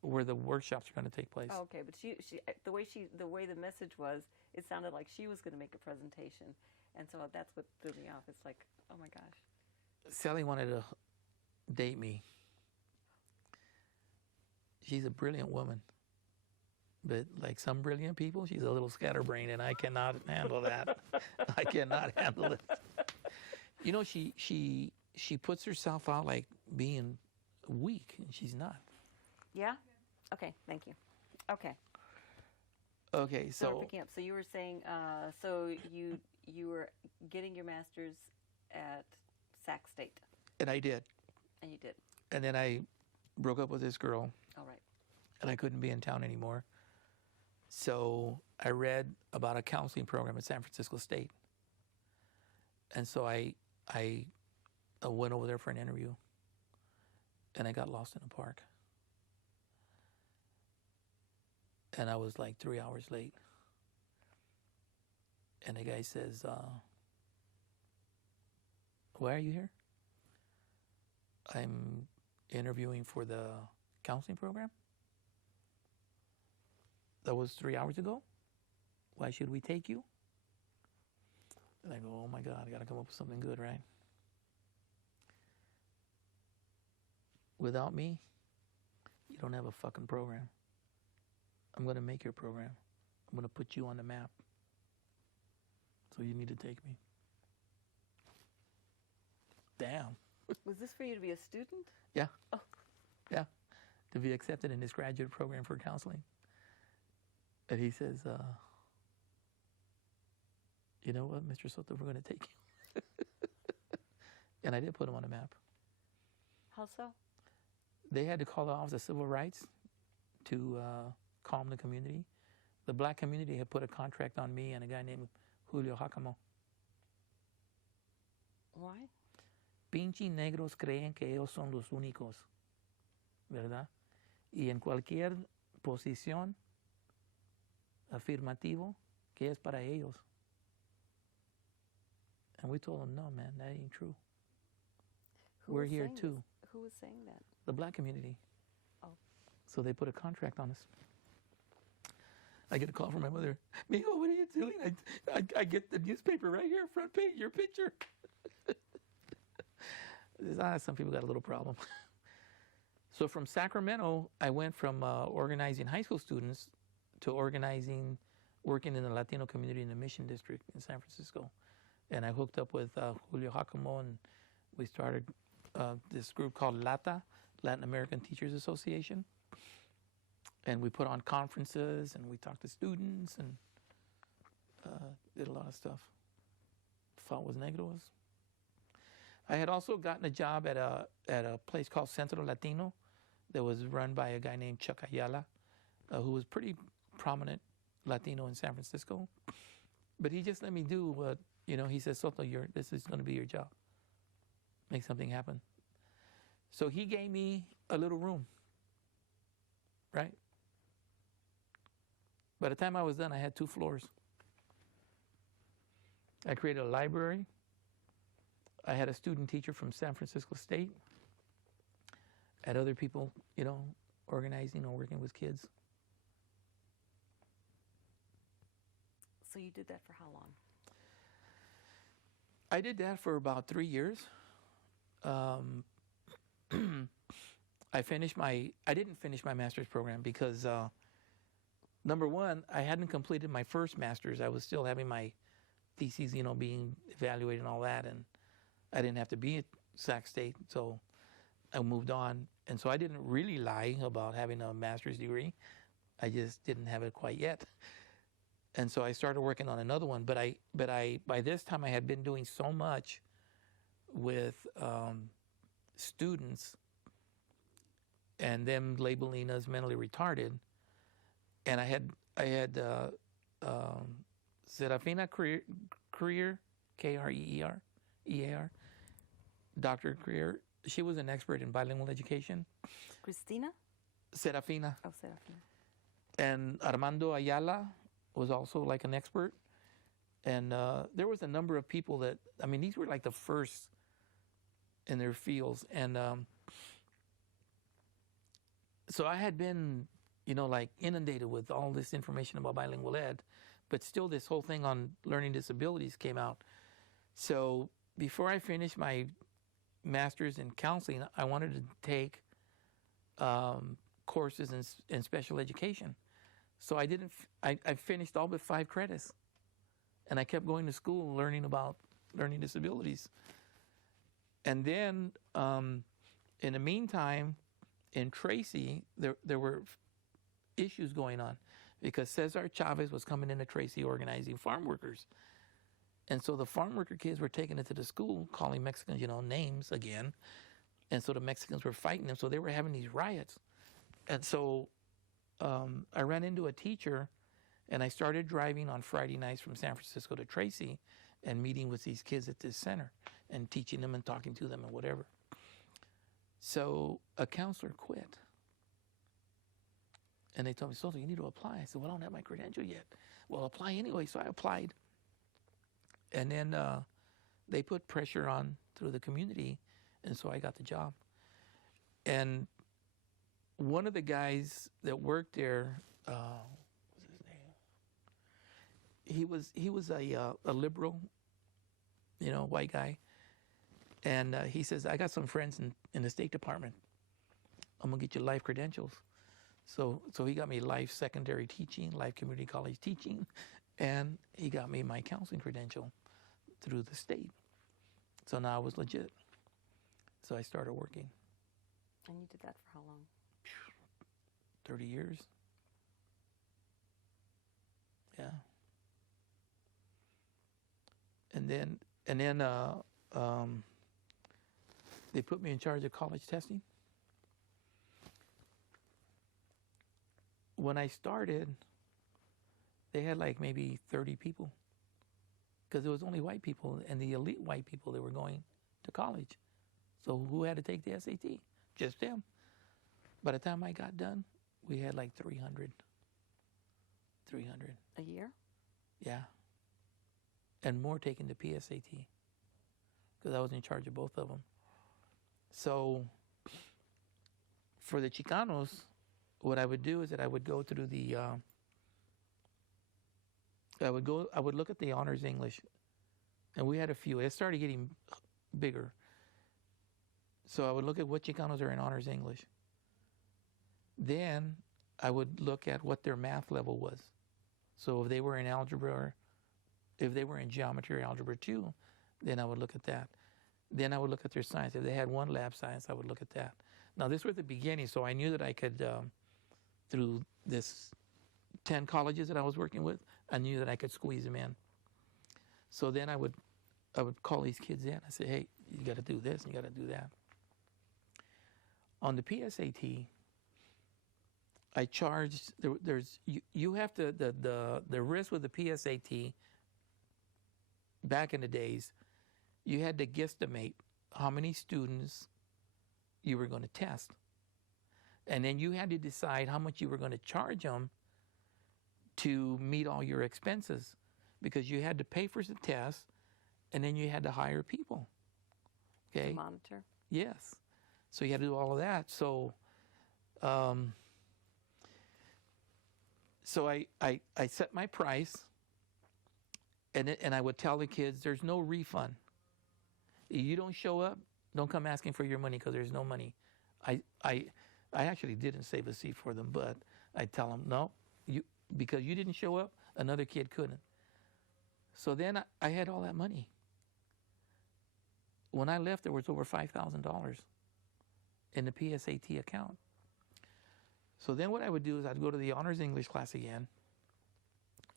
where the workshops are going to take place. Oh, okay, but she the way the message was, it sounded like she was going to make a presentation, and so that's what threw me off. It's like, oh my gosh. Sally wanted to date me. She's a brilliant woman. But like some brilliant people, she's a little scatterbrained, and I cannot handle that. I cannot handle it. You know, she puts herself out like being weak, and she's not. Yeah? Okay, thank you. Okay. Okay, So we're picking up. So you were saying, so you were getting your master's at Sac State. And I did. And you did. And then I broke up with this girl. All right. And I couldn't be in town anymore. So I read about a counseling program at San Francisco State. And so I went over there for an interview. And I got lost in a park. And I was like 3 hours late. And the guy says, why are you here? I'm interviewing for the counseling program. That was 3 hours ago. Why should we take you? And I go, oh my God, I got to come up with something good, right? Without me, you don't have a fucking program. I'm going to make your program. I'm going to put you on the map. So you need to take me. Damn. Was this for you to be a student? Yeah. Oh. Yeah. To be accepted in this graduate program for counseling. And he says, you know what, Mr. Soto, we're going to take you. And I did put him on the map. How so? They had to call the Office of Civil Rights to calm the community. The black community had put a contract on me and a guy named Julio Jacamo. Why? Pinche negros creen que ellos son los únicos, ¿verdad? Y en cualquier posición afirmativo que es para ellos. And we told them, no, man, that ain't true. We're here too. Who was saying that? The black community. Oh. So they put a contract on us. I get a call from my mother. Mijo, what are you doing? I get the newspaper right here, front page, your picture. Some people got a little problem. So from Sacramento, I went from organizing high school students to working in the Latino community in the Mission District in San Francisco. And I hooked up with Julio Jacamo, and we started this group called LATA, Latin American Teachers Association. And we put on conferences, and we talked to students, and did a lot of stuff. Fought with negros. I had also gotten a job at a place called Centro Latino that was run by a guy named Chuck Ayala, who was pretty prominent Latino in San Francisco. But he just let me do what, he said, Soto, this is going to be your job. make something happen. So he gave me a little room, right? By the time I was done, I had 2 floors. I created a library. I had a student teacher from San Francisco State. I had other people, you know, organizing or working with kids. So you did that for how long? I did that for about 3 years. I didn't finish my master's program because, number one, I hadn't completed my first master's. I was still having my theses, you know, being evaluated and all that, and I didn't have to be at Sac State, so I moved on. And so I didn't really lie about having a master's degree. I just didn't have it quite yet. And so I started working on another one, but by this time I had been doing so much with students and them labeling us mentally retarded, and I had Serafina Creer, K-R-E-E-R, Dr. Creer. She was an expert in bilingual education. Christina? Serafina. Oh, Serafina. And Armando Ayala was also like an expert. And there was a number of people that, I mean, these were like the first in their fields. And so I had been, you know, like inundated with all this information about bilingual ed, but still this whole thing on learning disabilities came out. So before I finished my master's in counseling, I wanted to take courses in special education. So I didn't, I finished all but 5 credits. And I kept going to school learning about learning disabilities. And then in the meantime, in Tracy, there were issues going on because Cesar Chavez was coming into Tracy organizing farm workers. And so the farm worker kids were taking it to the school, calling Mexicans, you know, names again. And so the Mexicans were fighting them. So they were having these riots. And so I ran into a teacher, and I started driving on Friday nights from San Francisco to Tracy and meeting with these kids at this center and teaching them and talking to them and whatever. So a counselor quit. And they told me, Soto, you need to apply. I said, well, I don't have my credential yet. Well, apply anyway. So I applied. And then they put pressure on through the community, and so I got the job. And one of the guys that worked there, what's his name? He was a liberal, you know, white guy. And he says, I got some friends in the State Department. I'm going to get you life credentials. So he got me life secondary teaching, life community college teaching, and he got me my counseling credential through the state. So now I was legit. So I started working. And you did that for how long? 30 years. Yeah. And then they put me in charge of college testing. When I started, they had like maybe 30 people because it was only white people and the elite white people that were going to college. So who had to take the SAT? Just them. By the time I got done, we had like 300. A year? Yeah. And more taking the PSAT because I was in charge of both of them. So for the Chicanos, what I would do is that I would go through the, I would look at the honors English, and we had a few. It started getting bigger. So I would look at what Chicanos are in honors English. Then I would look at what their math level was. So if they were in algebra, or if they were in geometry or algebra 2, then I would look at that. Then I would look at their science. If they had one lab science, I would look at that. Now this was the beginning, so I knew that I could, through this 10 colleges that I was working with, I knew that I could squeeze them in. So then I would call these kids in. I said, hey, you got to do this and you got to do that. On the PSAT, I charged, you have to, the risk with the PSAT, back in the days, you had to guesstimate how many students you were going to test. And then you had to decide how much you were going to charge them to meet all your expenses, because you had to pay for the test and then you had to hire people. Okay. To monitor. Yes. So you had to do all of that. So, I set my price, and I would tell the kids, there's no refund. You don't show up, don't come asking for your money, because there's no money. I actually didn't save a seat for them, but I tell them, no, because you didn't show up, another kid couldn't. So then I had all that money. When I left, there was over $5,000 in the PSAT account. So then what I would do is I'd go to the honors English class again,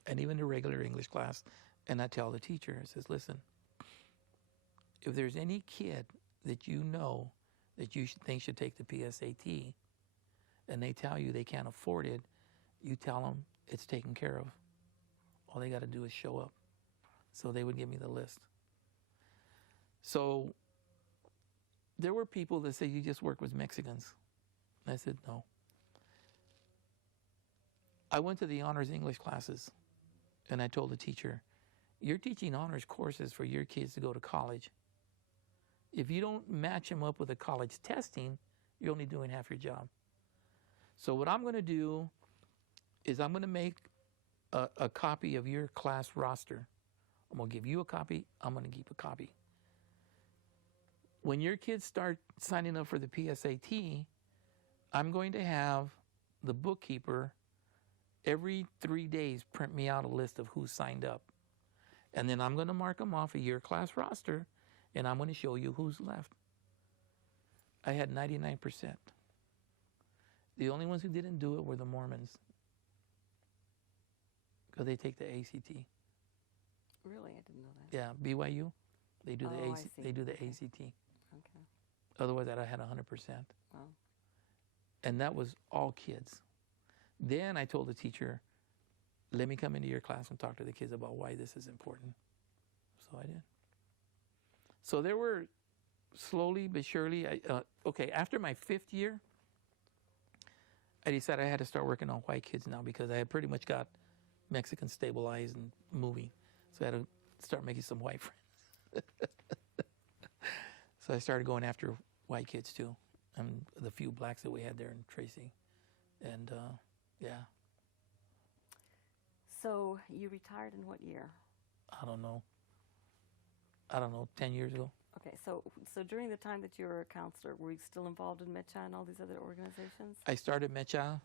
and even the regular English class, and I'd tell the teacher, I says, listen, if there's any kid that you know that you think should take the PSAT, and they tell you they can't afford it, you tell them it's taken care of. All they got to do is show up. So they would give me the list. So there were people that say, you just work with Mexicans. And I said, no. I went to the honors English classes, and I told the teacher, you're teaching honors courses for your kids to go to college. If you don't match them up with the college testing, you're only doing half your job. So what I'm going to do is I'm going to make a copy of your class roster. I'm going to give you a copy. I'm going to keep a copy. When your kids start signing up for the PSAT, I'm going to have the bookkeeper every 3 days print me out a list of who signed up. And then I'm going to mark them off of your class roster, and I'm going to show you who's left. I had 99%. The only ones who didn't do it were the Mormons, because they take the ACT. Really? I didn't know that. Yeah, BYU, they do the I see. they do the Okay. ACT. Okay. Otherwise, I'd have had 100%. Wow. And that was all kids. Then I told the teacher, let me come into your class and talk to the kids about why this is important. So I did. So there were slowly but surely, after my 5th year, I decided I had to start working on white kids now, because I had pretty much got Mexican stabilized and moving. So I had to start making some white friends. So I started going after white kids too, and the few blacks that we had there in Tracy. And yeah. So you retired in what year? I don't know, 10 years ago. Okay, so during the time that you were a counselor, were you still involved in MECHA and all these other organizations? I started MECHA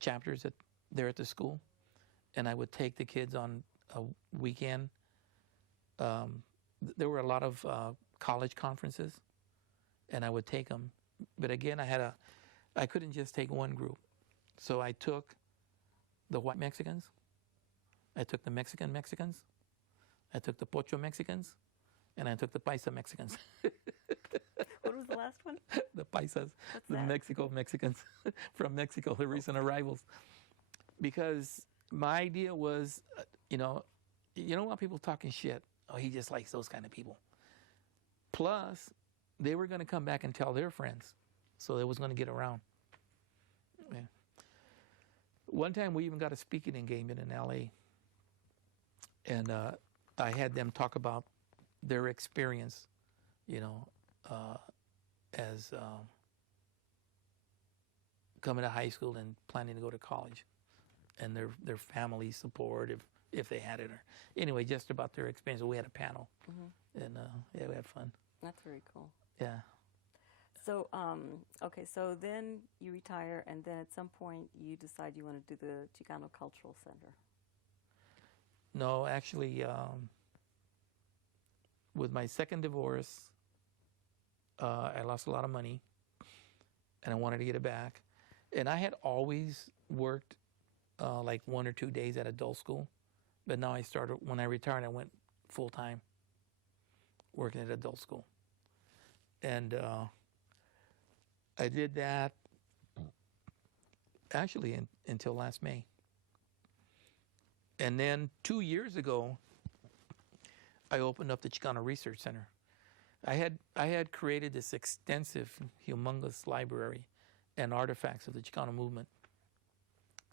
chapters there at the school, and I would take the kids on a weekend. There were a lot of college conferences, and I would take them. But again, I couldn't just take one group. So I took the white Mexicans, I took the Mexican Mexicans, I took the Pocho Mexicans, and I took the Paisa Mexicans. What was the last one? The Paisas, What's the that? Mexico Mexicans from Mexico, the recent arrivals. Because my idea was, you don't want people talking shit. Oh, he just likes those kind of people. Plus, they were going to come back and tell their friends. So it was going to get around. Yeah. One time we even got a speaking engagement in LA. And I had them talk about their experience, as coming to high school and planning to go to college, and their family support if they had it, or anyway, just about their experience. We had a panel, and yeah, we had fun. That's very cool. Yeah. So, okay, so then you retire, and then at some point you decide you want to do the Chicano Cultural Center. No, actually, with my second divorce, I lost a lot of money, and I wanted to get it back. And I had always worked like 1 or 2 days at adult school, but now when I retired, I went full-time working at adult school. And I did that actually until last May. And then 2 years ago, I opened up the Chicano Research Center. I had created this extensive, humongous library and artifacts of the Chicano movement,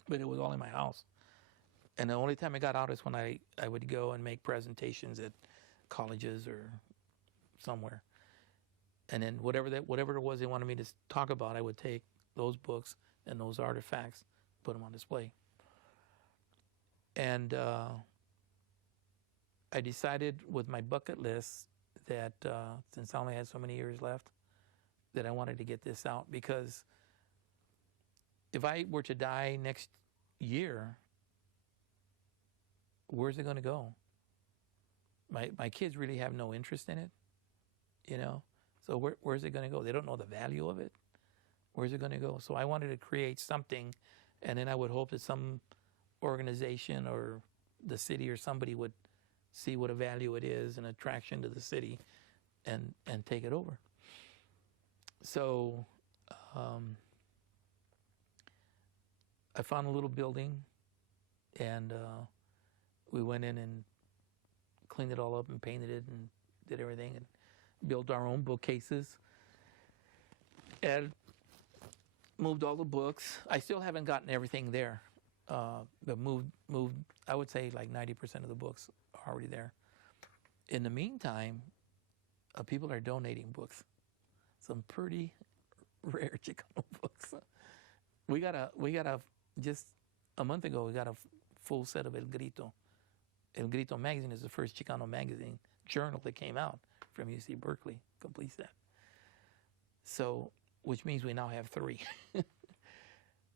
but it was all in my house. And the only time I got out is when I would go and make presentations at colleges or somewhere. And then whatever it was they wanted me to talk about, I would take those books and those artifacts, put them on display. And I decided with my bucket list that since I only had so many years left, that I wanted to get this out, because if I were to die next year, where's it going to go? My kids really have no interest in it, you know? So where's it going to go? They don't know the value of it. Where's it going to go? So I wanted to create something, and then I would hope that some organization or the city or somebody would see what a value it is, an attraction to the city, and take it over. So I found a little building, and we went in and cleaned it all up and painted it and did everything and built our own bookcases and moved all the books. I still haven't gotten everything there, but moved. I would say like 90% of the books are already there. In the meantime, people are donating books, some pretty rare Chicano books. We got a just a month ago. We got a full set of El Grito. El Grito magazine is the first Chicano magazine journal that came out from UC Berkeley, complete set. So, which means we now have 3.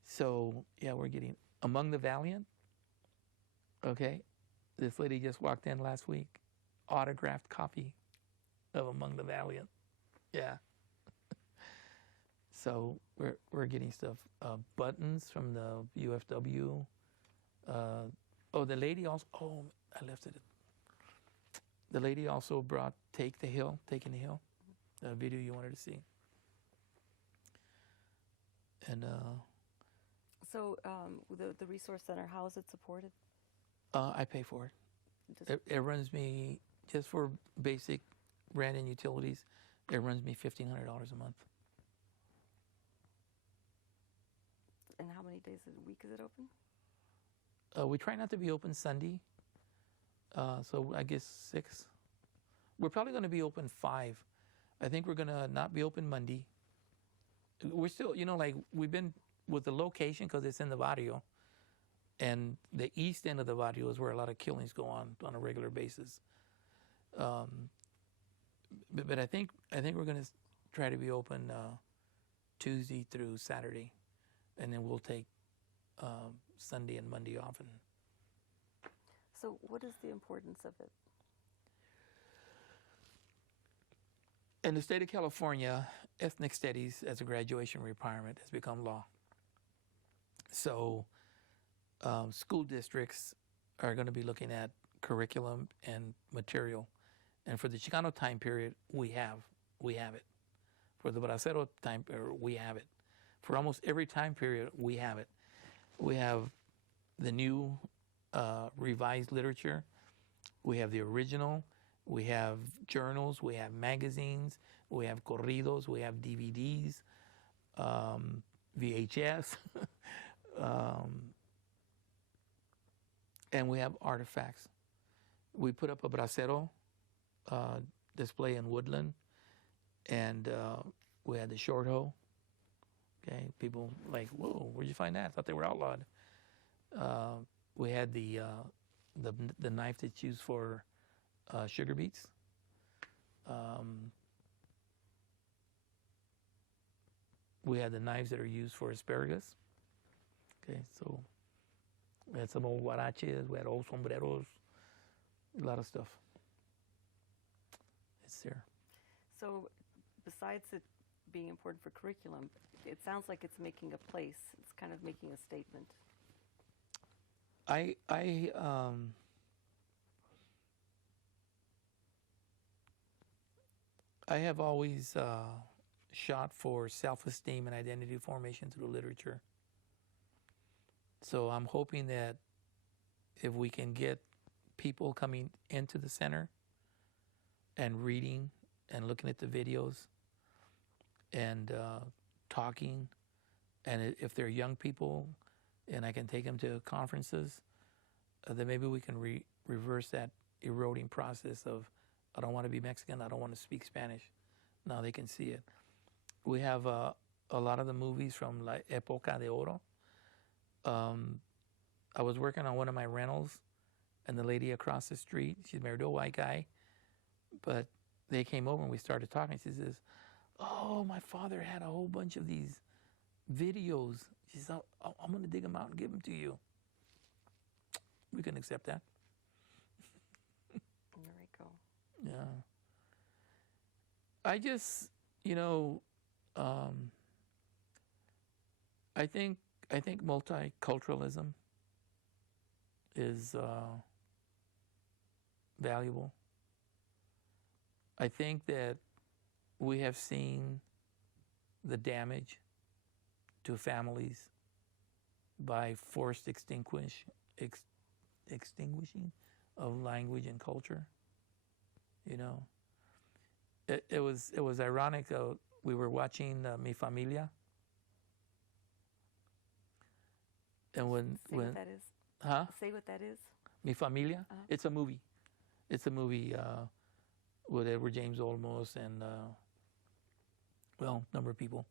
So, yeah, we're getting Among the Valiant. Okay, this lady just walked in last week, autographed copy of Among the Valiant. Yeah. So we're getting stuff. Buttons from the UFW. The lady also. Oh, I left it. The lady also brought Taking the Hill, a video you wanted to see. And So the Resource Center, how is it supported? I pay for it. It runs me, just for basic rent and utilities, it runs me $1,500 a month. And how many days a week is it open? We try not to be open Sunday, so I guess 6. We're probably going to be open 5. I think we're going to not be open Monday. We're still, like we've been with the location because it's in the barrio, and the east end of the barrio is where a lot of killings go on a regular basis. But I think we're going to try to be open Tuesday through Saturday, and then we'll take Sunday and Monday off. And so, what is the importance of it? In the state of California, ethnic studies as a graduation requirement has become law. So school districts are going to be looking at curriculum and material. And for the Chicano time period, we have it. For the Bracero time period, we have it. For almost every time period, we have it. We have the new revised literature. We have the original. We have journals. We have magazines. We have corridos. We have DVDs, VHS. And we have artifacts. We put up a bracero display in Woodland, and we had the short hoe. Okay, people like, whoa, where'd you find that? I thought they were outlawed. We had the knife that's used for sugar beets. We had the knives that are used for asparagus. Okay, so we had some old huaraches, we had old sombreros, a lot of stuff. It's there. So, besides it being important for curriculum, it sounds like it's making a place. It's kind of making a statement. I have always shot for self-esteem and identity formation through literature. So I'm hoping that if we can get people coming into the center and reading and looking at the videos and talking. And if they're young people and I can take them to conferences, then maybe we can reverse that eroding process of, I don't want to be Mexican, I don't want to speak Spanish. Now they can see it. We have a lot of the movies from La Época de Oro. I was working on one of my rentals, and the lady across the street, she's married to a white guy, but they came over and we started talking. She says, oh, my father had a whole bunch of these videos. She says, I'm going to dig them out and give them to you. We can accept that. There we go. Yeah. I just, you know, I think multiculturalism is valuable. I think that we have seen the damage to families by forced extinguishing of language and culture. You know, it was ironic. We were watching Mi Familia, and when what that is. Huh? Say what that is. Mi Familia. Uh-huh. It's a movie. It's a movie with Edward James Olmos and a number of people.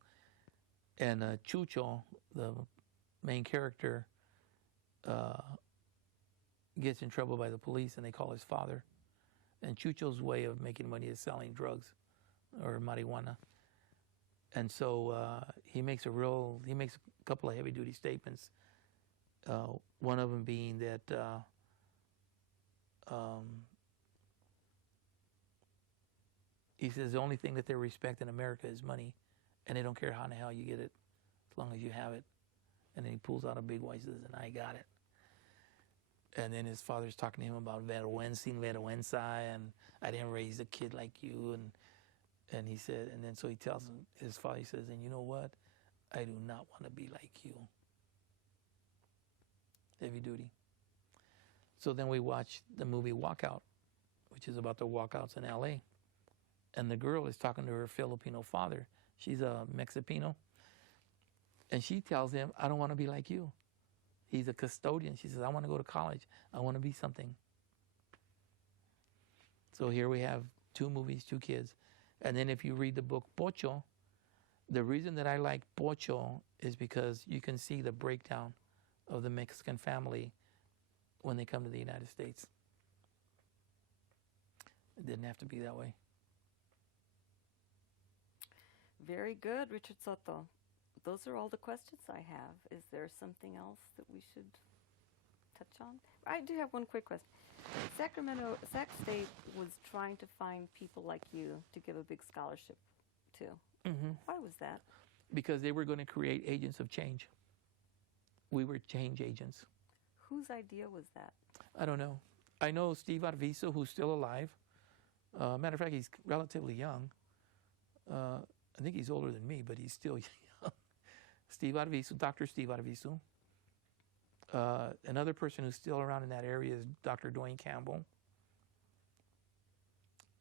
And Chucho, the main character, gets in trouble by the police, and they call his father. And Chucho's way of making money is selling drugs or marijuana. And so he makes a couple of heavy-duty statements. One of them being that he says the only thing that they respect in America is money, and they don't care how in the hell you get it, as long as you have it. And then he pulls out a big one, he says, and I got it. And then his father's talking to him about vergüenza, and I didn't raise a kid like you, and he said, and then so he tells him, his father, he says, and you know what? I do not want to be like you. Heavy duty. So then we watched the movie Walkout, which is about the walkouts in LA. And the girl is talking to her Filipino father. She's a Mexipino. And she tells him, I don't want to be like you. He's a custodian. She says, I want to go to college. I want to be something. So here we have 2 movies, 2 kids. And then if you read the book Pocho, the reason that I like Pocho is because you can see the breakdown of the Mexican family when they come to the United States. It didn't have to be that way. Very good, Richard Soto. Those are all the questions I have. Is there something else that we should touch on? I do have one quick question. Sac State was trying to find people like you to give a big scholarship to. Mm-hmm. Why was that? Because they were going to create agents of change. We were change agents. Whose idea was that? I don't know. I know Steve Arvizo, who's still alive. Matter of fact, he's relatively young. I think he's older than me, but he's still young. Steve Arvizo, Dr. Steve Arvizo. Another person who's still around in that area is Dr. Dwayne Campbell.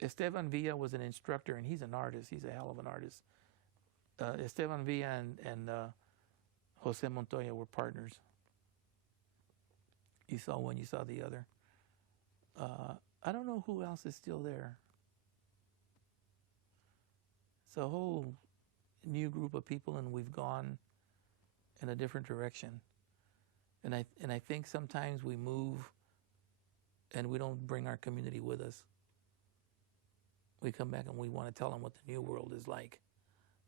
Esteban Villa was an instructor, and he's an artist. He's a hell of an artist. Esteban Villa and Jose Montoya were partners. You saw one, you saw the other. I don't know who else is still there. It's a whole new group of people, and we've gone in a different direction. And I think sometimes we move and we don't bring our community with us. We come back and we want to tell them what the new world is like,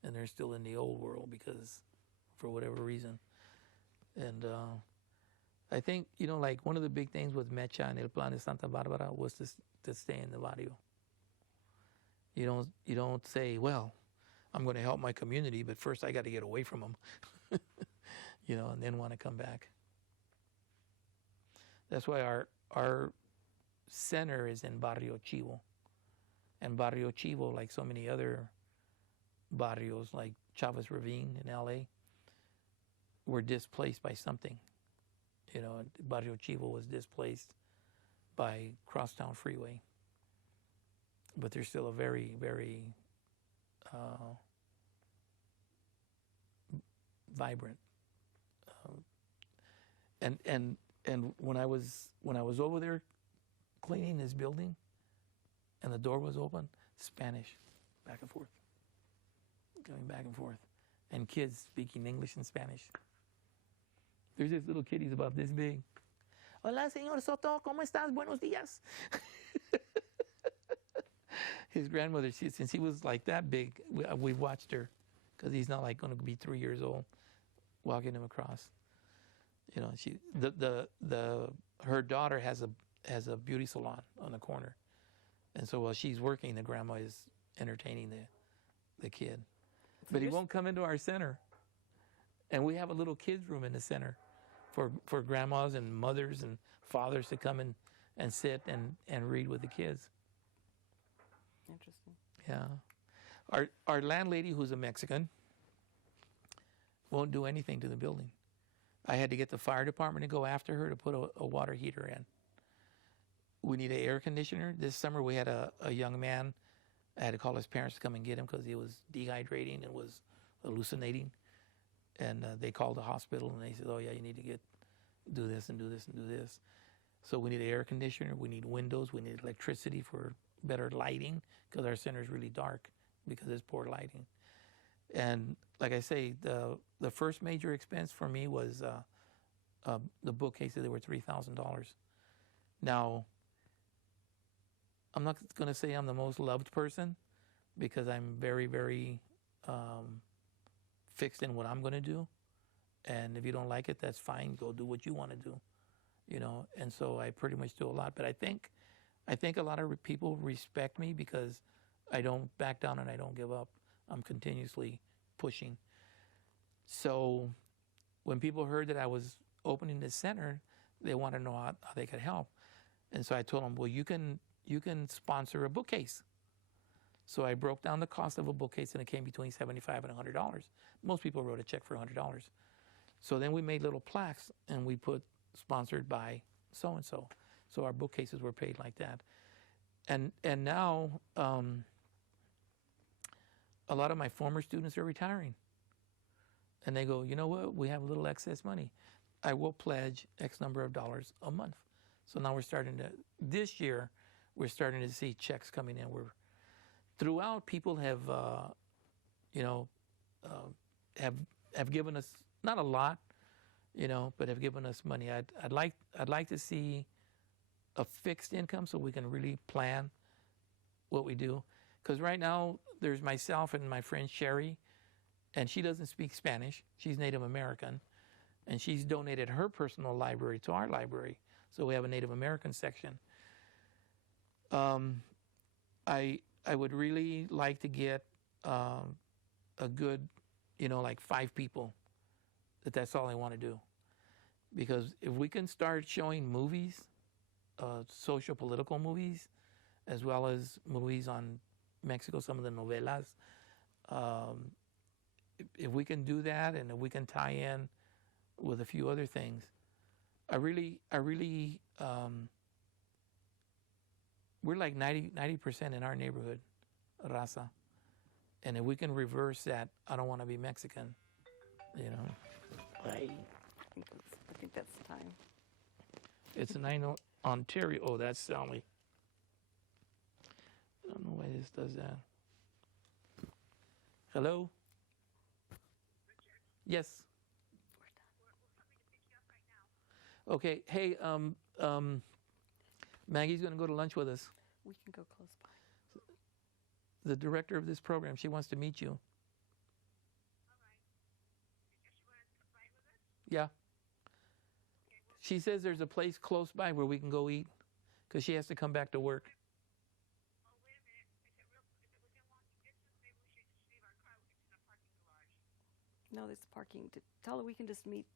and they're still in the old world because, for whatever reason. And I think, like one of the big things with Mecha and El Plan de Santa Barbara was to stay in the barrio. You don't say, well, I'm going to help my community, but first I got to get away from them, and then want to come back. That's why our center is in Barrio Chivo. And Barrio Chivo, like so many other barrios, like Chavez Ravine in LA, were displaced by something. Barrio Chivo was displaced by Crosstown Freeway. but they're still a very, very vibrant. And when I was over there cleaning this building, and the door was open, Spanish, back and forth, going back and forth, and kids speaking English and Spanish. There's this little kid, he's about this big. Hola, señor Soto, ¿cómo estás? Buenos días. His grandmother, since he was like that big, we watched her, because he's not like going to be 3 years old, walking him across. You know, her daughter has a beauty salon on the corner, and so while she's working, the grandma is entertaining the kid. But he won't come into our center, and we have a little kids room in the center for grandmas and mothers and fathers to come and sit and read with the kids. Interesting. Yeah. Our landlady, who's a Mexican, won't do anything to the building. I had to get the fire department to go after her to put a water heater in. We need an air conditioner. This summer we had a young man. I had to call his parents to come and get him because he was dehydrating and was hallucinating. And they called the hospital and they said, oh yeah, you need to do this and do this and do this. So we need an air conditioner. We need windows. We need electricity for better lighting because our center is really dark because it's poor lighting. And like I say, the first major expense for me was the bookcases. They were $3,000. Now, I'm not going to say I'm the most loved person because I'm very, very fixed in what I'm going to do. And if you don't like it, that's fine. Go do what you want to do, you know. And so I pretty much do a lot. But I think a lot of people respect me because I don't back down and I don't give up. I'm continuously pushing. So when people heard that I was opening this center, they want to know how they could help. And so I told them, well, you can sponsor a bookcase. So I broke down the cost of a bookcase, and it came between $75 and $100. Most people wrote a check for $100. So then we made little plaques, and we put sponsored by so-and-so. So our bookcases were paid like that. And now a lot of my former students are retiring. And they go, you know what, we have a little excess money. I will pledge X number of dollars a month. So now this year, we're starting to see checks coming in. Throughout, people have, have given us, not a lot, you know, but have given us money. I'd like to see a fixed income so we can really plan what we do. Because right now, there's myself and my friend Sherry, and she doesn't speak Spanish. She's Native American, and she's donated her personal library to our library. So we have a Native American section. I would really like to get a good, like 5 people that's all I want to do. Because if we can start showing movies, social political movies, as well as movies on Mexico, some of the novelas, if we can do that and if we can tie in with a few other things, I really, we're like 90% in our neighborhood, raza. And if we can reverse that, I don't want to be Mexican, I think that's the time. It's 9 Ontario. Oh, that's Sally. I don't know why this does that. Hello? Yes. Okay. Hey, Maggie's going to go to lunch with us. We can go close by. The director of this program, she wants to meet you. Yeah. She says there's a place close by where we can go eat because she has to come back to work. Oh, wait a minute. Is it within walking distance? Maybe we should just leave our car in the parking garage. No, there's parking. Tell her we can just meet.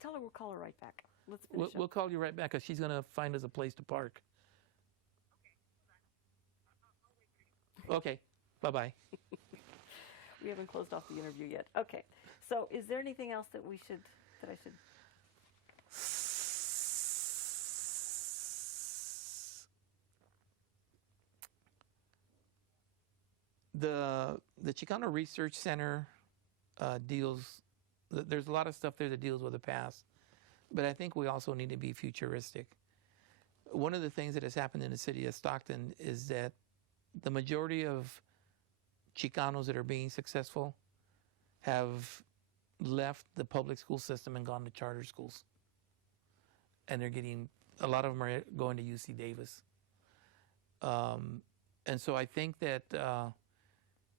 Tell her we'll call her right back. Let's finish We'll up. call you right back because she's going to find us a place to park. Okay. Bye-bye. We haven't closed off the interview yet. Okay. So is there anything else that I should? the Chicano Research Center deals. There's a lot of stuff there that deals with the past, but I think we also need to be futuristic. One of the things that has happened in the city of Stockton is that the majority of Chicanos that are being successful have left the public school system and gone to charter schools. And they're getting, a lot of them are going to UC Davis. And so I think that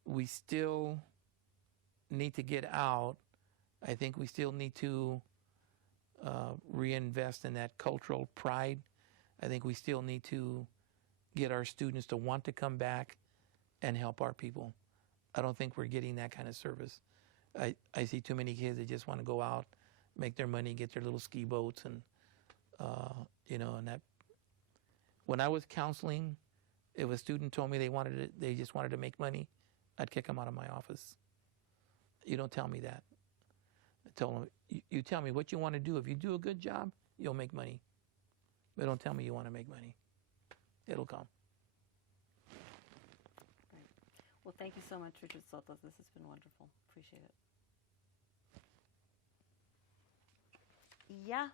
we still need to get out. I think we still need to reinvest in that cultural pride. I think we still need to get our students to want to come back and help our people. I don't think we're getting that kind of service. I see too many kids that just want to go out, make their money, get their little ski boats, and and that. When I was counseling, if a student told me they just wanted to make money, I'd kick them out of my office. You don't tell me that. I tell them, you tell me what you want to do. If you do a good job, you'll make money. But don't tell me you want to make money. It'll come. Right. Well, thank you so much, Richard Soto. This has been wonderful. Appreciate it. Yeah.